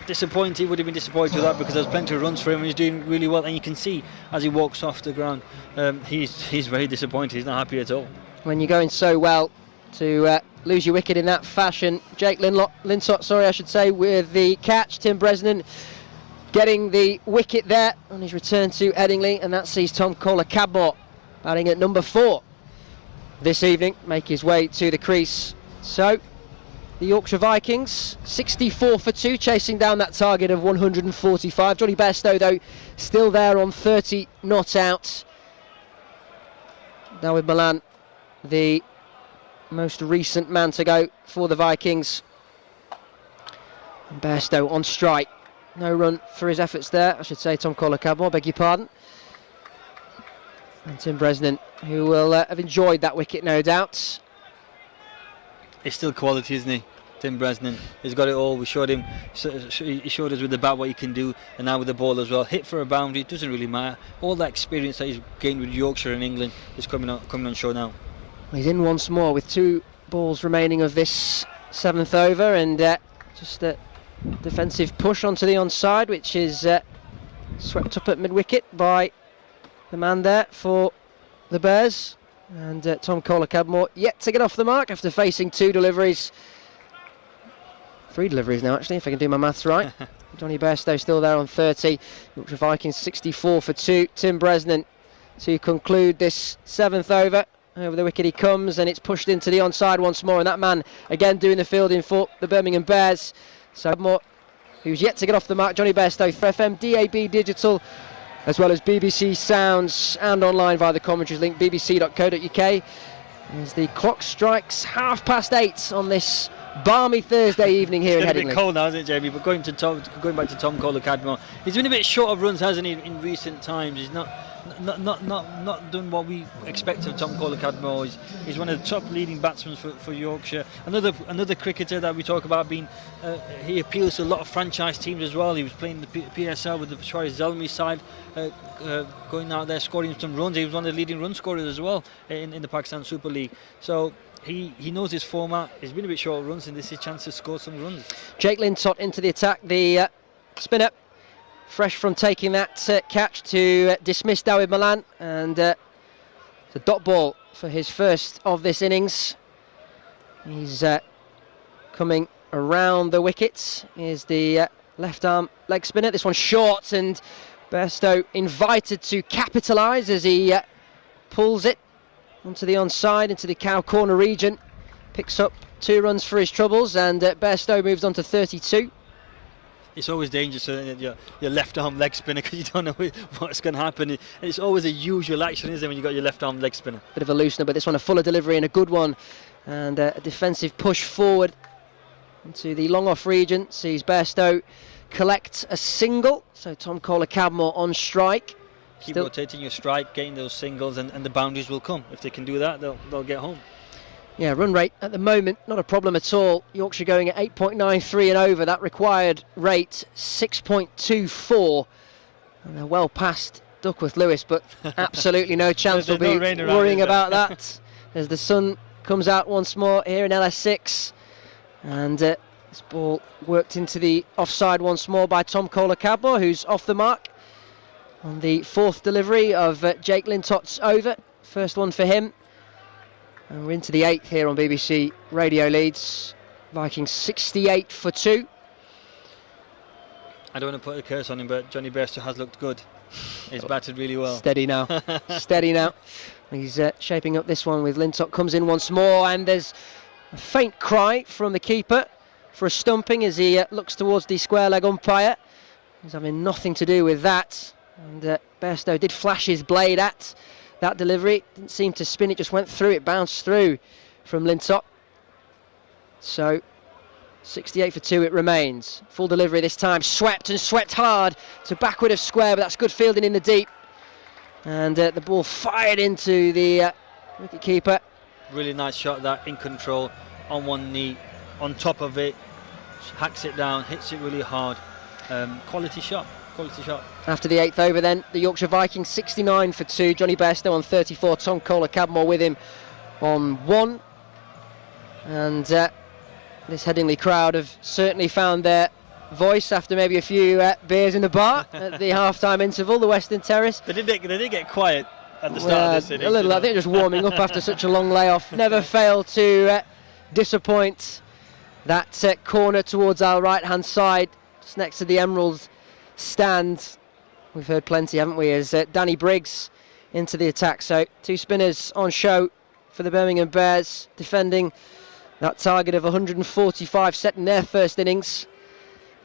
Disappointed, would have been disappointed with that because there's plenty of runs for him and he's doing really well, and you can see as he walks off the ground, he's very disappointed. He's not happy at all. When you're going so well, to lose your wicket in that fashion. Jake Lintott, with the catch. Tim Bresnan getting the wicket there on his return to Headingley, and that sees Tom Kohler-Cadmore batting at number 4 this evening, make his way to the crease. So the Yorkshire Vikings 64 for 2, chasing down that target of 145. Johnny Bairstow though still there on 30 not out. Now with Milan, the most recent man to go for the Vikings. And Bairstow on strike. No run for his efforts there, I should say. Tom Kohler-Cadmore, beg your pardon. And Tim Bresnan, who will have enjoyed that wicket, no doubt. It's still quality, isn't he? Tim Bresnan, he's got it all. We showed him, he showed us with the bat what he can do, and now with the ball as well. Hit for a boundary, it doesn't really matter. All that experience that he's gained with Yorkshire and England is coming on show now. He's in once more with 2 balls remaining of this 7th over, and just a defensive push onto the onside, which is swept up at mid-wicket by the man there for the Bears. And Tom Kohler-Cadmore yet to get off the mark after facing 2 deliveries. 3 deliveries now, actually, if I can do my maths right. Johnny Bairstow still there on 30. Yorkshire Vikings 64 for 2. Tim Bresnan to conclude this 7th over. Over the wicket he comes, and it's pushed into the onside once more, and that man again doing the fielding for the Birmingham Bears. So more, who's yet to get off the mark, Johnny Bairstow for FM, DAB Digital, as well as BBC Sounds and online via the commentaries link, bbc.co.uk. As the clock strikes 8:30 on this balmy Thursday evening here in Headingley. It's a bit cold now, isn't it, Jamie? But going back to Tom Kohler-Cadmore, he's been a bit short of runs, hasn't he, in recent times? He's not done what we expect of Tom Kohler-Cadmore. He's one of the top leading batsmen for Yorkshire. Another cricketer that we talk about being, he appeals to a lot of franchise teams as well. He was playing the PSL with the Troy Zelmi side, going out there scoring some runs. He was one of the leading run scorers as well in the Pakistan Super League. So he knows his format. He's been a bit short of runs, and this is a chance to score some runs. Jake Lintott into the attack, the spinner, fresh from taking that catch to dismiss David Milan, and it's a dot ball for his first of this innings. He's coming around the wickets. Here's the left arm leg spinner. This one's short, and Bairstow invited to capitalise as he pulls it onto the onside into the cow corner region. Picks up 2 runs for his troubles, and Bairstow moves on to 32. It's always dangerous, your left arm leg spinner, because you don't know what's going to happen. And it's always a usual action, isn't it, when you've got your left arm leg spinner? Bit of a loosener, but this one a fuller delivery and a good one. And a defensive push forward into the long off region sees Bairstow collect a single. So Tom Kohler-Cadmore on strike. Keep rotating your strike, getting those singles, and the boundaries will come. If they can do that, they'll get home. Yeah, run rate at the moment, not a problem at all. Yorkshire going at 8.93 and over. That required rate, 6.24. And they're well past Duckworth Lewis, but absolutely no chance we'll be worrying about that. As the sun comes out once more here in LS6. And this ball worked into the offside once more by Tom Kohler-Cadmore, who's off the mark on the 4th delivery of Jake Lintott's over. First one for him. And we're into the 8th here on BBC Radio Leeds. Vikings 68 for 2. I don't want to put a curse on him, but Johnny Bairstow has looked good. He's batted really well. Steady now. Steady now. He's shaping up this one with Lintott. Comes in once more, and there's a faint cry from the keeper for a stumping as he looks towards the square leg umpire. He's having nothing to do with that. And Bairstow did flash his blade at that delivery. Didn't seem to spin, it just went through, it bounced through from Lintott. So 68 for 2 it remains. Full delivery this time, swept hard to backward of square, but that's good fielding in the deep. And the ball fired into the wicket keeper. Really nice shot that, in control, on one knee, on top of it, hacks it down, hits it really hard. Quality shot. quality shot. After the 8th over then, the Yorkshire Vikings 69 for 2. Johnny Bairstow on 34, Tom Kohler-Cadmore with him on 1. And this Headingley crowd have certainly found their voice after maybe a few beers in the bar at the half-time interval, the Western Terrace. They did get quiet at the start of this innings. A little, I think, just warming up after such a long layoff. Never failed to disappoint. That corner towards our right-hand side, just next to the Emerald stand. We've heard plenty, haven't we, as Danny Briggs into the attack. So 2 spinners on show for the Birmingham Bears, defending that target of 145 set in their first innings.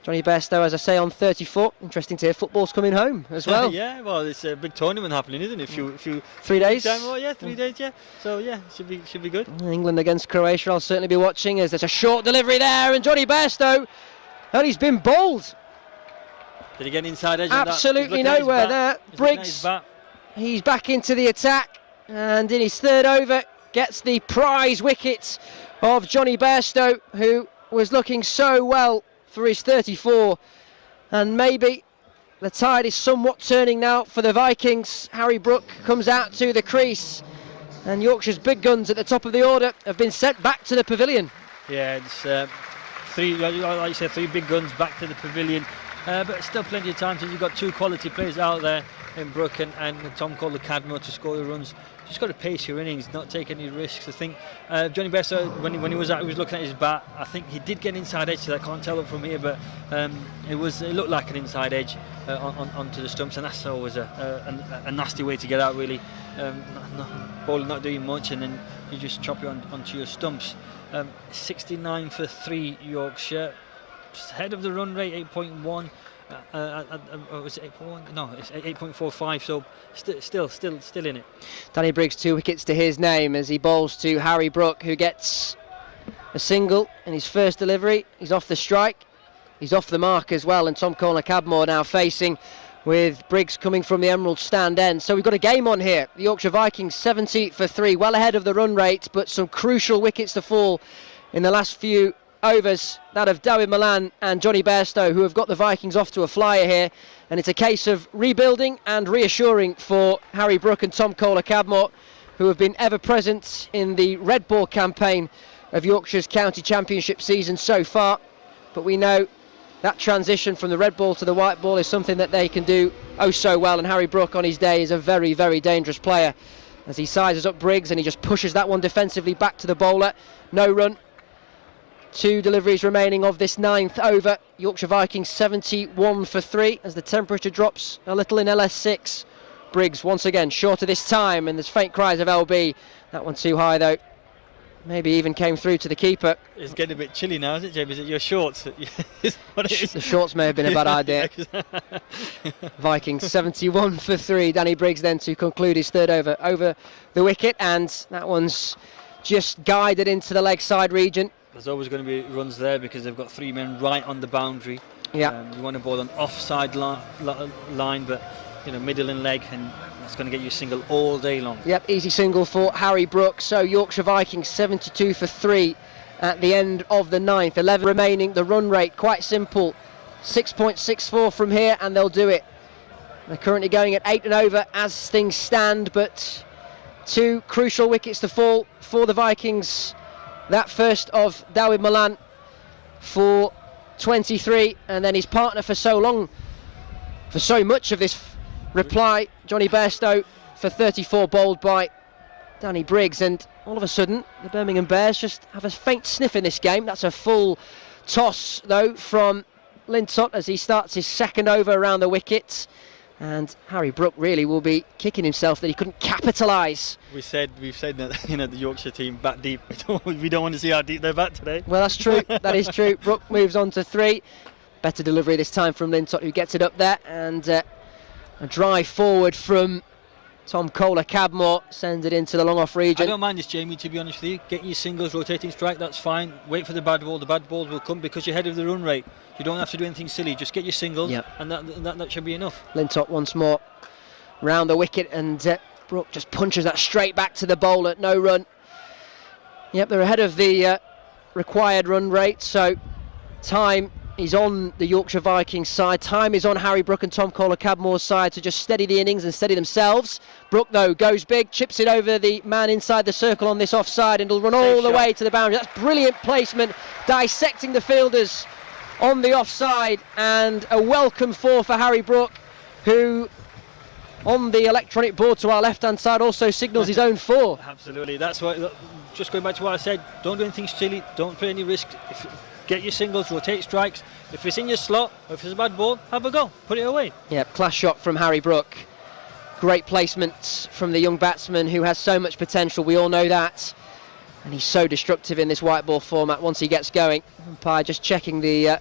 Johnny Bairstow, as I say, on 34. Interesting to hear football's coming home as well. Yeah, well, it's a big tournament happening, isn't it? 3 days. Oh, yeah, 3 days. Yeah. So yeah, should be good. England against Croatia, I'll certainly be watching, as there's a short delivery there, and Johnny Bairstow, and he's been bowled. Did he get inside edge? Absolutely nowhere there. Briggs, he's back into the attack, and in his 3rd over, gets the prize wicket of Johnny Bairstow, who was looking so well for his 34, and maybe the tide is somewhat turning now for the Vikings. Harry Brook comes out to the crease, and Yorkshire's big guns at the top of the order have been sent back to the pavilion. Yeah, it's 3, like you said, 3 big guns back to the pavilion, but still plenty of time till you've got 2 quality players out there in Brook and Tom Kohler-Cadmore to score the runs. Just got to pace your innings, not take any risks. I think Johnny Bairstow, when he was looking at his bat, I think he did get inside edge. So I can't tell it from here, but it looked like an inside edge onto the stumps, and that's always a nasty way to get out, really. Ball not doing much, and then you just chop it onto your stumps. 69 for 3 Yorkshire, just ahead of the run rate, 8.1. Was it 8.1? No, it's 8.45. So still in it. Danny Briggs 2 wickets to his name as he bowls to Harry Brook, who gets a single in his first delivery. He's off the strike. He's off the mark as well, and Tom Kohler-Cadmore now facing, with Briggs coming from the Emerald stand end. So we've got a game on here. The Yorkshire Vikings 70 for 3, well ahead of the run rate, but some crucial wickets to fall in the last few overs, that of Dawid Malan and Johnny Bairstow, who have got the Vikings off to a flyer here, and it's a case of rebuilding and reassuring for Harry Brook and Tom Kohler-Cadmore, who have been ever present in the red ball campaign of Yorkshire's county championship season so far. But we know that transition from the red ball to the white ball is something that they can do oh so well, and Harry Brook on his day is a very, very dangerous player as he sizes up Briggs and he just pushes that one defensively back to the bowler. No run. 2 deliveries remaining of this 9th over. Yorkshire Vikings 71 for 3 as the temperature drops a little in LS6. Briggs once again shorter this time, and there's faint cries of LB. That one too high though. Maybe even came through to the keeper. It's getting a bit chilly now, is it, James? Is it your shorts? The shorts may have been a bad idea. Vikings 71 for 3. Danny Briggs then to conclude his 3rd over the wicket, and that one's just guided into the leg side region. There's always going to be runs there because they've got 3 men right on the boundary. Yeah. You want to bowl an offside line, but middle and leg, and that's going to get you a single all day long. Yep, easy single for Harry Brook. So Yorkshire Vikings 72 for 3 at the end of the 9th. 11 remaining. The run rate quite simple, 6.64 from here, and they'll do it. They're currently going at 8 and over as things stand, but 2 crucial wickets to fall for the Vikings. That first of Dawid Malan for 23, and then his partner for so long, for so much of this reply, Johnny Bairstow for 34, bowled by Danny Briggs. And all of a sudden the Birmingham Bears just have a faint sniff in this game. That's a full toss though from Lintott as he starts his 2nd over around the wickets, and Harry Brook really will be kicking himself that he couldn't capitalise. We've said that the Yorkshire team bat deep. We don't want to see how deep they're bat today. Well, that's true. That is true. Brook moves on to 3. Better delivery this time from Lintott, who gets it up there, and a drive forward from Tom Kohler-Cadmore sends it into the long off region. I don't mind this, Jamie, to be honest with you. Get your singles, rotating strike, that's fine. Wait for the bad ball. The bad balls will come because you're ahead of the run rate. You don't have to do anything silly. Just get your singles, and that should be enough. Lintott once more round the wicket, and Brook just punches that straight back to the bowler. No run. Yep, they're ahead of the required run rate, so time is on the Yorkshire Vikings side. Time is on Harry Brook and Tom Kohler-Cadmore's side to just steady the innings and steady themselves. Brook, though, goes big, chips it over the man inside the circle on this offside, and will run all the way to the boundary. That's brilliant placement, dissecting the fielders on the offside, and a welcome four for Harry Brook, who on the electronic board to our left hand side also signals his own four. Absolutely, that's what, just going back to what I said, don't do anything silly, don't put any risk. Get your singles, rotate strikes. If it's in your slot or if it's a bad ball, have a go, put it away. Yep, class shot from Harry Brook. Great placement from the young batsman who has so much potential, we all know that, and he's so destructive in this white ball format once he gets going. Umpire just checking the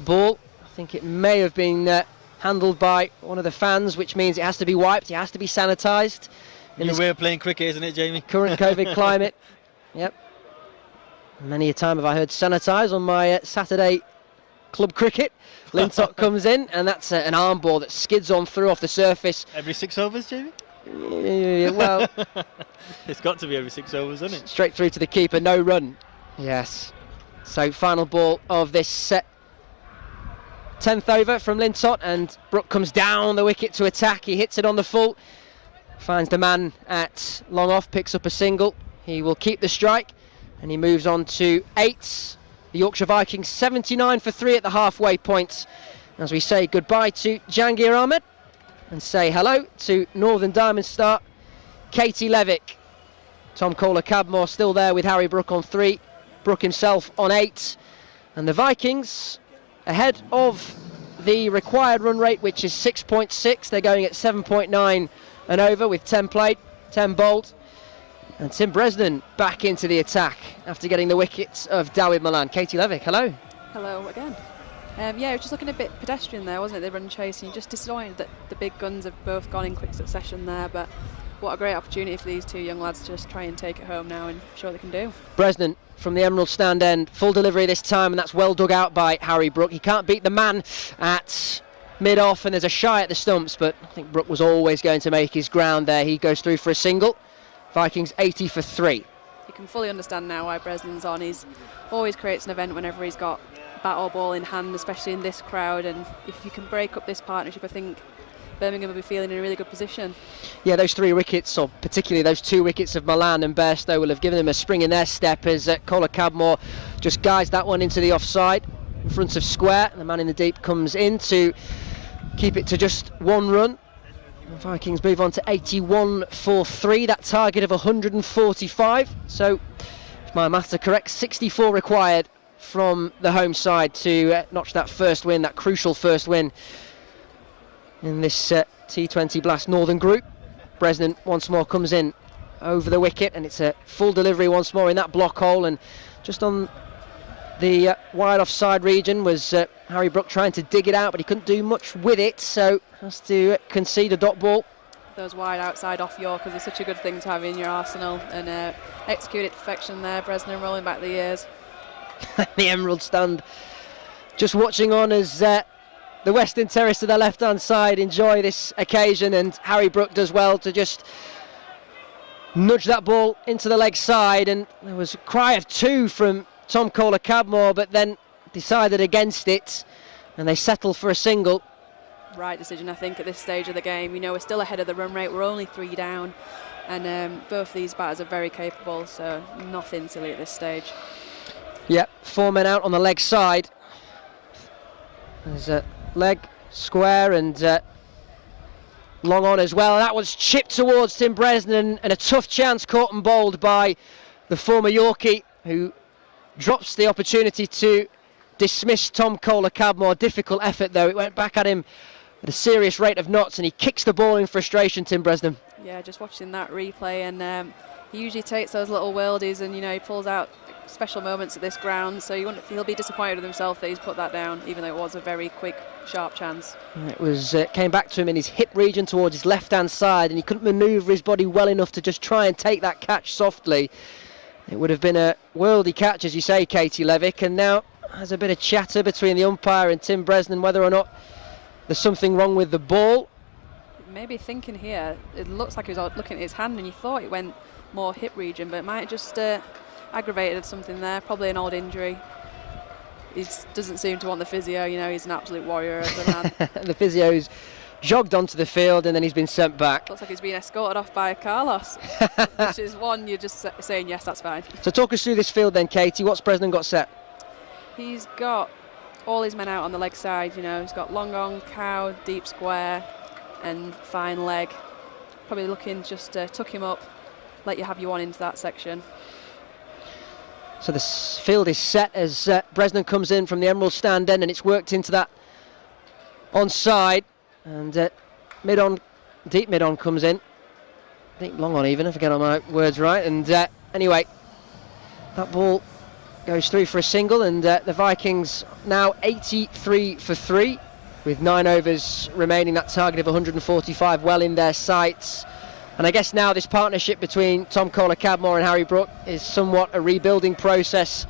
ball. I think it may have been handled by one of the fans, which means it has to be wiped, it has to be sanitised. New way of playing cricket, isn't it, Jamie? Current COVID climate. Yep. Many a time have I heard sanitise on my Saturday club cricket. Lintott comes in, and that's an arm ball that skids on through off the surface. Every 6 overs, Jamie? Well, it's got to be every 6 overs, isn't it? Straight through to the keeper, no run. Yes. So final ball of this set. 10th over from Lintott, and Brook comes down the wicket to attack. He hits it on the full, finds the man at long off, picks up a single. He will keep the strike, and he moves on to 8. The Yorkshire Vikings 79 for 3 at the halfway point. As we say goodbye to Jahangir Ahmed and say hello to Northern Diamond star Katie Levick. Tom Kohler-Cadmore still there with Harry Brook on 3, Brook himself on 8, and the Vikings ahead of the required run rate, which is 6.6. They're going at 7.9 and over with 10 played, 10 bowled. And Tim Bresnan back into the attack after getting the wickets of Dawid Malan. Katie Levick, hello. Hello again. Yeah, it was just looking a bit pedestrian there, wasn't it? They run chasing, just disappointed that the big guns have both gone in quick succession there, but what a great opportunity for these two young lads to just try and take it home now and show what they can do. Bresnan from the Emerald stand end, full delivery this time, and that's well dug out by Harry Brook. He can't beat the man at mid-off, and there's a shy at the stumps, but I think Brook was always going to make his ground there. He goes through for a single. Vikings 80 for 3. You can fully understand now why Bresnan's on. He's always creates an event whenever he's got bat or ball in hand, especially in this crowd, and if you can break up this partnership, I think Birmingham will be feeling in a really good position. Yeah, those 3 wickets, or particularly those 2 wickets of Malan and Bairstow, will have given them a spring in their step as Kohler-Cadmore just guides that one into the offside in front of square, and the man in the deep comes in to keep it to just 1 run. The Vikings move on to 81 for 3, that target of 145. So, if my maths are correct, 64 required from the home side to notch that first win, that crucial first win in this T20 Blast Northern group. Bresnan once more comes in over the wicket, and it's a full delivery once more in that block hole, and just on the wide offside region was Harry Brook trying to dig it out, but he couldn't do much with it, so has to concede a dot ball. Those wide outside off Yorkers are such a good thing to have in your arsenal, and execute it to perfection there. Bresnan rolling back the years. The Emerald stand just watching on as the Western Terrace to their left hand side enjoy this occasion, and Harry Brook does well to just nudge that ball into the leg side, and there was a cry of 2 from Tom Kohler-Cadmore, but then decided against it, and they settle for a single. Right decision, I think, at this stage of the game. You know, we're still ahead of the run rate, we're only 3 down, and both these batters are very capable, so nothing silly at this stage. Yep, 4 men out on the leg side. There's a leg, square, and long on as well. That was chipped towards Tim Bresnan, and a tough chance caught and bowled by the former Yorkie, who drops the opportunity to dismiss Tom Kohler-Cadmore. Difficult effort though, it went back at him at a serious rate of knots, and he kicks the ball in frustration, Tim Bresnan. Yeah, just watching that replay, and he usually takes those little worldies, and you know, he pulls out special moments at this ground, so he'll be disappointed with himself that he's put that down, even though it was a very quick, sharp chance. It was came back to him in his hip region towards his left-hand side, and he couldn't manoeuvre his body well enough to just try and take that catch softly. It would have been a worldy catch, as you say, Katie Levick, and now there's a bit of chatter between the umpire and Tim Bresnan whether or not there's something wrong with the ball. Maybe thinking here, it looks like he was looking at his hand and you thought it went more hip region, but it might have just aggravated something there, probably an odd injury. he doesn't seem to want the physio. He's an absolute warrior of a man. The physio's jogged onto the field and then he's been sent back. Looks like he's been escorted off by Carlos, which is one you're just saying, yes, that's fine. So talk us through this field then, Katie. What's Bresnan got set? He's got all his men out on the leg side. He's got long on, cow, deep square and fine leg. Probably looking just to tuck him up, let you have your one into that section. So the field is set as Bresnan comes in from the Emerald stand end, and it's worked into that onside, and deep mid on comes in, deep long on even, if I get my words right, and anyway, that ball goes through for a single, and the Vikings now 83 for 3 with 9 overs remaining, that target of 145 well in their sights. And I guess now this partnership between Tom Kohler-Cadmore and Harry Brook is somewhat a rebuilding process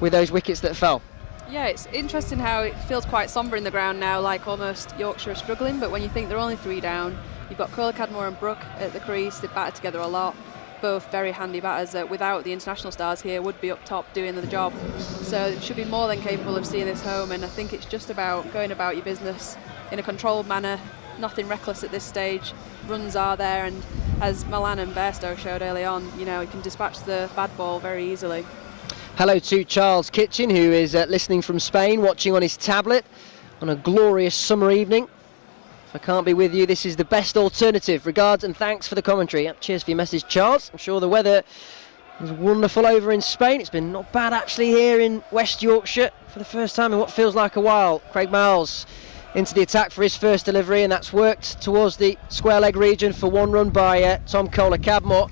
with those wickets that fell. Yeah, it's interesting how it feels quite sombre in the ground now, like almost Yorkshire are struggling, but when you think they're only 3 down, you've got Kohler-Cadmore and Brook at the crease. They've batted together a lot, both very handy batters that without the international stars here would be up top doing the job. So it should be more than capable of seeing this home, and I think it's just about going about your business in a controlled manner, nothing reckless at this stage. Runs are there, and as Milan and Bairstow showed early on, he can dispatch the bad ball very easily. Hello to Charles Kitchen, who is listening from Spain, watching on his tablet on a glorious summer evening. If I can't be with you, this is the best alternative. Regards and thanks for the commentary. Yep, cheers for your message, Charles. I'm sure the weather is wonderful over in Spain. It's been not bad actually here in West Yorkshire for the first time in what feels like a while. Craig Miles into the attack for his first delivery, and that's worked towards the square leg region for 1 run by Tom Kohler-Cadmore.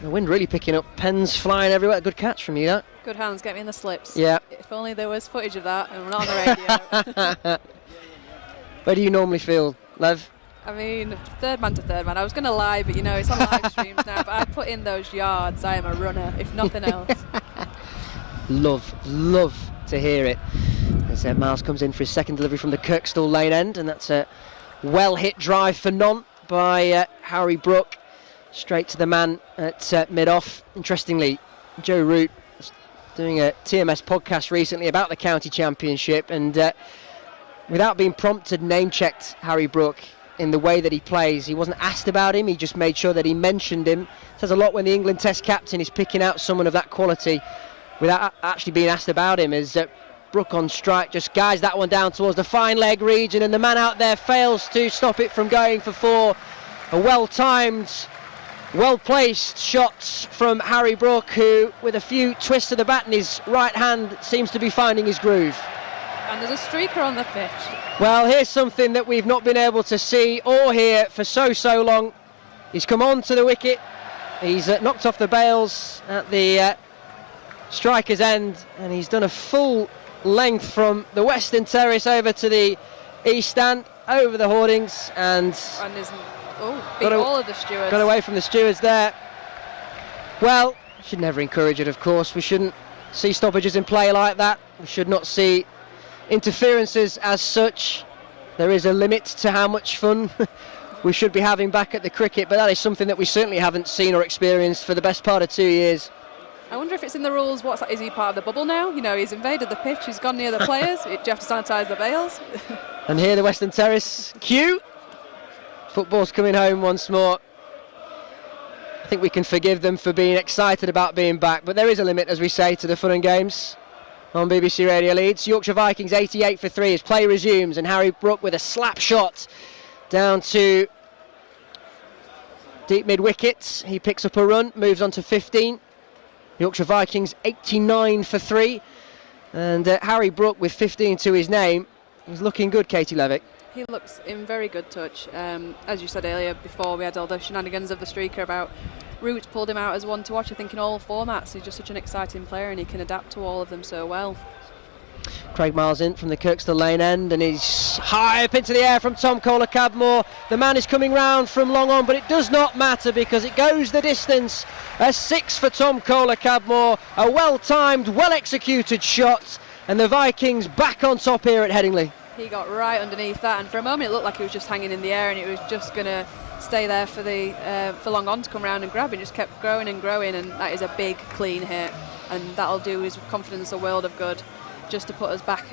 The wind really picking up, pens flying everywhere. Good catch from you, that. Good hands, get me in the slips. Yeah. If only there was footage of that and we're not on the radio. Where do you normally field, Lev? I mean, third man to third man. I was going to lie, but it's on live streams now. But I put in those yards. I am a runner, if nothing else. Love to hear it. As Miles comes in for his second delivery from the Kirkstall lane end, and that's a well hit drive for none by Harry Brook, straight to the man at mid-off. Interestingly, Joe Root was doing a TMS podcast recently about the county championship, and without being prompted, name-checked Harry Brook in the way that he plays. He wasn't asked about him, he just made sure that he mentioned him. It says a lot when the England Test captain is picking out someone of that quality without actually being asked about him, as Brook on strike just guides that one down towards the fine leg region, and the man out there fails to stop it from going for 4. A well-timed, well-placed shots from Harry Brook, who with a few twists of the bat in his right hand seems to be finding his groove. And there's a streaker on the pitch. Well, here's something that we've not been able to see or hear for so long. He's come on to the wicket, he's knocked off the bails at the striker's end, and he's done a full length from the western terrace over to the east stand, over the hoardings, and beat all of the stewards. Got away from the stewards there. Well, should never encourage it, of course. We shouldn't see stoppages in play like that. We should not see interferences as such. There is a limit to how much fun we should be having back at the cricket, but that is something that we certainly haven't seen or experienced for the best part of 2 years. I wonder if it's in the rules. Is he part of the bubble now? He's invaded the pitch, he's gone near the players. Do you have to sanitise the bails? And here the Western Terrace queue. Football's coming home once more. I think we can forgive them for being excited about being back, but there is a limit, as we say, to the fun and games. On BBC Radio Leeds, Yorkshire Vikings 88 for 3 as play resumes, and Harry Brook with a slap shot down to deep mid wickets. He picks up a run, moves on to 15. Yorkshire Vikings 89 for 3, and Harry Brook with 15 to his name. He's looking good, Katie Levick. He looks in very good touch. As you said earlier, before we had all the shenanigans of the streaker about Root pulled him out as one to watch. I think in all formats he's just such an exciting player, and he can adapt to all of them so well. Craig Miles in from the Kirkstall lane end, and he's high up into the air from Tom Kohler-Cadmore. The man is coming round from long on, but it does not matter because it goes the distance. A 6 for Tom Kohler-Cadmore, a well-timed, well-executed shot, and the Vikings back on top here at Headingley. He got right underneath that, and for a moment it looked like he was just hanging in the air and it was just going to stay there for long on to come round and grab it. Just kept growing and growing, and that is a big clean hit, and that'll do his confidence a world of good. just to put us back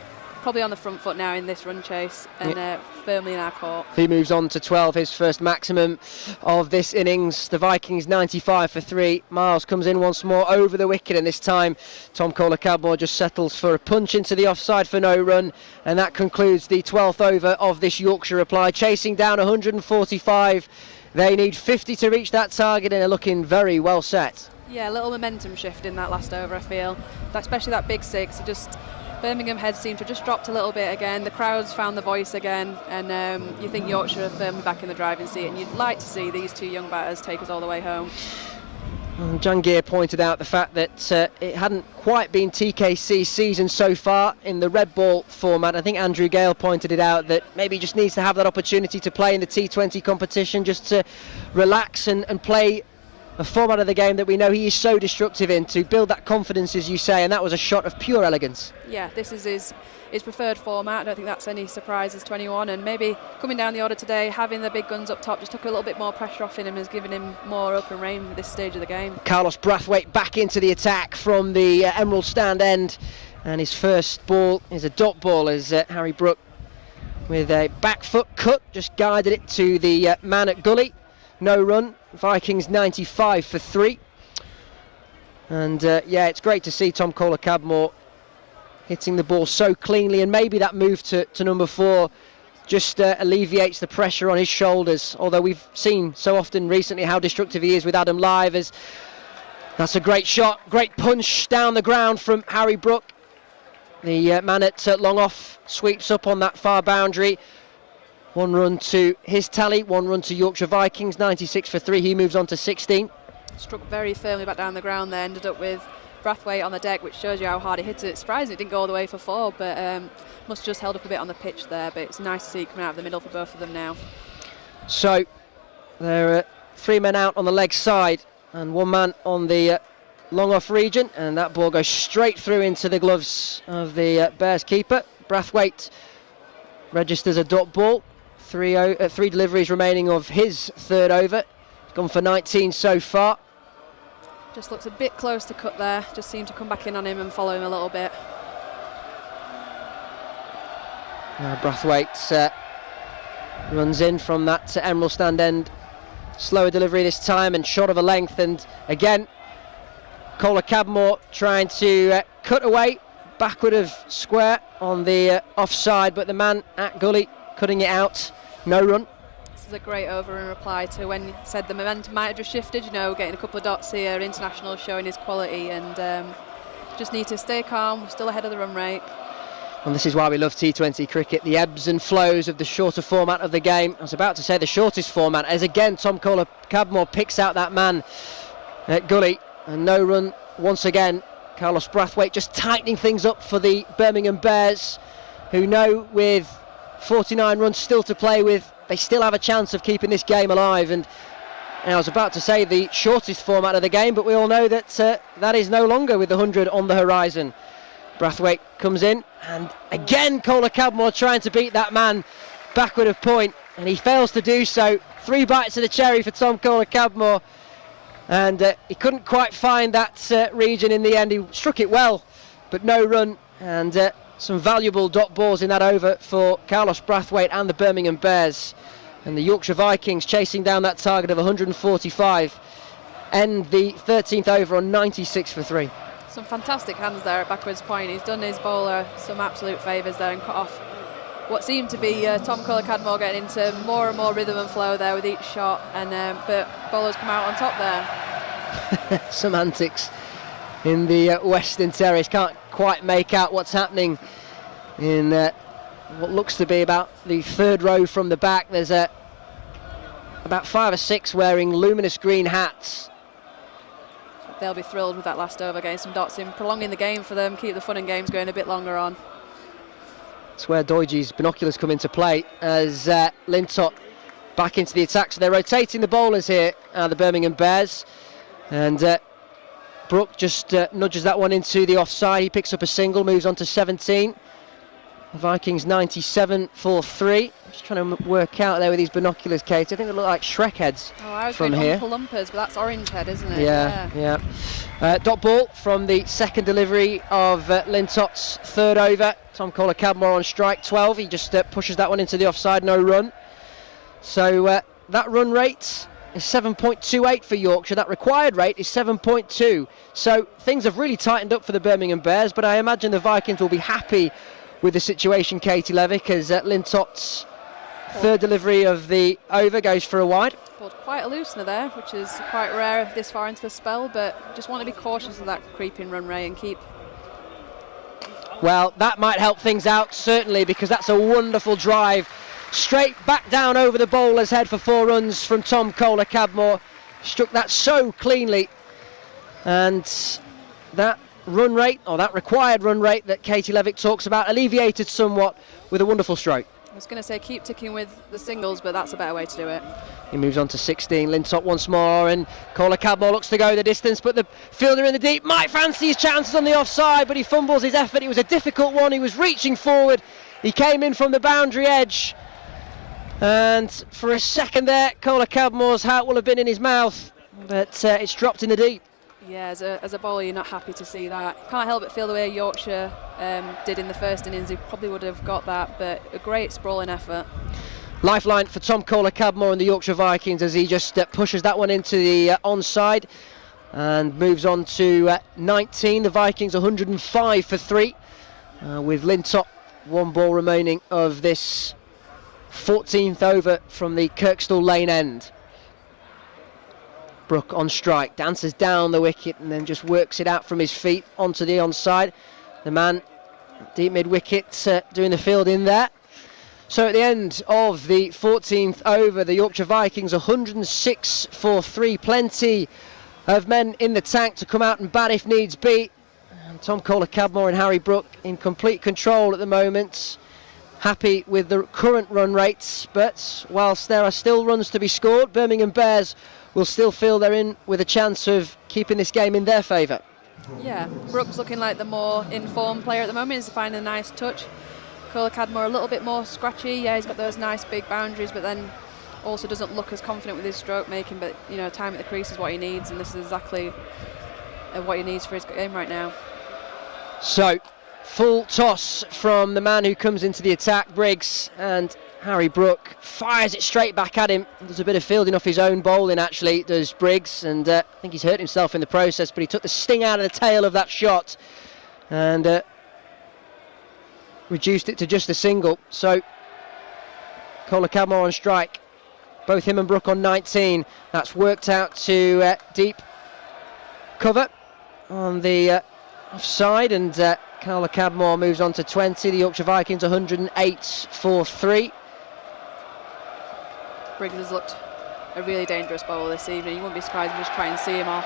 probably on the front foot now in this run chase and firmly in our court. He moves on to 12, his first maximum of this innings. The Vikings 95 for 3. Miles comes in once more over the wicket, and this time Tom Kohler-Cadmore just settles for a punch into the offside for no run, and that concludes the 12th over of this Yorkshire reply. Chasing down 145, they need 50 to reach that target, and they're looking very well set. Yeah, a little momentum shift in that last over, I feel. Especially that big six, Birmingham heads seem to have just dropped a little bit again. The crowd's found the voice again, and you think Yorkshire are firmly back in the driving seat, and you'd like to see these two young batters take us all the way home. Jangir pointed out the fact that it hadn't quite been TKC's season so far in the red ball format. I think Andrew Gale pointed it out that maybe he just needs to have that opportunity to play in the T20 competition, just to relax and play a format of the game that we know he is so destructive in, to build that confidence, as you say, and that was a shot of pure elegance. Yeah, this is his preferred format. I don't think that's any surprises to anyone, and maybe coming down the order today, having the big guns up top just took a little bit more pressure off him and has given him more open rein at this stage of the game. Carlos Brathwaite back into the attack from the Emerald stand end, and his first ball is a dot ball as Harry Brook, with a back foot cut, just guided it to the man at gully. No run. Vikings 95 for 3. And it's great to see Tom Kohler-Cadmore hitting the ball so cleanly, and maybe that move to number 4 just alleviates the pressure on his shoulders, although we've seen so often recently how destructive he is with Adam Live. As that's a great shot, great punch down the ground from Harry Brook. The man at long off sweeps up on that far boundary. 1 run to his tally, 1 run to Yorkshire Vikings, 96 for 3. He moves on to 16. Struck very firmly back down the ground there, ended up with Brathwaite on the deck, which shows you how hard he hit it. Surprising it didn't go all the way for 4, but must have just held up a bit on the pitch there, but it's nice to see it coming out of the middle for both of them now. So there are 3 men out on the leg side and 1 man on the long off region, and that ball goes straight through into the gloves of the Bears keeper. Brathwaite registers a dot ball. 3 deliveries remaining of his 3rd over. He's gone for 19 so far. Just looks a bit close to cut there. Just seemed to come back in on him and follow him a little bit. Brathwaite runs in from that Emerald stand end. Slower delivery this time and shot of a length, and again Kohler-Cadmore trying to cut away backward of square on the offside, but the man at gully cutting it out. No run. This is a great over in reply to when he said the momentum might have just shifted, getting a couple of dots here, international showing his quality, and just need to stay calm. We're still ahead of the run rate. And this is why we love T20 cricket, the ebbs and flows of the shorter format of the game. I was about to say the shortest format, as again Tom Kohler-Cadmore picks out that man at gully, and no run once again. Carlos Brathwaite just tightening things up for the Birmingham Bears, who know with 49 runs still to play with, they still have a chance of keeping this game alive. And I was about to say the shortest format of the game, but we all know that that is no longer with the 100 on the horizon. Brathwaite comes in, and again Kohler-Cadmore trying to beat that man backward of point, and he fails to do so. 3 bites of the cherry for Tom Kohler-Cadmore, and he couldn't quite find that region in the end. He struck it well, but no run, and some valuable dot balls in that over for Carlos Brathwaite and the Birmingham Bears. And the Yorkshire Vikings, chasing down that target of 145, end the 13th over on 96 for 3. Some fantastic hands there at backwards point. He's done his bowler some absolute favours there and cut off what seemed to be Tom Kohler-Cadmore getting into more and more rhythm and flow there with each shot, and but bowlers come out on top there. Some antics in the Western Terrace. Can't quite make out what's happening in what looks to be about the 3rd row from the back. There's about 5 or 6 wearing luminous green hats. They'll be thrilled with that last over, getting some dots in, prolonging the game for them, keep the fun and games going a bit longer on. That's where Doige's binoculars come into play, as Lintott back into the attack. So they're rotating the bowlers here, the Birmingham Bears, and Brook just nudges that one into the offside. He picks up a single, moves on to 17. The Vikings 97 for 3. Just trying to work out there with these binoculars, Kate. I think they look like Shrek heads I was from going here. Umpires, but that's orange head, isn't it? Yeah. Dot ball from the second delivery of Lintot's third over. Tom Kohler-Cadmore on strike 12. He just pushes that one into the offside, no run. So that run rate is 7.28 for Yorkshire. That required rate is 7.2. So things have really tightened up for the Birmingham Bears, but I imagine the Vikings will be happy with the situation, Katie Levick, as Lintot's third delivery of the over goes for a wide. Pulled quite a loosener there, which is quite rare this far into the spell, but just want to be cautious of that creeping run rate and keep... Well, that might help things out, certainly, because that's a wonderful drive. Straight back down over the bowler's head for 4 runs from Tom Kohler-Cadmore. Struck that so cleanly. And that run rate, or that required run rate that Katie Levick talks about, alleviated somewhat with a wonderful stroke. I was going to say keep ticking with the singles, but that's a better way to do it. He moves on to 16. Lintott once more, and Kohler-Cadmore looks to go the distance, but the fielder in the deep might fancy his chances on the offside, but he fumbles his effort. It was a difficult one. He was reaching forward. He came in from the boundary edge, and for a second there, Kohler-Cadmore's heart will have been in his mouth, but it's dropped in the deep. Yeah, as a bowler, you're not happy to see that. Can't help but feel the way Yorkshire did in the first innings. He probably would have got that, but a great sprawling effort. Lifeline for Tom Kohler-Cadmore and the Yorkshire Vikings as he just pushes that one into the onside and moves on to 19. The Vikings 105 for 3 with Lintott 1 ball remaining of this 14th over from the Kirkstall Lane end. Brook on strike, dances down the wicket and then just works it out from his feet onto the onside. The man deep mid-wicket doing the field in there. So at the end of the 14th over, the Yorkshire Vikings 106 for 3. Plenty of men in the tank to come out and bat if needs be. And Tom Kohler-Cadmore and Harry Brook in complete control at the moment. Happy with the current run rates, but whilst there are still runs to be scored, Birmingham Bears will still feel they're in with a chance of keeping this game in their favour. Yeah, Brook's looking like the more informed player at the moment. He's finding a nice touch. Kohler-Cadmore a little bit more scratchy. Yeah, he's got those nice big boundaries, but then also doesn't look as confident with his stroke making. But you know, time at the crease is what he needs, and this is exactly what he needs for his game right now. So, full toss from the man who comes into the attack, Briggs, and Harry Brook fires it straight back at him. There's a bit of fielding off his own bowling, actually, does Briggs, and I think he's hurt himself in the process, but he took the sting out of the tail of that shot and reduced it to just a single. So Kohler-Cadmore on strike, both him and Brook on 19. That's worked out to deep cover on the offside, and Kohler-Cadmore moves on to 20. The Yorkshire Vikings 108 for 3. Briggs has looked a really dangerous bowler this evening. You wouldn't be surprised if you just try and see him off.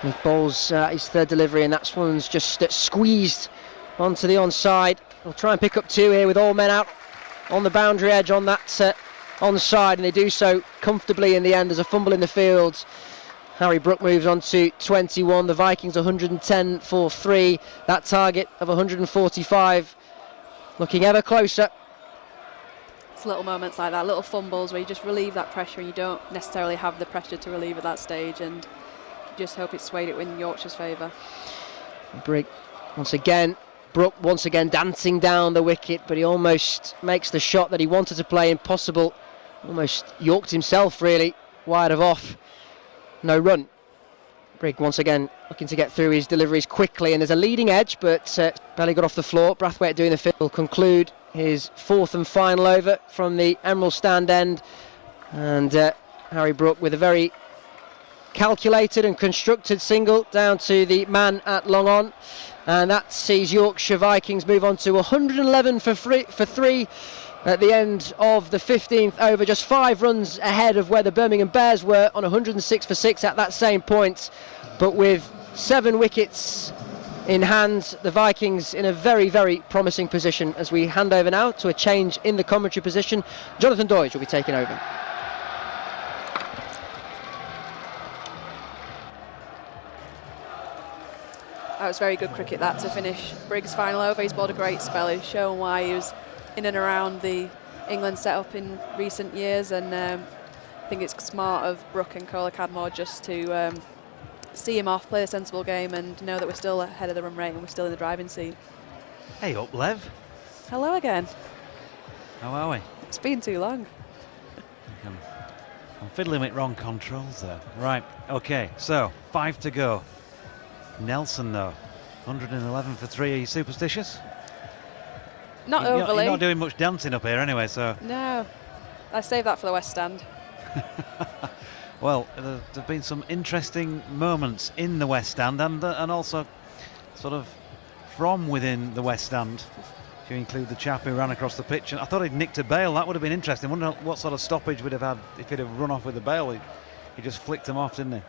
He bowls his third delivery, and that one's just squeezed onto the onside. They'll try and pick up 2 here with all men out on the boundary edge on that onside, and they do so comfortably in the end. There's a fumble in the field. Harry Brook moves on to 21. The Vikings 110 for 3. That target of 145 looking ever closer. It's little moments like that, little fumbles where you just relieve that pressure and you don't necessarily have the pressure to relieve at that stage, and you just hope it's swayed it in Yorkshire's favour. Brook once again dancing down the wicket, but he almost makes the shot that he wanted to play impossible. Almost yorked himself really, wide of off. No run. Brigg once again looking to get through his deliveries quickly, and there's a leading edge, but barely got off the floor. Brathwaite doing the field will conclude his 4th and final over from the Emerald stand end, and Harry Brook with a very calculated and constructed single down to the man at long on, and that sees Yorkshire Vikings move on to 111 for 3 at the end of the 15th over, just 5 runs ahead of where the Birmingham Bears were on 106 for 6 at that same point, but with 7 wickets in hand, the Vikings in a very, very promising position. As we hand over now to a change in the commentary position, Jonathan Doidge will be taking over. That was very good cricket, that, to finish Briggs' final over. He's bowled a great spell. He's shown why he was in and around the England setup in recent years, and I think it's smart of Brook and Kohler Cadmore just to see him off, play a sensible game, and know that we're still ahead of the run rate and we're still in the driving seat. Hey up, Lev. Hello again. How are we? It's been too long. I'm fiddling with wrong controls there. Right, okay, so 5 to go. Nelson though, 111 for 3. Are you superstitious? Not overly. You're not doing much dancing up here anyway, so. No, I saved that for the West Stand. Well, there have been some interesting moments in the West Stand and also sort of from within the West Stand. If you include the chap who ran across the pitch, and I thought he'd nicked a bail. That would have been interesting. Wonder what sort of stoppage would have had if he'd have run off with the bail. He just flicked him off, didn't he?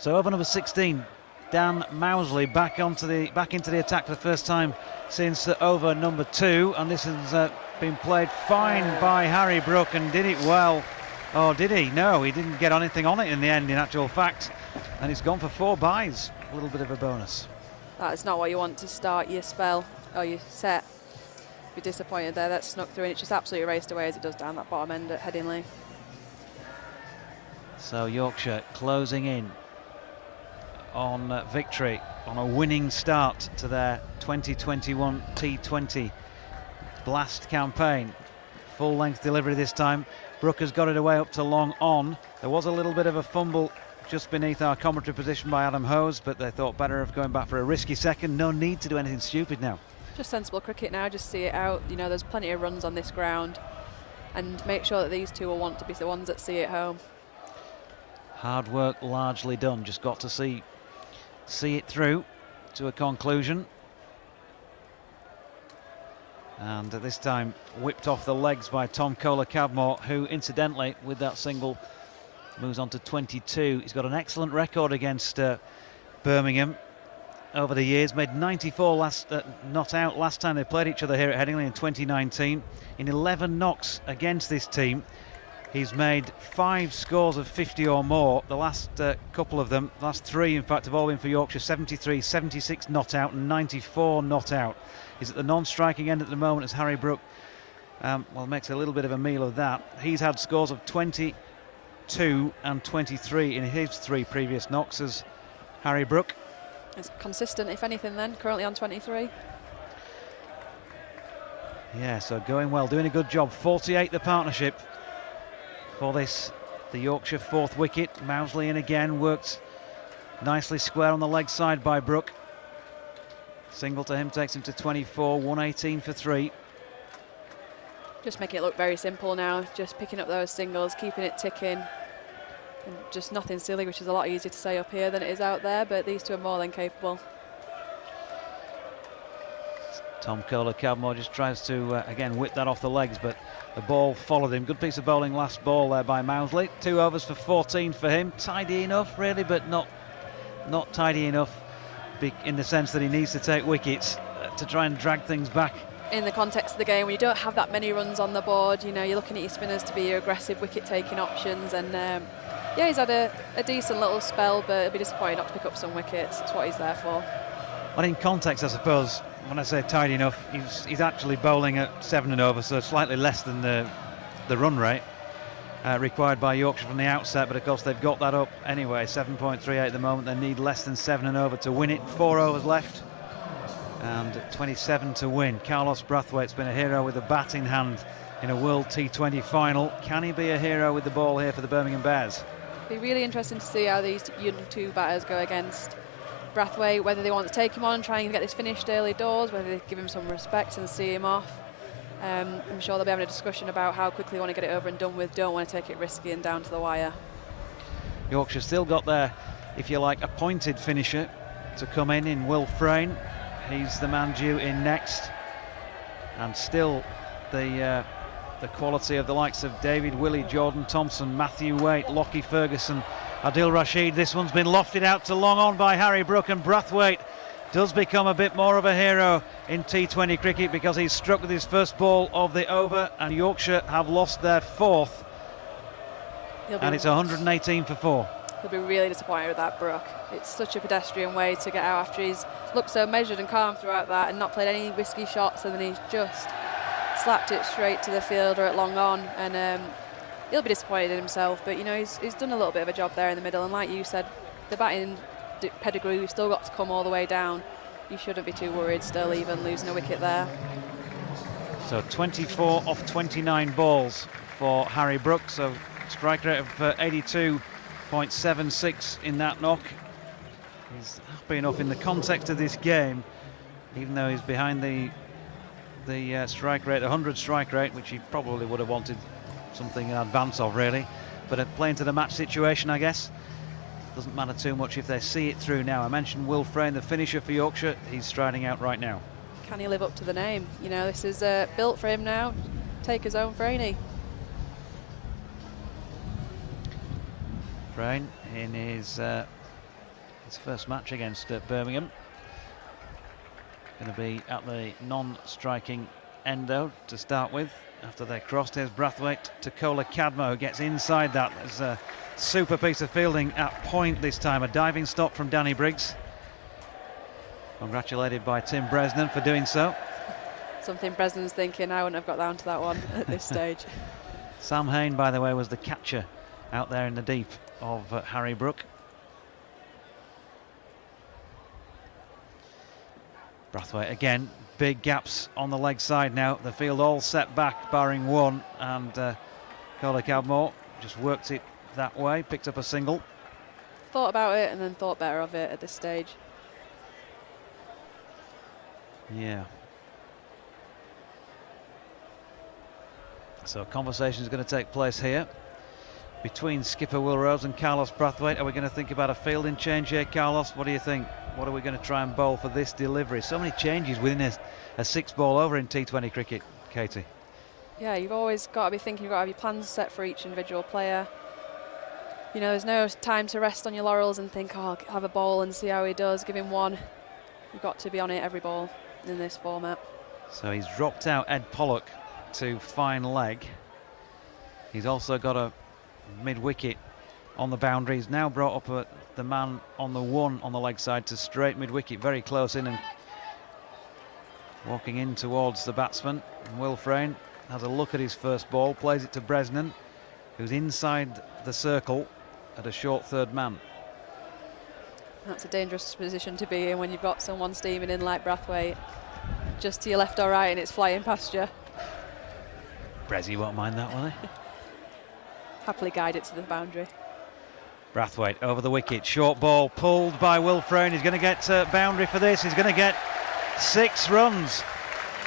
So over number 16, Dan Mousley back into the attack for the first time since over number 2, and this has been played fine by Harry Brook, and did it well. Oh, did he? No, he didn't get anything on it in the end, in actual fact, and it's gone for 4 byes. A little bit of a bonus. That is not what you want to start your spell or your set. Be disappointed there. That snuck through, and it just absolutely raced away as it does down that bottom end at Headingley. So Yorkshire closing in on victory, on a winning start to their 2021 T20 Blast campaign. Full length delivery this time. Brook has got it away up to long on. There was a little bit of a fumble just beneath our commentary position by Adam Hose, but they thought better of going back for a risky second. No need to do anything stupid now. Just sensible cricket now, just see it out. You know, there's plenty of runs on this ground, and make sure that these two will want to be the ones that see it home. Hard work largely done, just got to see it through to a conclusion. And at this time whipped off the legs by Tom Kohler Cadmore, who incidentally with that single moves on to 22. He's got an excellent record against Birmingham over the years. Made 94 not out last time they played each other here at Headingley in 2019. In 11 knocks against this team, he's made 5 scores of 50 or more. The last couple of them, last 3 in fact, have all been for Yorkshire. 73, 76 not out and 94 not out. He's at the non-striking end at the moment as Harry Brook makes a little bit of a meal of that. He's had scores of 22 and 23 in his 3 previous knocks as Harry Brook. It's consistent, if anything, then, currently on 23. Yeah, so going well, doing a good job. 48 the partnership for this, the Yorkshire 4th wicket. Mousley in again, worked nicely square on the leg side by Brook. Single to him takes him to 24, 118 for 3. Just making it look very simple now, just picking up those singles, keeping it ticking, and just nothing silly, which is a lot easier to say up here than it is out there, but these two are more than capable. Tom Kohler Cadmore just tries to again whip that off the legs, but the ball followed him. Good piece of bowling last ball there by Mousley. 2 overs for 14 for him. Tidy enough really, but not tidy enough in the sense that he needs to take wickets to try and drag things back. In the context of the game, when you don't have that many runs on the board, you know, you're looking at your spinners to be your aggressive wicket-taking options, and yeah, he's had a decent little spell, but he'll be disappointed not to pick up some wickets. That's what he's there for. Well, in context, I suppose, when I say tidy enough, he's actually bowling at 7 and over, so slightly less than the run rate required by Yorkshire from the outset, but of course they've got that up anyway. 7.38 at the moment. They need less than 7 and over to win it. 4 overs left and 27 to win. Carlos Brathwaite's been a hero with the bat in hand in a World T20 final. Can he be a hero with the ball here for the Birmingham Bears? It'll be really interesting to see how these young 2 batters go against Brathwaite, whether they want to take him on and try and get this finished early doors, whether they give him some respect and see him off. I'm sure they'll be having a discussion about how quickly they want to get it over and done with, don't want to take it risky and down to the wire. Yorkshire still got their, if you like, appointed finisher to come in Will Frayne. He's the man due in next, and still the quality of the likes of David Willey, Jordan Thompson, Matthew Waite, Lockheed Ferguson, Adil Rasheed. This one's been lofted out to long on by Harry Brook, and Brathwaite does become a bit more of a hero in T20 cricket because he's struck with his first ball of the over, and Yorkshire have lost their 4th, and it's 118 for 4. he'll be really disappointed with that brook. It's such a pedestrian way to get out after he's looked so measured and calm throughout that and not played any risky shots, and then he's just slapped it straight to the fielder at long on, and he'll be disappointed in himself. But you know, he's done a little bit of a job there in the middle, and like you said, the batting pedigree, we've still got to come all the way down. You shouldn't be too worried still, even losing a wicket there. So 24 off 29 balls for Harry Brook, so strike rate of 82.76 in that knock. He's happy enough in the context of this game, even though he's behind the strike rate, 100 strike rate, which he probably would have wanted something in advance of, really. But playing to the match situation, I guess, doesn't matter too much if they see it through now. I mentioned Will Frayne, the finisher for Yorkshire. He's striding out right now. Can he live up to the name? You know, this is built for him now. Take his own Frayne. Frayne in his first match against Birmingham. Going to be at the non-striking endo to start with. After they crossed, here's Brathwaite to Kola Cadmo, who gets inside that. There's a super piece of fielding at point this time. A diving stop from Danny Briggs. Congratulated by Tim Bresnan for doing so. Something Bresnan's thinking, I wouldn't have got down to that one at this stage. Sam Hain, by the way, was the catcher out there in the deep of Harry Brook. Brathwaite again, big gaps on the leg side now. The field all set back, barring one, and Kola Cadmore just worked it that way, picked up a single. Thought about it and then thought better of it at this stage. Yeah. So conversation is going to take place here between skipper Will Rose and Carlos Brathwaite. Are we going to think about a fielding change here, Carlos? What do you think? What are we going to try and bowl for this delivery? So many changes within a 6-ball over in T20 cricket, Katie. Yeah, you've always got to be thinking, you've got to have your plans set for each individual player. You know, there's no time to rest on your laurels and think, oh, I'll have a ball and see how he does, give him one. You've got to be on it every ball in this format. So he's dropped out Ed Pollock to fine leg. He's also got a mid-wicket on the boundary. He's now brought up the man on the one on the leg side to straight mid-wicket, very close in and walking in towards the batsman. And Will Frayne has a look at his first ball, plays it to Bresnan, who's inside the circle at a short third man. That's a dangerous position to be in when you've got someone steaming in like Brathwaite just to your left or right and it's flying past you. Brezzy won't mind that, will he? Happily guide it to the boundary. Brathwaite over the wicket, short ball pulled by Will Frayne. He's going to get boundary for this. He's going to get 6 runs,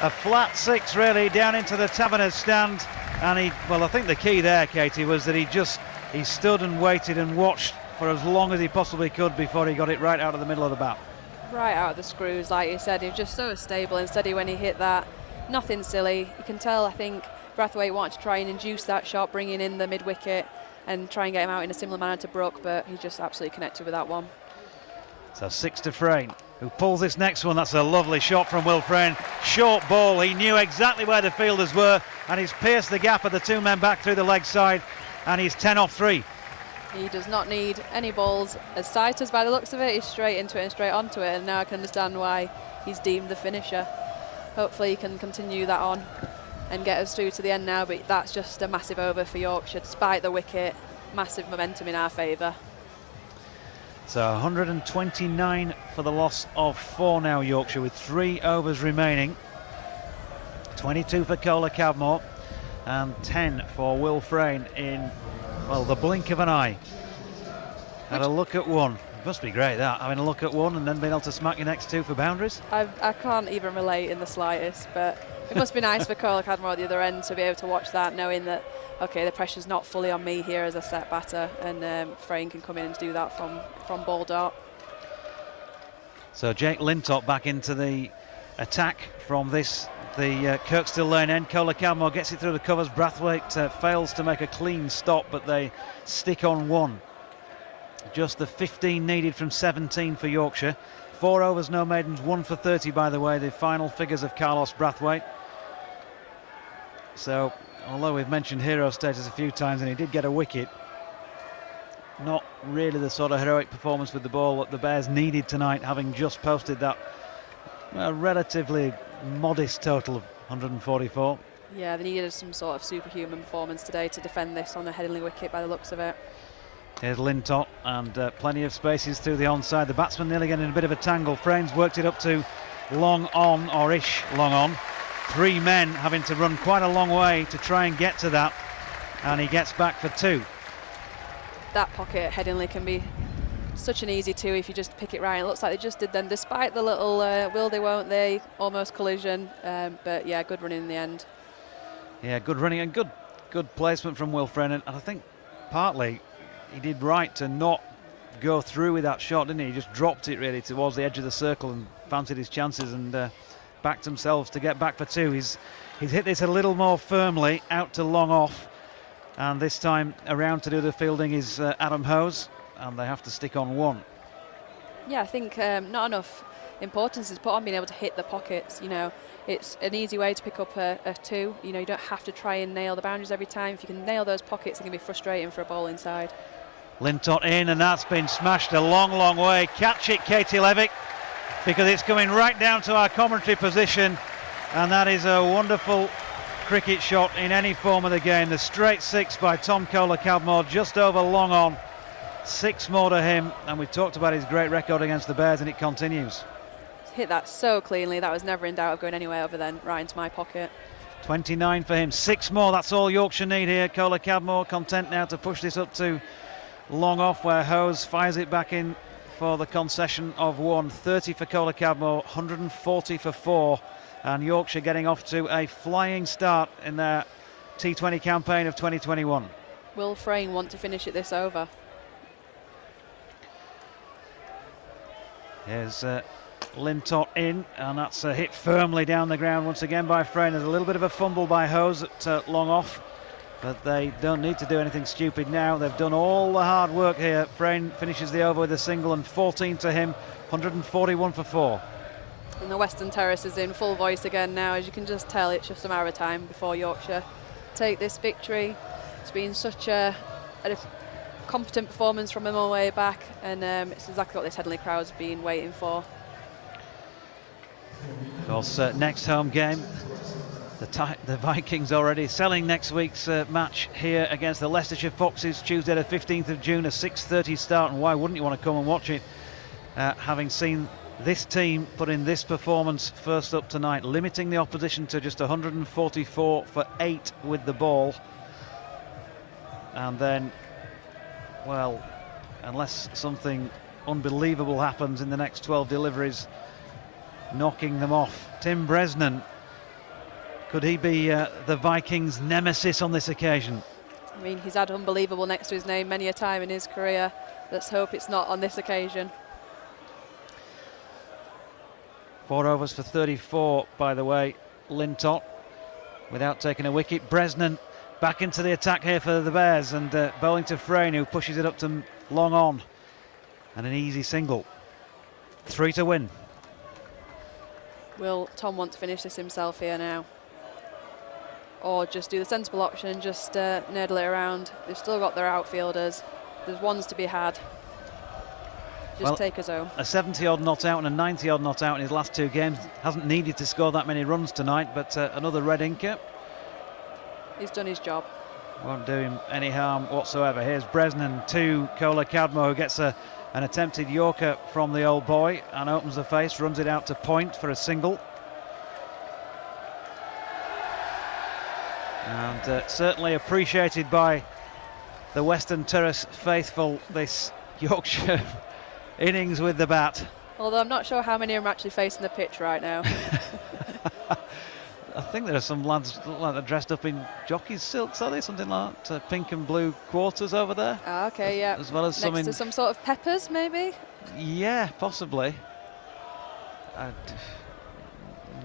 a flat 6 really, down into the Taverners stand. And I think the key there, Katie, was that he stood and waited and watched for as long as he possibly could before he got it right out of the middle of the bat. Right out of the screws, like you said. He was just so stable and steady when he hit that. Nothing silly. You can tell, I think, Brathwaite wanted to try and induce that shot, bringing in the mid-wicket and try and get him out in a similar manner to Brook, but he just absolutely connected with that one. So 6 to Frayne, who pulls this next one. That's a lovely shot from Will Frayne. Short ball, he knew exactly where the fielders were, and he's pierced the gap of the 2 men back through the leg side, and he's 10 off 3. He does not need any balls as sight as by the looks of it. He's straight into it and straight onto it, and now I can understand why he's deemed the finisher. Hopefully he can continue that on and get us through to the end now, but that's just a massive over for Yorkshire despite the wicket. Massive momentum in our favour. So 129 for the loss of 4 now, Yorkshire, with 3 overs remaining. 22 for Kola Cadmore and 10 for Will Frayne in, well, the blink of an eye. Had a look at one. It must be great, that, having a look at one and then being able to smack your next 2 for boundaries. I can't even relate in the slightest, but it must be nice for Kola Cadmore at the other end to be able to watch that, knowing that, okay, the pressure's not fully on me here as a set batter, and Frayne can come in and do that from ball dot. So Jake Lintop back into the attack from the Kirkstall Lane end. Kola Cadmore gets it through the covers. Brathwaite fails to make a clean stop, but they stick on 1. Just the 15 needed from 17 for Yorkshire. 4 overs, no maidens, 1 for 30, by the way, the final figures of Carlos Brathwaite. So, although we've mentioned hero status a few times and he did get a wicket, not really the sort of heroic performance with the ball that the Bears needed tonight, having just posted that relatively modest total of 144. Yeah, they needed some sort of superhuman performance today to defend this on the Headingley wicket by the looks of it. Here's Lintott, and plenty of spaces through the onside. The batsman nearly getting in a bit of a tangle. Frane's worked it up to long on, or ish long on. 3 men having to run quite a long way to try and get to that, and he gets back for 2. That pocket at Headingley can be such an easy 2 if you just pick it right. It looks like they just did then, despite the little will they won't they almost collision, but yeah, good running in the end. Yeah, good running and good placement from Will Frane, and I think partly he did right to not go through with that shot, didn't he? He just dropped it really towards the edge of the circle and fancied his chances and backed himself to get back for 2. He's hit this a little more firmly out to long off, and this time around to do the fielding is Adam Hose, and they have to stick on 1. Yeah, I think not enough importance is put on being able to hit the pockets. You know, it's an easy way to pick up a 2. You know, you don't have to try and nail the boundaries every time. If you can nail those pockets, it can be frustrating for a bowling side. Lintott in, and that's been smashed a long way. Catch it, Katie Levick, because it's coming right down to our commentary position, and that is a wonderful cricket shot in any form of the game. The straight 6 by Tom Kohler-Cadmore, just over long on. 6 more to him, and we've talked about his great record against the Bears, and it continues. Hit that so cleanly, that was never in doubt of going anywhere other than right into my pocket. 29 for him, 6 more, that's all Yorkshire need here. Kohler-Cadmore content now to push this up to long off, where Hose fires it back in for the concession of 1. 30 for Kohler-Cadmore, 140 for 4, and Yorkshire getting off to a flying start in their T20 campaign of 2021. Will Frane want to finish it this over? Here's Lintott in, and that's hit firmly down the ground once again by Frane. There's a little bit of a fumble by Hose at long off, but they don't need to do anything stupid now. They've done all the hard work here. Frane finishes the over with a single, and 14 to him, 141 for 4. And the Western Terrace is in full voice again now. As you can just tell, it's just a matter of time before Yorkshire take this victory. It's been such a competent performance from them all the way back, and it's exactly what this Headingley crowd's been waiting for. Of course, next home game, the Vikings already selling next week's match here against the Leicestershire Foxes, Tuesday the 15th of June, a 6:30 start, and why wouldn't you want to come and watch it, having seen this team put in this performance first up tonight, limiting the opposition to just 144 for 8 with the ball, and then, well, unless something unbelievable happens in the next 12 deliveries, knocking them off. Tim Bresnan, could he be the Vikings' nemesis on this occasion? I mean, he's had unbelievable next to his name many a time in his career. Let's hope it's not on this occasion. 4 overs for 34, by the way, Lintott, without taking a wicket. Bresnan back into the attack here for the Bears, and bowling to Frane, who pushes it up to long on, and an easy single. 3 to win. Will Tom want to finish this himself here now? Or just do the sensible option and just nerdle it around? They've still got their outfielders. There's ones to be had. Just take us home. A 70-odd not out and a 90-odd not out in his last 2 games. Hasn't needed to score that many runs tonight, but another red inker. He's done his job. Won't do him any harm whatsoever. Here's Bresnan to Kohler-Cadmore, who gets an attempted Yorker from the old boy and opens the face, runs it out to point for a single. And certainly appreciated by the Western Terrace faithful, this Yorkshire innings with the bat. Although I'm not sure how many of them are actually facing the pitch right now. I think there are some lads like they're dressed up in jockey's silks, are they? Something like that, pink and blue quarters over there. Ah, okay, yeah. As well as next some in to some sort of peppers, maybe. Yeah, possibly. I'm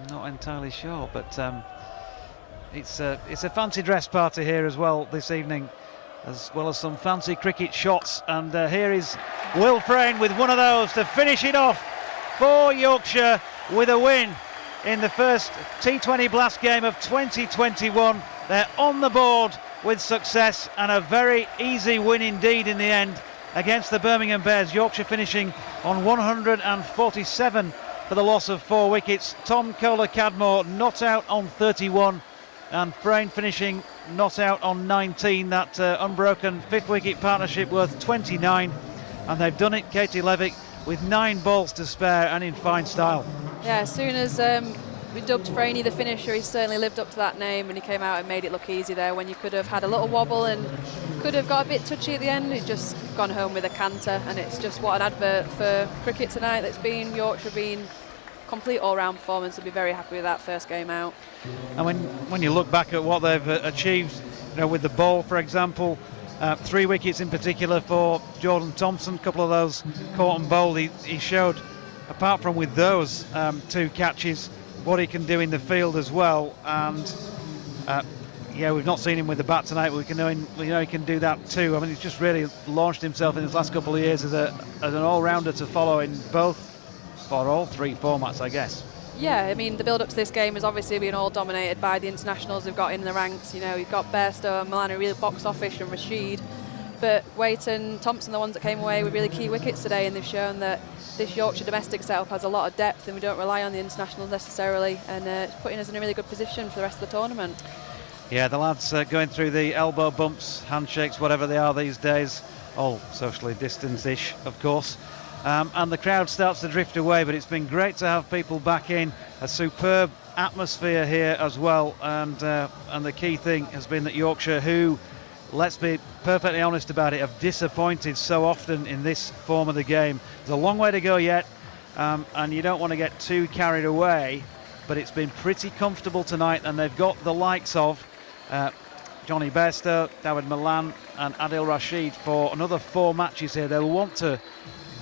not entirely sure, but it's a fancy dress party here as well this evening, as well as some fancy cricket shots. And here is Will Frane with one of those to finish it off for Yorkshire with a win in the first T20 Blast game of 2021. They're on the board with success, and a very easy win indeed in the end. against the Birmingham Bears. Yorkshire finishing on 147 for the loss of 4 wickets. Tom Kohler-Cadmore not out on 31, and Frayne finishing not out on 19. That unbroken 5th wicket partnership worth 29, and they've done it, Katie Levick, with 9 balls to spare and in fine style. Yeah, as soon as we dubbed Frayne the finisher, he certainly lived up to that name, and he came out and made it look easy there when you could have had a little wobble and could have got a bit touchy at the end. He's just gone home with a canter, and it's just what an advert for cricket tonight that's been. Yorkshire being complete all-round performance. I'll be very happy with that first game out. And when you look back at what they've achieved, with the ball, for example, 3 wickets in particular for Jordan Thompson, a couple of those caught and bowled. He showed, apart from with those 2 catches, what he can do in the field as well. And we've not seen him with the bat tonight, but we know he can do that too. I mean, he's just really launched himself in his last couple of years as an all-rounder to follow in all 3 formats, I guess. Yeah, I mean, the build-up to this game has obviously been all dominated by the internationals we've got in the ranks. You've got Bairstow and Milan, really box office, and Rasheed. But Waite and Thompson, the ones that came away with really key wickets today, and they've shown that this Yorkshire domestic setup has a lot of depth, and we don't rely on the internationals necessarily, and it's putting us in a really good position for the rest of the tournament. Yeah, the lads going through the elbow bumps, handshakes, whatever they are these days, all socially distanced-ish, of course. And the crowd starts to drift away, but it's been great to have people back in. A superb atmosphere here as well, and the key thing has been that Yorkshire, who, let's be perfectly honest about it, have disappointed so often in this form of the game. There's a long way to go yet, and you don't want to get too carried away, but it's been pretty comfortable tonight, and they've got the likes of Johnny Bairstow, Dawid Malan and Adil Rasheed for another 4 matches here. They'll want to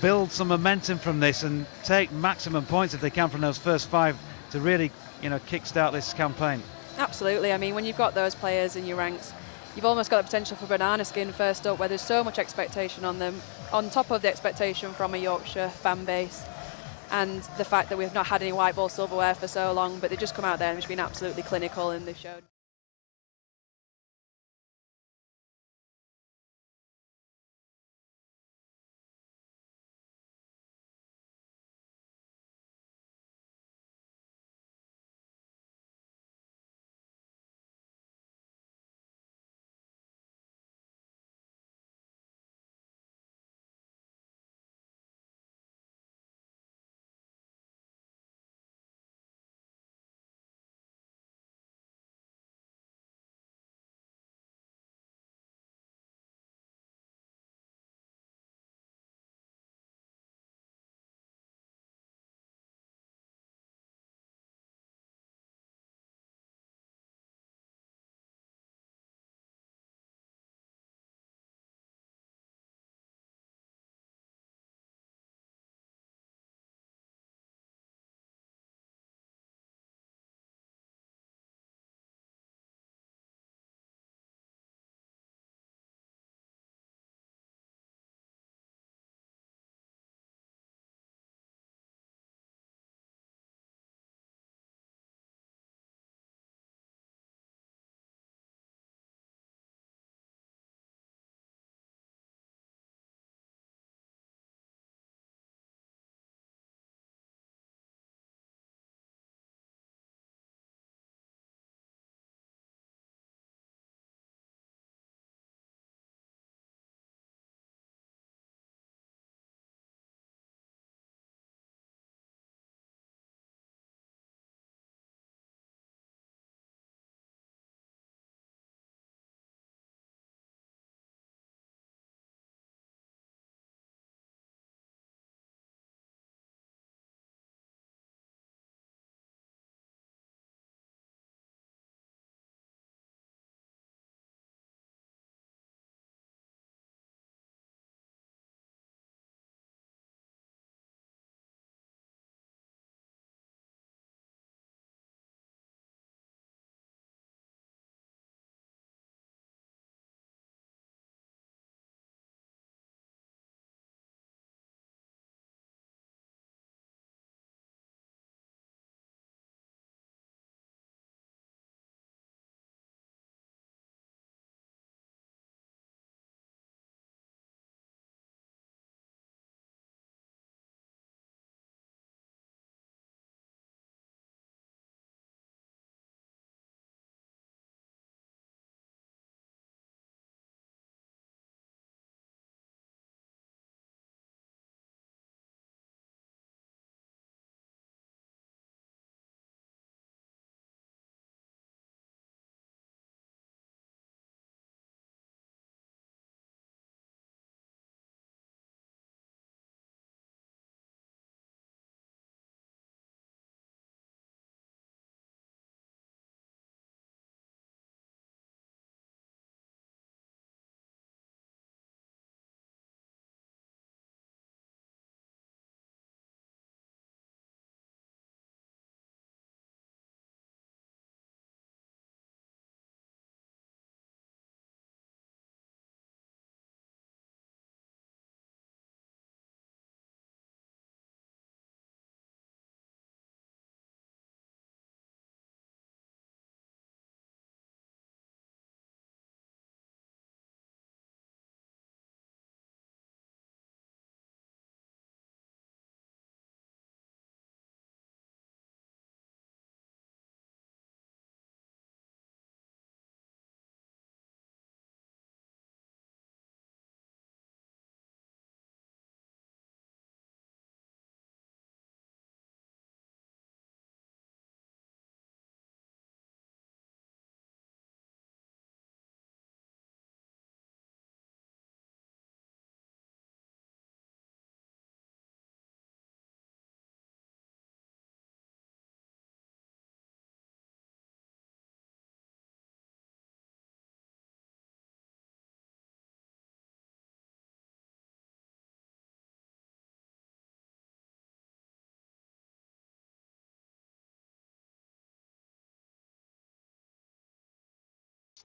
build some momentum from this and take maximum points if they can from those first 5 to really, kick-start this campaign. Absolutely. I mean, when you've got those players in your ranks, you've almost got the potential for banana skin first up, where there's so much expectation on them, on top of the expectation from a Yorkshire fan base, and the fact that we've not had any white ball silverware for so long, but they've just come out there and just been absolutely clinical, and they've showed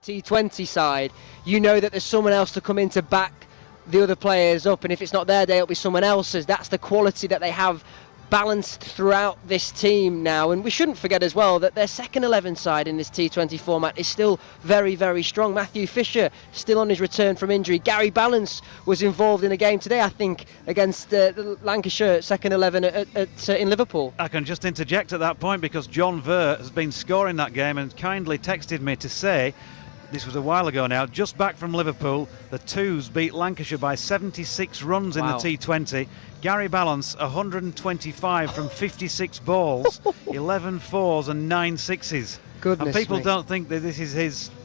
T20 side, you know that there's someone else to come in to back the other players up, and if it's not their day, it'll be someone else's. That's the quality that they have balanced throughout this team now. And we shouldn't forget as well that their second 11 side in this T20 format is still very, very strong. Matthew Fisher still on his return from injury. Gary Balance was involved in a game today, I think, against the Lancashire second 11 in Liverpool. I can just interject at that point, because John Ver has been scoring that game and kindly texted me to say, this was a while ago now, just back from Liverpool, the Twos beat Lancashire by 76 runs in the T20. Gary Balance, 125 from 56 balls, 11 fours and 9 sixes. Goodness and people me. don't think that this is his